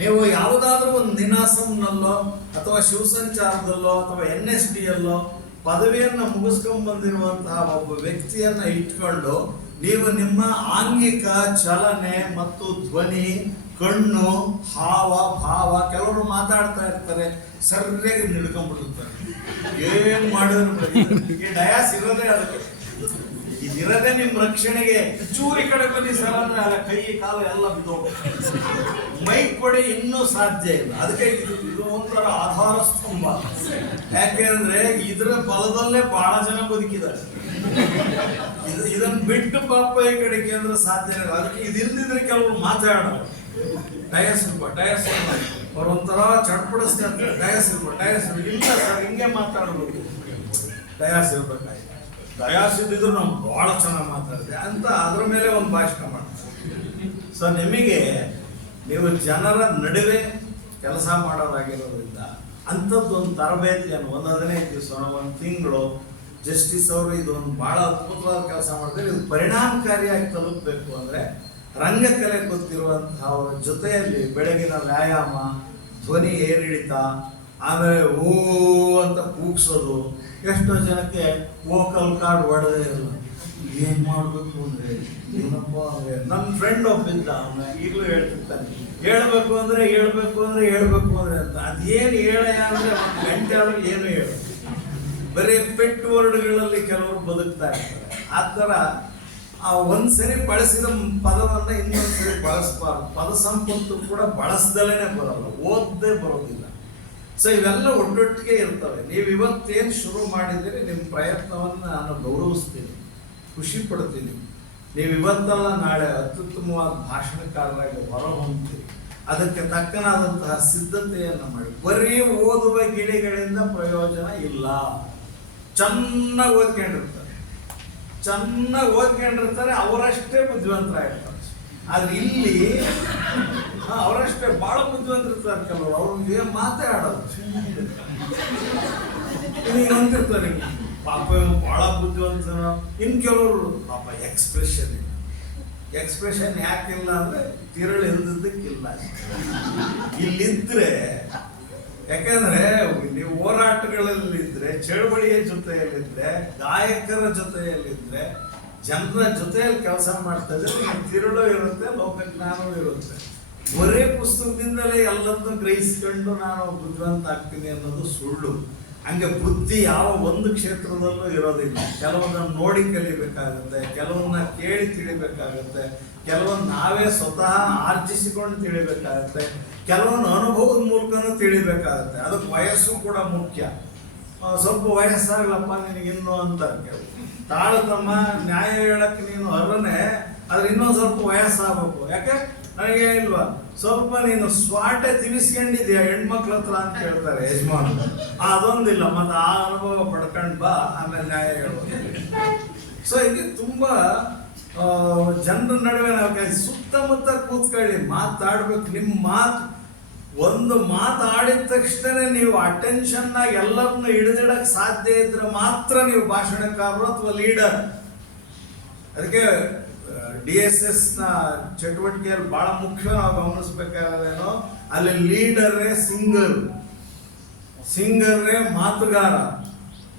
ನೀವು ಯಾವುದಾದ್ರೂ ಒಂದು ನಿನಾಸಂನಲ್ಲೋ ಅಥವಾ ಶಿವಸಂಚಾರದಲ್ಲೋ ಅಥವಾ NSDಯಲ್ಲೋ ಪದವಿಯನ್ನು ಮುಗಿಸ್ಕೊಂಡ್ ಬಂದಿರುವಂತಹ ಒಬ್ಬ ವ್ಯಕ್ತಿಯನ್ನ ಇಟ್ಕೊಂಡು ನೀವು ನಿಮ್ಮ ಆಂಗಿಕ ಚಲನೆ ಮತ್ತು ಧ್ವನಿ, ಕಣ್ಣು, ಹಾವ ಭಾವ, ಕೆಲವರು ಮಾತಾಡ್ತಾ ಇರ್ತಾರೆ, ಸರಿಯಾಗಿ ನಿಡ್ಕೊಂಡ್ಬಿಡುತ್ತಾರೆ. ಏನ್ ಮಾಡಿದ್ರು ಈ ಡಯಾಸ್ ಇರೋದೇ ಅದಕ್ಕೆ, ಇದಿರದೆ ನಿಮ್ಮ ರಕ್ಷಣೆಗೆ. ಚೂರಿ ಕಡೆ ಬನ್ನಿ ಸರ್ ಅಂದ್ರೆ ಕೈ ಕಾಲು ಎಲ್ಲ ಬಿದ್ದೋಗ್ಬೇಕು. ಮೈಕ್ ಕೊಡಿ ಇನ್ನೂ ಸಾಧ್ಯ ಇಲ್ಲ. ಅದಕ್ಕೆ ಇದು ಒಂಥರ ಆಧಾರ ಸ್ತಂಭ. ಯಾಕೆಂದ್ರೆ ಇದರ ಬಲದಲ್ಲೇ ಬಹಳ ಜನ ಬದುಕಿದ್ದಾರೆ. ಇದನ್ನ ಬಿಟ್ಟು ಪಾಪ ಈ ಕಡೆಗೆ ಅಂದ್ರೆ ಸಾಧ್ಯ ಇಲ್ಲ. ಅದಕ್ಕೆ ಇದಿಲ್ದಿದ್ರೆ ಕೆಲವರು ಮಾತಾಡೋರು ಡಯಸ್ ಅವ್ರು ಒಂಥರ ಚಡ್ಪಡಿಸ್ತಾ ಇರ್ತಾರೆ. ಡಯಸ್ ಇಲ್ಲ ಸರ್, ಹಿಂಗೆ ಮಾತಾಡ್ಬೇಕು, ಡಯಾಸ್ ಇರ್ಬೇಕಾಯ್ತು. ಡಯಾಸ್ ಇದ್ದಿದ್ರು ನಾವು ಬಹಳ ಚೆನ್ನಾಗಿ ಮಾತಾಡಿದೆ ಅಂತ ಅದ್ರ ಮೇಲೆ ಒಂದು ಭಾಷಣ ಮಾಡ್ತಾರೆ. ಸೊ ನಿಮಗೆ ನೀವು ಜನರ ನಡುವೆ ಕೆಲಸ ಮಾಡೋದಾಗಿರೋದ್ರಿಂದ ಅಂಥದ್ದೊಂದು ತರಬೇತಿಯನ್ನು 15 ದಿವಸ, 1 ತಿಂಗಳು ಜಸ್ಟಿಸ್ ಅವರು ಇದೊಂದು ಬಹಳ ಅದ್ಭುತವಾದ ಕೆಲಸ ಮಾಡ್ತಾರೆ. ಇದು ಪರಿಣಾಮಕಾರಿಯಾಗಿ ತಲುಪಬೇಕು ಅಂದ್ರೆ ರಂಗಕಲೆ ಗೊತ್ತಿರುವಂತಹ ಅವರ ಜೊತೆಯಲ್ಲಿ ಬೆಳಗಿನ ವ್ಯಾಯಾಮ, ಧ್ವನಿ ಏರಿಳಿತ, ಆಮೇಲೆ ಓ ಅಂತ ಕೂಗ್ಸೋದು. ಎಷ್ಟೋ ಜನಕ್ಕೆ ವೋಕಲ್ ಕಾರ್ಡ್ ಹೊಡೆದೇ ಇಲ್ಲ. ಏನ್ ಮಾಡ್ಬೇಕು ಅಂದ್ರೆ ಏನಪ್ಪ ಅಂದ್ರೆ, ನನ್ನ ಫ್ರೆಂಡ್ ಒಬ್ಬಿದ್ದ, ಅವನ ಈಗಲೂ ಹೇಳ್ತಿರ್ತಾನೆ, ಹೇಳ್ಬೇಕು ಅಂದ್ರೆ ಅಂತ. ಅದೇನು ಹೇಳಯ್ಯ ಅಂದ್ರೆ 1 ಗಂಟೆ ಆದ್ರೆ ಏನು ಹೇಳು, ಬರೀ ಪೆಟ್ಟು ವರ್ಡ್ಗಳಲ್ಲಿ ಕೆಲವರು ಬದುಕ್ತಾ ಇರ್ತಾರೆ. ಆ ಥರ ಒಂದ್ಸರಿ ಬಳಸಿದ ಪದವನ್ನ ಇನ್ನೊಂದ್ಸರಿ ಬಳಸಬಾರ್ದು. ಪದ ಸಂಪತ್ತು ಕೂಡ ಬಳಸ್ದಲೇನೆ ಬರಲ್ಲ, ಓದ್ದೇ ಬರೋದಿಲ್ಲ. ಸೊ ಇವೆಲ್ಲ ಒಟ್ಟೊಟ್ಟಿಗೆ ಇರ್ತವೆ. ನೀವು ಇವತ್ತೇನು ಶುರು ಮಾಡಿದ್ದೀರಿ, ನಿಮ್ಮ ಪ್ರಯತ್ನವನ್ನು ನಾನು ಗೌರವಿಸ್ತೀನಿ, ಖುಷಿ ಪಡ್ತೀನಿ. ನೀವು ಇವತ್ತಲ್ಲ ನಾಳೆ ಅತ್ಯುತ್ತಮವಾದ ಭಾಷಣಕಾರರಾಗಿ ಹೊರಹೊಮ್ತೀರಿ. ಅದಕ್ಕೆ ತಕ್ಕನಾದಂತಹ ಸಿದ್ಧತೆಯನ್ನು ಮಾಡಿ. ಬರೀ ಓದುವ ಗಿಳಿಗಳಿಂದ ಪ್ರಯೋಜನ ಇಲ್ಲ. ಚೆನ್ನಾಗಿ ಓದ್ಕೊಂಡಿರ್ತಾರೆ, ಅವರಷ್ಟೇ ಬುದ್ಧಿವಂತರಾಗಿರ್ತಾರೆ. ಆದ್ರೆ ಇಲ್ಲಿ ಅವರಷ್ಟೇ ಬಹಳ ಬುದ್ಧಿವಂತರಿರ್ತಾರೆ. ಕೆಲವರು ಅವ್ರಿಗೆ ಮಾತಾಡೋದು ಅಂತಿರ್ತಾರೆ, ಪಾಪ ಬಹಳ ಬುದ್ಧಿವಂತನ. ಇನ್ ಕೆಲವರು ಪಾಪ ಎಕ್ಸ್ಪ್ರೆಷನ್ ಯಾಕಿಲ್ಲ ಅಂದ್ರೆ ತಿರಳು ಇಲ್ದಿದ್ದಕ್ಕಿಲ್ಲ. ಇಲ್ಲಿದ್ರೆ, ಯಾಕಂದ್ರೆ ನೀವು ಹೋರಾಟಗಳಲ್ಲಿದ್ರೆ, ಚಳವಳಿಯ ಜೊತೆಯಲ್ಲಿದ್ರೆ, ಗಾಯಕರ ಜೊತೆಯಲ್ಲಿದ್ರೆ, ಜನರ ಜೊತೆಯಲ್ಲಿ ಕೆಲಸ ಮಾಡ್ತಾ ಇದ್ರೆ ನಿಮಗೆ ತಿರುಳು ಇರುತ್ತೆ, ಲೋಕಜ್ಞಾನವೂ ಇರುತ್ತೆ. ಬರೇ ಪುಸ್ತಕದಿಂದಲೇ ಎಲ್ಲದನ್ನು ಗ್ರಹಿಸ್ಕೊಂಡು ನಾನು ಬುದ್ಧಿವಂತ ಆಗ್ತೀನಿ ಅನ್ನೋದು ಸುಳ್ಳು. ಹಂಗೆ ಬುದ್ಧಿ ಯಾವ ಒಂದು ಕ್ಷೇತ್ರದಲ್ಲೂ ಇರೋದಿಲ್ಲ. ಕೆಲವನ್ನ ನೋಡಿ ಕಲಿಬೇಕಾಗುತ್ತೆ, ಕೆಲವನ್ನ ಕೇಳಿ ತಿಳಿಬೇಕಾಗುತ್ತೆ, ಕೆಲವನ್ನ ನಾವೇ ಸ್ವತಃ ಆರ್ಜಿಸಿಕೊಂಡು ತಿಳಿಬೇಕಾಗುತ್ತೆ, ಕೆಲವೊಂದು ಅನುಭವದ ಮೂಲಕನೂ ತಿಳಿಬೇಕಾಗುತ್ತೆ. ಅದಕ್ಕೆ ವಯಸ್ಸು ಕೂಡ ಮುಖ್ಯ. ಸ್ವಲ್ಪ ವಯಸ್ಸಾಗ್ಲಪ್ಪ ನಿನಗಿನ್ನು ಅಂತ ತಾಳತಮ್ಮ ನ್ಯಾಯ ಹೇಳಕ್ಕೆ ನೀನು ಅರ್ಹನೇ, ಆದ್ರೆ ಇನ್ನೊಂದು ಸ್ವಲ್ಪ ವಯಸ್ಸಾಗಬೇಕು. ಯಾಕೆ ನನಗೆ ಇಲ್ವಾ, ಸ್ವಲ್ಪ ನೀನು ಸ್ವಾಟೆ ತಿನ್ನಿಸ್ಕೊಂಡಿದ್ಯಾ ಹೆಣ್ಮಕ್ಳ ಹತ್ರ ಅಂತ ಕೇಳ್ತಾರೆ ಯಜಮಾನ. ಅದೊಂದಿಲ್ಲ, ಮತ್ತೆ ಆ ಅನುಭವ ಪಡ್ಕೊಂಡ್ ಬಾ, ಆಮೇಲೆ ನ್ಯಾಯ ಹೇಳ್ಬೋದು. ಸೊ ಇದು ತುಂಬಾ ಜನರ ನಡುವೆ ನಾವು ಸುತ್ತಮುತ್ತ ಕೂತ್ಕೊಳ್ಳಿ, ಮಾತಾಡ್ಬೇಕು. ನಿಮ್ಮ ಒಂದು ಮಾತಾಡಿದ ತಕ್ಷಣ ನೀವು ಅಟೆನ್ಷನ್ ಎಲ್ಲರನ್ನ ಹಿಡಿದಿಡಕ್ ಸಾಧ್ಯ ಇದ್ರೆ ಮಾತ್ರ ನೀವು ಭಾಷಣಕಾರರು ಅಥವಾ ಲೀಡರ್. ಅದಕ್ಕೆ DSS ನ ಚಟುವಟಿಕೆಯಲ್ಲಿ ಬಹಳ ಮುಖ್ಯ ನಾವು ಗಮನಿಸ್ಬೇಕಾದೇನೋ, ಅಲ್ಲಿ ಲೀಡರೇ ಸಿಂಗರೇ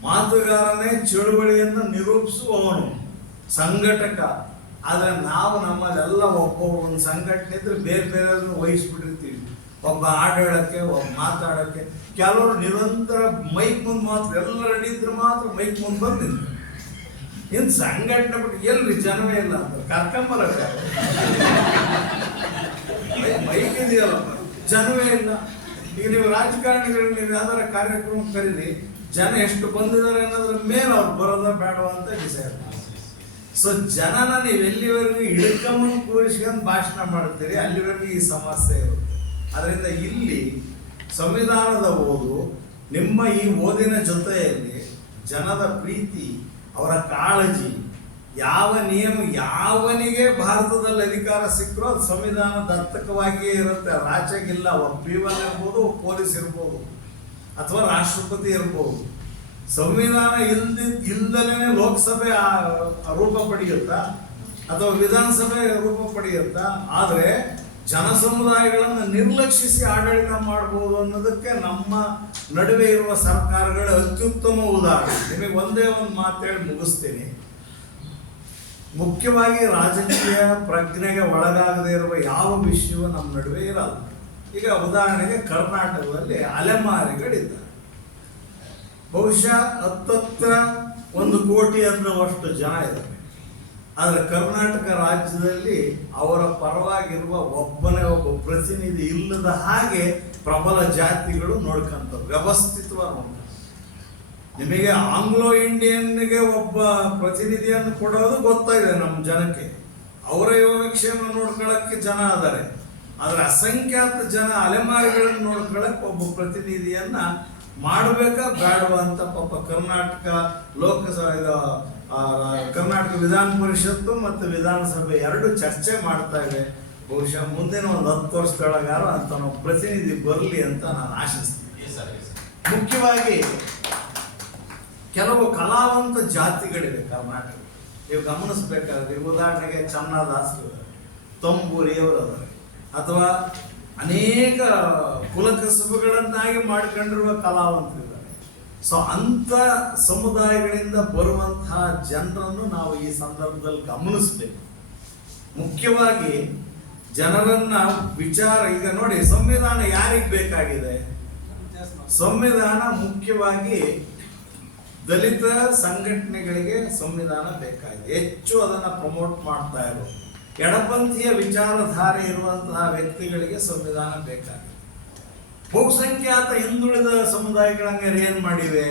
ಮಾತುಗಾರನೇ ಚಳುವಳಿಯನ್ನು ನಿರೂಪಿಸುವವನು, ಸಂಘಟಕ. ಆದ್ರೆ ನಾವು ನಮ್ಮಲ್ಲೆಲ್ಲ ಒಂದು ಸಂಘಟನೆ ಇದ್ರೆ ಬೇರೆ ಬೇರೆಯವ್ರನ್ನ ವಹಿಸ್ಬಿಟ್ಟಿರ್ತೀವಿ. ಒಬ್ಬ ಹಾಡು ಹೇಳಕ್ಕೆ, ಒಬ್ಬ ಮಾತಾಡಕ್ಕೆ. ಕೆಲವರು ನಿರಂತರ ಮೈಕ್ ಮುಂದೆ ಮಾತ್ರ ಎಲ್ಲ ರೆಡಿ ಇದ್ರೆ ಮಾತ್ರ ಮೈಕ್ ಮುಂದೆ ಬಂದಿದ್ರು. ಇನ್ನು ಸಂಘಟನೆ ಬಿಟ್ಟು ಎಲ್ರಿ ಜನವೇ ಇಲ್ಲ ಅಂತ ಕರ್ಕೊಂಬರಕ್ಕೆ ಮೈಕ್ ಇದೆಯಲ್ಲಪ್ಪ, ಜನವೇ ಇಲ್ಲ. ಈಗ ನೀವು ರಾಜಕಾರಣಿಗಳು ನೀವು ಯಾವ್ದಾರ ಕಾರ್ಯಕ್ರಮ ಕರೀರಿ, ಜನ ಎಷ್ಟು ಬಂದಿದ್ದಾರೆ ಅನ್ನೋದ್ರ ಮೇಲೆ ಅವ್ರು ಬರೋದ ಬೇಡವ ಅಂತ ಡಿಸೈಡ್ ಮಾಡಿ. ಸೊ ಜನನ ನೀವು ಎಲ್ಲಿವರೆಗೂ ಹಿಡ್ಕೊಂಬಂದು ಕೂರಿಸ್ಕೊಂಡು ಭಾಷಣ ಮಾಡ್ತೀರಿ ಅಲ್ಲಿವರೆಗೂ ಈ ಸಮಸ್ಯೆ ಇರುತ್ತೆ. ಅದರಿಂದ ಇಲ್ಲಿ ಸಂವಿಧಾನದ ಓದು, ನಿಮ್ಮ ಈ ಓದಿನ ಜೊತೆಯಲ್ಲಿ ಜನದ ಪ್ರೀತಿ, ಅವರ ಕಾಳಜಿ, ಯಾವ ನಿಯಮ ಯಾವನಿಗೆ ಭಾರತದಲ್ಲಿ ಅಧಿಕಾರ ಸಿಕ್ಕರೋ ಅದು ಸಂವಿಧಾನ ದತ್ತಕವಾಗಿಯೇ ಇರುತ್ತೆ. ರಾಜ್ಯಕ್ಕಿಲ್ಲ. ಒಬ್ಬ ಪಿ.ಒನ್ ಇರ್ಬೋದು, ಪೊಲೀಸ್ ಇರ್ಬೋದು, ಅಥವಾ ರಾಷ್ಟ್ರಪತಿ ಇರ್ಬೋದು. ಸಂವಿಧಾನ ಇಲ್ದಲೇ ಲೋಕಸಭೆ ರೂಪ ಪಡೆಯುತ್ತಾ ಅಥವಾ ವಿಧಾನಸಭೆ ರೂಪ ಪಡೆಯುತ್ತಾ? ಆದರೆ ಜನ ಸಮುದಾಯಗಳನ್ನು ನಿರ್ಲಕ್ಷಿಸಿ ಆಡಳಿತ ಮಾಡ್ಬೋದು ಅನ್ನೋದಕ್ಕೆ ನಮ್ಮ ನಡುವೆ ಇರುವ ಸರ್ಕಾರಗಳ ಅತ್ಯುತ್ತಮ ಉದಾಹರಣೆ. ನಿಮಗೆ ಒಂದೇ ಒಂದು ಮಾತೇಳಿ ಮುಗಿಸ್ತೀನಿ. ಮುಖ್ಯವಾಗಿ ರಾಜಕೀಯ ಪ್ರಜ್ಞೆಗೆ ಒಳಗಾಗದೇ ಇರುವ ಯಾವ ವಿಷಯವೂ ನಮ್ಮ ನಡುವೆ ಇರಲ್ಲ. ಈಗ ಉದಾಹರಣೆಗೆ ಕರ್ನಾಟಕದಲ್ಲಿ ಅಲೆಮಾರಿಗಳಿದ್ದಾರೆ. ಬಹುಶಃ 1 ಕೋಟಿ ಅನ್ನುವಷ್ಟು ಜನ ಇದ್ದಾರೆ. ಆದರೆ ಕರ್ನಾಟಕ ರಾಜ್ಯದಲ್ಲಿ ಅವರ ಪರವಾಗಿರುವ ಒಬ್ಬನೇ ಒಬ್ಬ ಪ್ರತಿನಿಧಿ ಇಲ್ಲದ ಹಾಗೆ ಪ್ರಬಲ ಜಾತಿಗಳು ನೋಡ್ಕೊಂತವೆ, ವ್ಯವಸ್ಥಿತವಾಗಿ. ನಿಮಗೆ ಆಂಗ್ಲೋ ಇಂಡಿಯನ್ಗೆ ಒಬ್ಬ ಪ್ರತಿನಿಧಿಯನ್ನು ಕೊಡೋದು ಗೊತ್ತಾಗಿದೆ ನಮ್ಮ ಜನಕ್ಕೆ. ಅವರ ಯೋಗಕ್ಷೇಮ ನೋಡ್ಕೊಳ್ಳೋಕ್ಕೆ ಜನ ಆದರೆ ಅಸಂಖ್ಯಾತ ಜನ ಅಲೆಮಾರಿಗಳನ್ನು ನೋಡ್ಕೊಳ್ಳೋಕೆ ಒಬ್ಬ ಪ್ರತಿನಿಧಿಯನ್ನ ಮಾಡಬೇಕಾ ಬೇಡವಾ ಅಂತ ಪಾಪ ಕರ್ನಾಟಕ ಲೋಕಸಭೆ, ಕರ್ನಾಟಕ ವಿಧಾನ ಪರಿಷತ್ತು ಮತ್ತು ವಿಧಾನಸಭೆ ಎರಡು ಚರ್ಚೆ ಮಾಡ್ತಾ ಇದೆ. ಬಹುಶಃ ಮುಂದಿನ ಒಂದು 10 ವರ್ಷದೊಳಗಾರ ಅಂತ ನಾವು ಪ್ರತಿನಿಧಿ ಬರಲಿ ಅಂತ ನಾನು ಆಶಿಸ್ತೀನಿ. ಮುಖ್ಯವಾಗಿ ಕೆಲವು ಕಲಾವಂತ ಜಾತಿಗಳಿವೆ ಕರ್ನಾಟಕ. ನೀವು ಗಮನಿಸ್ಬೇಕಾದ್ರೆ ಉದಾಹರಣೆಗೆ ಚನ್ನದಾಸರು, ತಂಬೂರಿಯವರವರು, ಅಥವಾ ಅನೇಕ ಕುಲಕಸುಬುಗಳನ್ನಾಗಿ ಮಾಡಿಕೊಂಡಿರುವ ಕಲಾವಂತರಿದ್ದಾರೆ. ಸೊ ಅಂಥ ಸಮುದಾಯಗಳಿಂದ ಬರುವಂತಹ ಜನರನ್ನು ನಾವು ಈ ಸಂದರ್ಭದಲ್ಲಿ ಗಮನಿಸ್ಬೇಕು. ಮುಖ್ಯವಾಗಿ ಜನರನ್ನ ವಿಚಾರ, ಈಗ ನೋಡಿ ಸಂವಿಧಾನ ಯಾರಿಗೆ ಬೇಕಾಗಿದೆ? ಸಂವಿಧಾನ ಮುಖ್ಯವಾಗಿ ದಲಿತ ಸಂಘಟನೆಗಳಿಗೆ ಸಂವಿಧಾನ ಬೇಕಾಗಿದೆ. ಹೆಚ್ಚು ಅದನ್ನ ಪ್ರಮೋಟ್ ಮಾಡ್ತಾ ಇರೋದು. ಎಡಪಂಥೀಯ ವಿಚಾರಧಾರೆ ಇರುವಂತಹ ವ್ಯಕ್ತಿಗಳಿಗೆ ಸಂವಿಧಾನ ಬೇಕಾಗಿದೆ. ಬಹುಸಂಖ್ಯಾತ ಹಿಂದುಳಿದ ಸಮುದಾಯಗಳಂಗೆ ಏನ್ ಮಾಡಿವೆ?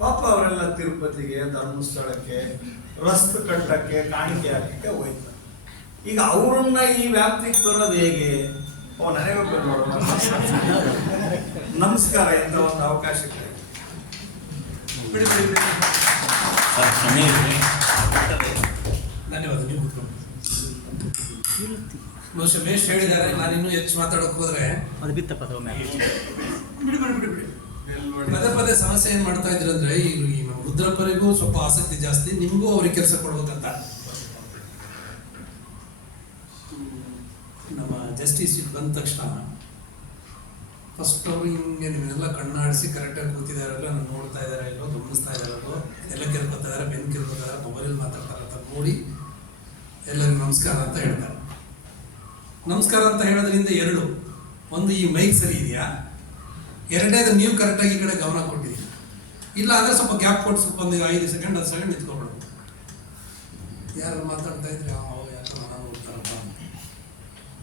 ಪಾಪ ಅವರೆಲ್ಲ ತಿರುಪತಿಗೆ, ಧರ್ಮಸ್ಥಳಕ್ಕೆ, ರಸ್ತೆ ಕಟ್ಟಕ್ಕೆ, ಕಾಣಿಕೆ ಹಾಕಕ್ಕೆ ಹೋಯ್ತಾರೆ. ಈಗ ಅವರನ್ನ ಈ ವ್ಯಾಪ್ತಿಗೆ ತರೋದು ಹೇಗೆ? ನನಗೆ ನೋಡೋಣ. ನಮಸ್ಕಾರ ಅಂತ ಒಂದು ಅವಕಾಶ ಧನ್ಯವಾದ. ನೀವು ಕೂತ್ಕೊಂಡು. ಬಹುಶಃ ಮೇಷ್ ಹೇಳಿದ್ದಾರೆ, ನಾನು ಇನ್ನೂ ಹೆಚ್ಚು ಮಾತಾಡೋಕೆ ಹೋದ್ರೆ ಪದೇ ಪದೇ ಸಮಸ್ಯೆ ಏನ್ ಮಾಡ್ತಾ ಇದ್ರು ಅಂದ್ರೆ, ಈ ನಮ್ಮ ರುದ್ರಪ್ಪರಿಗೂ ಸ್ವಲ್ಪ ಆಸಕ್ತಿ ಜಾಸ್ತಿ, ನಿಮಗೂ ಅವ್ರಿಗೆ ಕೆಲಸ ಕೊಡ್ಬೇಕಂತ. ನಮ್ಮ ಜಸ್ಟಿಸ್ ಬಂದ ತಕ್ಷಣ ಫಸ್ಟ್ ಅವರು ಹಿಂಗೆ ನಿಮ್ಮನ್ನೆಲ್ಲ ಕಣ್ಣಾಡಿಸಿ ಕರೆಕ್ಟಾಗಿ ಕೂತಿದಾರಲ್ಲ, ನಾನು ನೋಡ್ತಾ ಇದ್ದಾರೆ ಇಲ್ಲೋ, ಗಮನಿಸ್ತಾ ಇದ್ದಾರಲ್ಲೋ, ಎಲ್ಲ ಕೆರ್ಕೋತಾ ಇದ್ದಾರೆ, ಬೆನ್ ಕೆರ್ಕೋತಾ ಇದ್ದಾರೆ, ಮೊಬೈಲಲ್ಲಿ ಮಾತಾಡ್ತಾರೆ ಅಂತ ನೋಡಿ ಎಲ್ಲರಿಗೂ ನಮಸ್ಕಾರ ಅಂತ ಹೇಳ್ತಾರೆ. ನಮಸ್ಕಾರ ಅಂತ ಹೇಳೋದ್ರಿಂದ ಎರಡು, ಒಂದು ಈ ಮೈಕ್ ಸರಿ ಇದೆಯಾ, ಎರಡನೇದು ನೀವು ಕರೆಕ್ಟಾಗಿ ಈ ಕಡೆ ಗಮನ ಕೊಟ್ಟಿದ್ದೀರಿ. ಇಲ್ಲ ಅಂದರೆ ಸ್ವಲ್ಪ ಗ್ಯಾಪ್ ಕೊಟ್ಟು ಸ್ವಲ್ಪ ಒಂದು 5 ಸೆಕೆಂಡ್ 10 ಸೆಕೆಂಡ್ ನಿಂತ್ಕೊಬಿಡು. ಯಾರು ಮಾತಾಡ್ತಾ ಇದ್ರೆ ಯಾಕೆ ನಾನು ನೋಡ್ತಾರಪ್ಪ.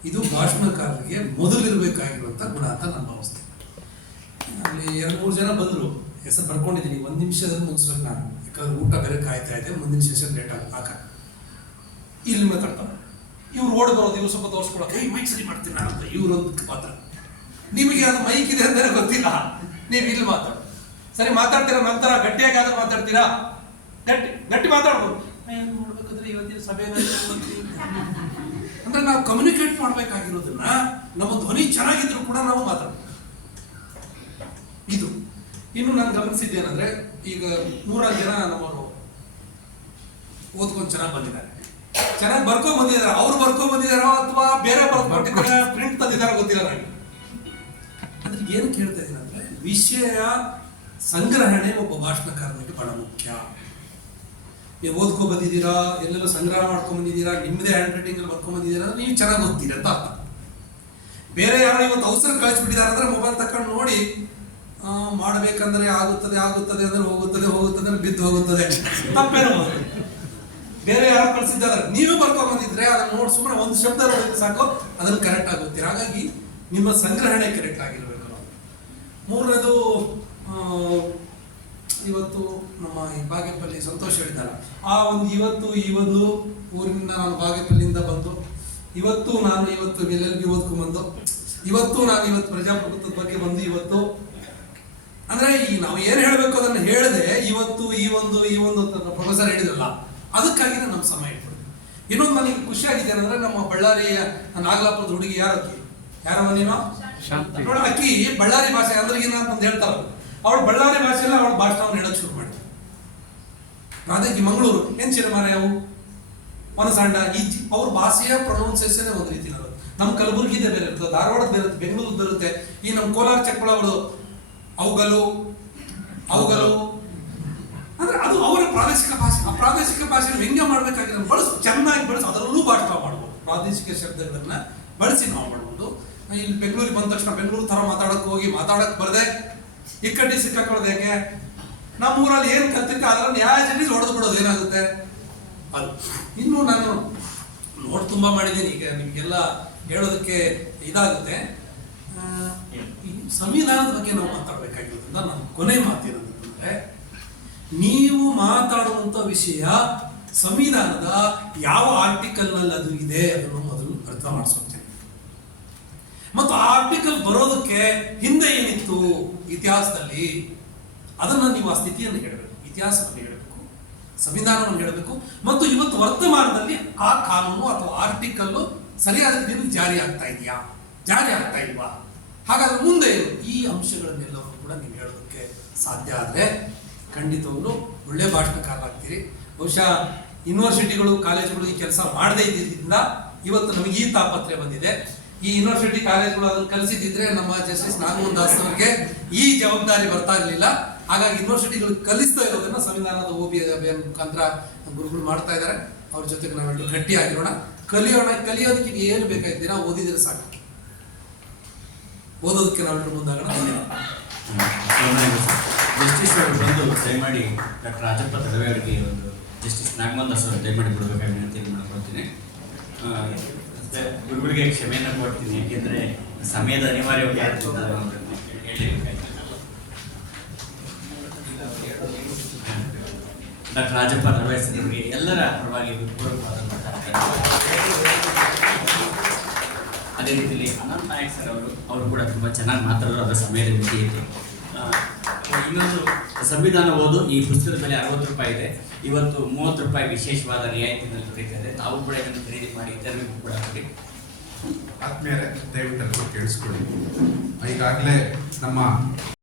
ಇದು ಭಾಷಣಕಾರರಿಗೆ ಮೊದಲಿರಬೇಕಾಗಿರುವಂಥ ಗುಣ ಅಂತ ನಾನು ಭಾವಿಸ್ತೀನಿ. ಅಲ್ಲಿ 2-3 ಜನ ಬಂದರು, ಹೆಸರು ಬರ್ಕೊಂಡಿದ್ದೀನಿ, 1 ನಿಮಿಷದಲ್ಲಿ ಮುಗಿಸ್ಬೇಕು ನಾನು, ಯಾಕಂದ್ರೆ ಊಟ ಬೇರೆ ಕಾಯ್ತಾ ಇದೆ, ಮುಂದಿನ ಸೆಷನ್ ಲೇಟ್ ಆಗ ಇಲ್ಲಿ ಮಾತಾಡ್ತಾರೆ. ಇವ್ರು ಓಡ್ ಬರೋದು, ಇವ್ರು ಸ್ವಲ್ಪ ತೋರಿಸ್ಕೊಳಕ್ಕೆ ಮೈಕ್ ಸರಿ ಮಾಡ್ತೀನಿ ನಾನು ಅಂತ ಇವ್ರೊಂದು ಪಾತ್ರ. ನಿಮಗೆ ಅದು ಮೈಕ್ ಇದೆ ಅಂದರೆ ಗೊತ್ತಿಲ್ಲ, ನೀವು ಇಲ್ಲಿ ಮಾತಾಡು. ಸರಿ ಮಾತಾಡ್ತೀರಾ, ನಂತರ ಗಟ್ಟಿಯಾಗಿ ಆದ್ರೂ ಮಾತಾಡ್ತೀರಾ, ಗಟ್ಟಿ ಮಾತಾಡ್ಬೋದು. ನೋಡ್ಬೇಕಾದ್ರೆ ಇವತ್ತಿನ ಸಭೆಯಲ್ಲಿ ಅಂದ್ರೆ ನಾವು ಕಮ್ಯುನಿಕೇಟ್ ಮಾಡ್ಬೇಕಾಗಿರೋದನ್ನ ನಮ್ಮ ಧ್ವನಿ ಚೆನ್ನಾಗಿದ್ರು ಕೂಡ ನಾವು ಮಾತಾಡ್ಬೋದು. ಇದು ಇನ್ನು ನಾನು ಗಮನಿಸಿದ್ದೇನೆಂದ್ರೆ, ಈಗ 3 ಜನ ನಮ್ಮವರು ಓದ್ಕೊಂಡು ಚೆನ್ನಾಗಿ ಬಂದಿದ್ದಾರೆ, ಚೆನ್ನಾಗಿ ಬರ್ಕೊಂಡ್ ಬಂದಿದ್ದಾರೆ. ಅವ್ರು ಬರ್ಕೊಂಡ್ ಬಂದಿದಾರೋ ಅಥವಾ ಬೇರೆ ಬರ್ಕೊಂಡಿದ್ದಾರೆ, ಪ್ರಿಂಟ್ ತಂದಿದ್ದಾರೋ ಗೊತ್ತಿಲ್ಲ ನನಗೆ. ಅದ್ರ ಏನು ಕೇಳ್ತಾ ಇದ್ದೀನಿ ಅಂದ್ರೆ, ವಿಷಯ ಸಂಗ್ರಹಣೆ ಒಬ್ಬ ಭಾಷಣಕಾರನಿಗೆ ಬಹಳ ಮುಖ್ಯ. ನೀವು ಓದ್ಕೊ ಬಂದಿದ್ದೀರಾ, ಎಲ್ಲೆಲ್ಲೋ ಸಂಗ್ರಹ ಮಾಡ್ಕೊಂಡ್ ಬಂದಿದ್ದೀರಾ, ನಿಮ್ಮದೇ ಹ್ಯಾಂಡ್ ರೈಟಿಂಗ್ ಅಲ್ಲಿ ಬರ್ಕೊಂಡ್ ಬಂದಿದ್ದೀರಾ, ನೀವು ಚೆನ್ನಾಗಿ ಓದ್ತೀರಿ ಅಂತ ಅರ್ಥ. ಬೇರೆ ಯಾರೋ ಇವತ್ತು ಅವಸರ ಕಳಿಸ್ಬಿಟ್ಟಿದ್ದಾರೆ ಅಂದ್ರೆ ಮೊಬೈಲ್ ತಕೊಂಡು ನೋಡಿ ಮಾಡಬೇಕಂದ್ರೆ ಆಗುತ್ತದೆ ಅಂದ್ರೆ ಹೋಗುತ್ತದೆ ಅಂದ್ರೆ ಬಿದ್ದು ಹೋಗುತ್ತದೆ, ತಪ್ಪೇನು? ಬೇರೆ ಯಾರು ಕಳಿಸಿದ್ದಾರೆ, ನೀವೇ ಬರ್ಕೊಂಡ್ ಬಂದಿದ್ರೆ ಅದನ್ನ ನೋಡಿ ಸುಮ್ಮನೆ ಒಂದು ಶಬ್ದ ನೋಡಿದ್ರೆ ಸಾಕು, ಅದನ್ನು ಕರೆಕ್ಟ್ ಆಗುತ್ತೀರ. ಹಾಗಾಗಿ ನಿಮ್ಮ ಸಂಗ್ರಹಣೆ ಕರೆಕ್ಟ್ ಆಗಿರ್ಬೇಕು. ಮೂರನೇದು, ಇವತ್ತು ನಮ್ಮ ಈ ಬಾಗೇಪಲ್ಲಿ ಸಂತೋಷ್ ಹೇಳಿದ್ದಾರೆ, ಆ ಒಂದು ಈ ಒಂದು ಊರಿನಿಂದ ನಾನು ಬಾಗೇಪಲ್ಲಿಂದ ಬಂದು ಇವತ್ತು LLB ಓದ್ಕೊಂಡ್ಬಂದು ಇವತ್ತು ಪ್ರಜಾಪ್ರಭುತ್ವದ ಬಗ್ಗೆ ಬಂದು ಇವತ್ತು ಅಂದ್ರೆ ನಾವು ಏನ್ ಹೇಳ್ಬೇಕು ಅದನ್ನ ಹೇಳದೆ ಇವತ್ತು ಈ ಒಂದು ಪ್ರೊಫೆಸರ್ ಹೇಳಿದ್ರಲ್ಲ, ಅದಕ್ಕಾಗಿ ನಮ್ಮ ಸಮಯ ಇಟ್ಕೊಳ್ತೀವಿ. ಇನ್ನೊಂದು ನನಗೆ ಖುಷಿಯಾಗಿದೆ ಅಂದ್ರೆ ನಮ್ಮ ಬಳ್ಳಾರಿಯ ನಾಗಲಾಪುರದ ಹುಡುಗಿ ಯಾರವ ನೀನು ನೋಡ, ಅಕ್ಕಿ ಬಳ್ಳಾರಿ ಭಾಷೆ ಅಂದ್ರೆ ಏನಂತ ಹೇಳ್ತಾರ, ಅವಳು ಬಳ್ಳಾರಿ ಭಾಷೆಲ್ಲ ಅವಳ ಭಾಷಣವನ್ನು ಹೇಳಕ್ ಶುರು ಮಾಡಿದ್ರು. ರಾಧಾಕಿ ಮಂಗಳೂರು ಏನ್ ಮಾರ ಅವು ಮನಸಾಂಡ ಅವ್ರ ಭಾಷೆಯ ಪ್ರೊನೌನ್ಸಿಯೇಷನ್ ಒಂದು ರೀತಿ ಇರೋದು. ನಮ್ಮ ಕಲಬುರಗಿದೇ ಬೇರೆ ಇರ್ತದೆ, ಧಾರವಾಡದ ಬೇರೆ ಇರುತ್ತೆ, ಬೆಂಗಳೂರು ಬರುತ್ತೆ. ಈ ನಮ್ಮ ಕೋಲಾರ ಚೆಕ್ಕೊಳಗಳು ಅವುಗಳು ಅಂದ್ರೆ ಅದು ಅವರ ಪ್ರಾದೇಶಿಕ ಭಾಷೆ. ಆ ಪ್ರಾದೇಶಿಕ ಭಾಷೆ ವ್ಯಂಗ್ಯ ಮಾಡ್ಬೇಕಾಗಿರೋ ಚೆನ್ನಾಗಿ ಬಳಸಿ ಅದರಲ್ಲೂ ಭಾಷಣ ಮಾಡ್ಬೋದು. ಪ್ರಾದೇಶಿಕ ಶಬ್ದಗಳನ್ನ ಬಳಸಿ ನಾವು ಮಾಡ್ಬೋದು. ಇಲ್ಲಿ ಬೆಂಗಳೂರಿಗೆ ಬಂದ ತಕ್ಷಣ ಬೆಂಗಳೂರು ತರ ಮಾತಾಡಕ್ ಬರದೆ ಇಕ್ಕಟ್ಟಿ ಸಿಕ್ಕಾಕೊಳ್ಳೋದು ಯಾಕೆ? ನಮ್ಮ ಊರಲ್ಲಿ ಏನ್ ಕಲ್ತಿರ್ತೆ ಅದನ್ನ ಯಾವ ಜನ ಹೊಡೆದು ಬಿಡೋದು ಏನಾಗುತ್ತೆ ಅದು. ಇನ್ನು ನಾನು ನೋಟ್ ತುಂಬಾ ಮಾಡಿದ್ದೀನಿ, ಈಗ ನಿಮ್ಗೆಲ್ಲ ಹೇಳೋದಕ್ಕೆ ಇದಾಗುತ್ತೆ. ಈ ಸಂವಿಧಾನದ ಬಗ್ಗೆ ನಾವು ಮಾತಾಡ್ಬೇಕಾಗಿರೋದ್ರಿಂದ ನಾನು ಕೊನೆ ಮಾತೇನಂತಂದ್ರೆ, ನೀವು ಮಾತಾಡುವಂತ ವಿಷಯ ಸಂವಿಧಾನದ ಯಾವ ಆರ್ಟಿಕಲ್ ನಲ್ಲಿ ಅದು ಇದೆ ಅದನ್ನು ಮೊದಲು ಅರ್ಥ ಮಾಡಿಸ್ಕೊಳ್ತೀನಿ. ಮತ್ತು ಆ ಆರ್ಟಿಕಲ್ ಬರೋದಕ್ಕೆ ಹಿಂದೆ ಏನಿತ್ತು ಇತಿಹಾಸದಲ್ಲಿ ಅದನ್ನ ನೀವು ಆ ಸ್ಥಿತಿಯನ್ನು ಹೇಳಬೇಕು, ಇತಿಹಾಸವನ್ನು ಹೇಳಬೇಕು, ಸಂವಿಧಾನವನ್ನು ಹೇಳಬೇಕು. ಮತ್ತು ಇವತ್ತು ವರ್ತಮಾನದಲ್ಲಿ ಆ ಕಾನೂನು ಅಥವಾ ಆರ್ಟಿಕಲ್ ಸರಿಯಾದ ರೀತಿಯಲ್ಲಿ ಜಾರಿ ಆಗ್ತಾ ಇದೆಯಾ, ಜಾರಿ ಆಗ್ತಾ ಇಲ್ವಾ, ಹಾಗಾದ್ರೆ ಮುಂದೆ ಈ ಅಂಶಗಳನ್ನೆಲ್ಲವನ್ನು ಕೂಡ ನೀವು ಹೇಳೋದಕ್ಕೆ ಸಾಧ್ಯ ಆದ್ರೆ ಖಂಡಿತವಾಗ್ಲೂ ಒಳ್ಳೆ ಭಾಷಣಕಾರರಾಗ್ತೀರಿ. ಬಹುಶಃ ಯೂನಿವರ್ಸಿಟಿಗಳು ಕಾಲೇಜುಗಳು ಈ ಕೆಲಸ ಮಾಡದೇ ಇದ್ದಿದ್ದರಿಂದ ಇವತ್ತು ನಮಗೆ ಈ ತಾಪತ್ರೆ ಬಂದಿದೆ. ಈ ಯೂನಿವರ್ಸಿಟಿ ಕಾಲೇಜುಗಳು ಅದನ್ನು ಕಲಿಸಿದ್ರೆ ನಮ್ಮ ಜಸ್ಟಿಸ್ ನಾಗಮೋಹನ್ ದಾಸ್ ಅವರಿಗೆ ಈ ಜವಾಬ್ದಾರಿ ಬರ್ತಾ ಇರಲಿಲ್ಲ. ಹಾಗಾಗಿ ಯೂನಿವರ್ಸಿಟಿಗಳು ಕಲಿಸ್ತಾ ಇರೋದನ್ನ ಸಂವಿಧಾನದ OB ಅಭಿಯಾನ ಮುಖಾಂತರ ಗುರುಗಳು ಮಾಡ್ತಾ ಇದ್ದಾರೆ. ಅವ್ರ ಜೊತೆಗೆ ನಾವೆಲ್ಲರೂ ಗಟ್ಟಿಯಾಗಿರೋಣ, ಕಲಿಯೋದಕ್ಕೆ ಏನು ಬೇಕಾಗಿದ್ದೀರಾ ಓದಿದ್ರೆ ಸಾಕು, ಓದೋದಕ್ಕೆ ನಾವೆಲ್ಲರೂ ಮುಂದಾಗೋಣ. ಜಸ್ಟಿಸ್ ಅವರು ಬಂದು ದಯಮಾಡಿ ಡಾಕ್ಟರ್ ರಾಜಪ್ಪ ದಳವೆ ಅವರಿಗೆ ಒಂದು ಜಸ್ಟಿಸ್ ನಾಗಮೋಹನ್ ದಾಸ್ ಅವರು ದಯಮಾಡಿ ಬಿಡಬೇಕಾಗಿ ವಿನಂತಿಯನ್ನು ಮಾಡ್ಕೊಳ್ತೀನಿ. ಗುರುಗಳಿಗೆ ಕ್ಷಮೆಯನ್ನು ಕೊಡ್ತೀನಿ, ಯಾಕೆಂದ್ರೆ ಸಮಯದ ಅನಿವಾರ್ಯವಾಗಿ ಹೇಳಬೇಕಾಯ್ತು. ಡಾಕ್ಟರ್ ರಾಜಪ್ಪ ದಳವೆ ಅವರಿಗೆ ಎಲ್ಲರ ಪರವಾಗಿ ಅದೇ ರೀತಿಯಲ್ಲಿ ಅನಂತ್ ನಾಯಕ್ ಸರ್ ಅವರು ಕೂಡ ತುಂಬ ಚೆನ್ನಾಗಿ ಮಾತಾಡೋರು, ಅದರ ಸಮಯದ ಮಿತಿ ಇತ್ತು. ಇನ್ನೊಂದು ಸಂವಿಧಾನ ಓದು ಈ ಪುಸ್ತಕದ ಬೆಲೆ 60 ರೂಪಾಯಿ ಇದೆ. ಇವತ್ತು 30 ರೂಪಾಯಿ ವಿಶೇಷವಾದ ರಿಯಾಯಿತಿನಲ್ಲಿ ದೊರೆಯುತ್ತದೆ. ತಾವು ಕೂಡ ಇದನ್ನು ಖರೀದಿ ಮಾಡಿ ಇತರರಿಗೂ ಕೂಡ ಕೊಡಿ. ಆತ್ಮೀಯರೇ, ದಯವಿಟ್ಟು ಕೇಳಿಸ್ಕೊಳ್ಳಿ. ಈಗಾಗಲೇ ನಮ್ಮ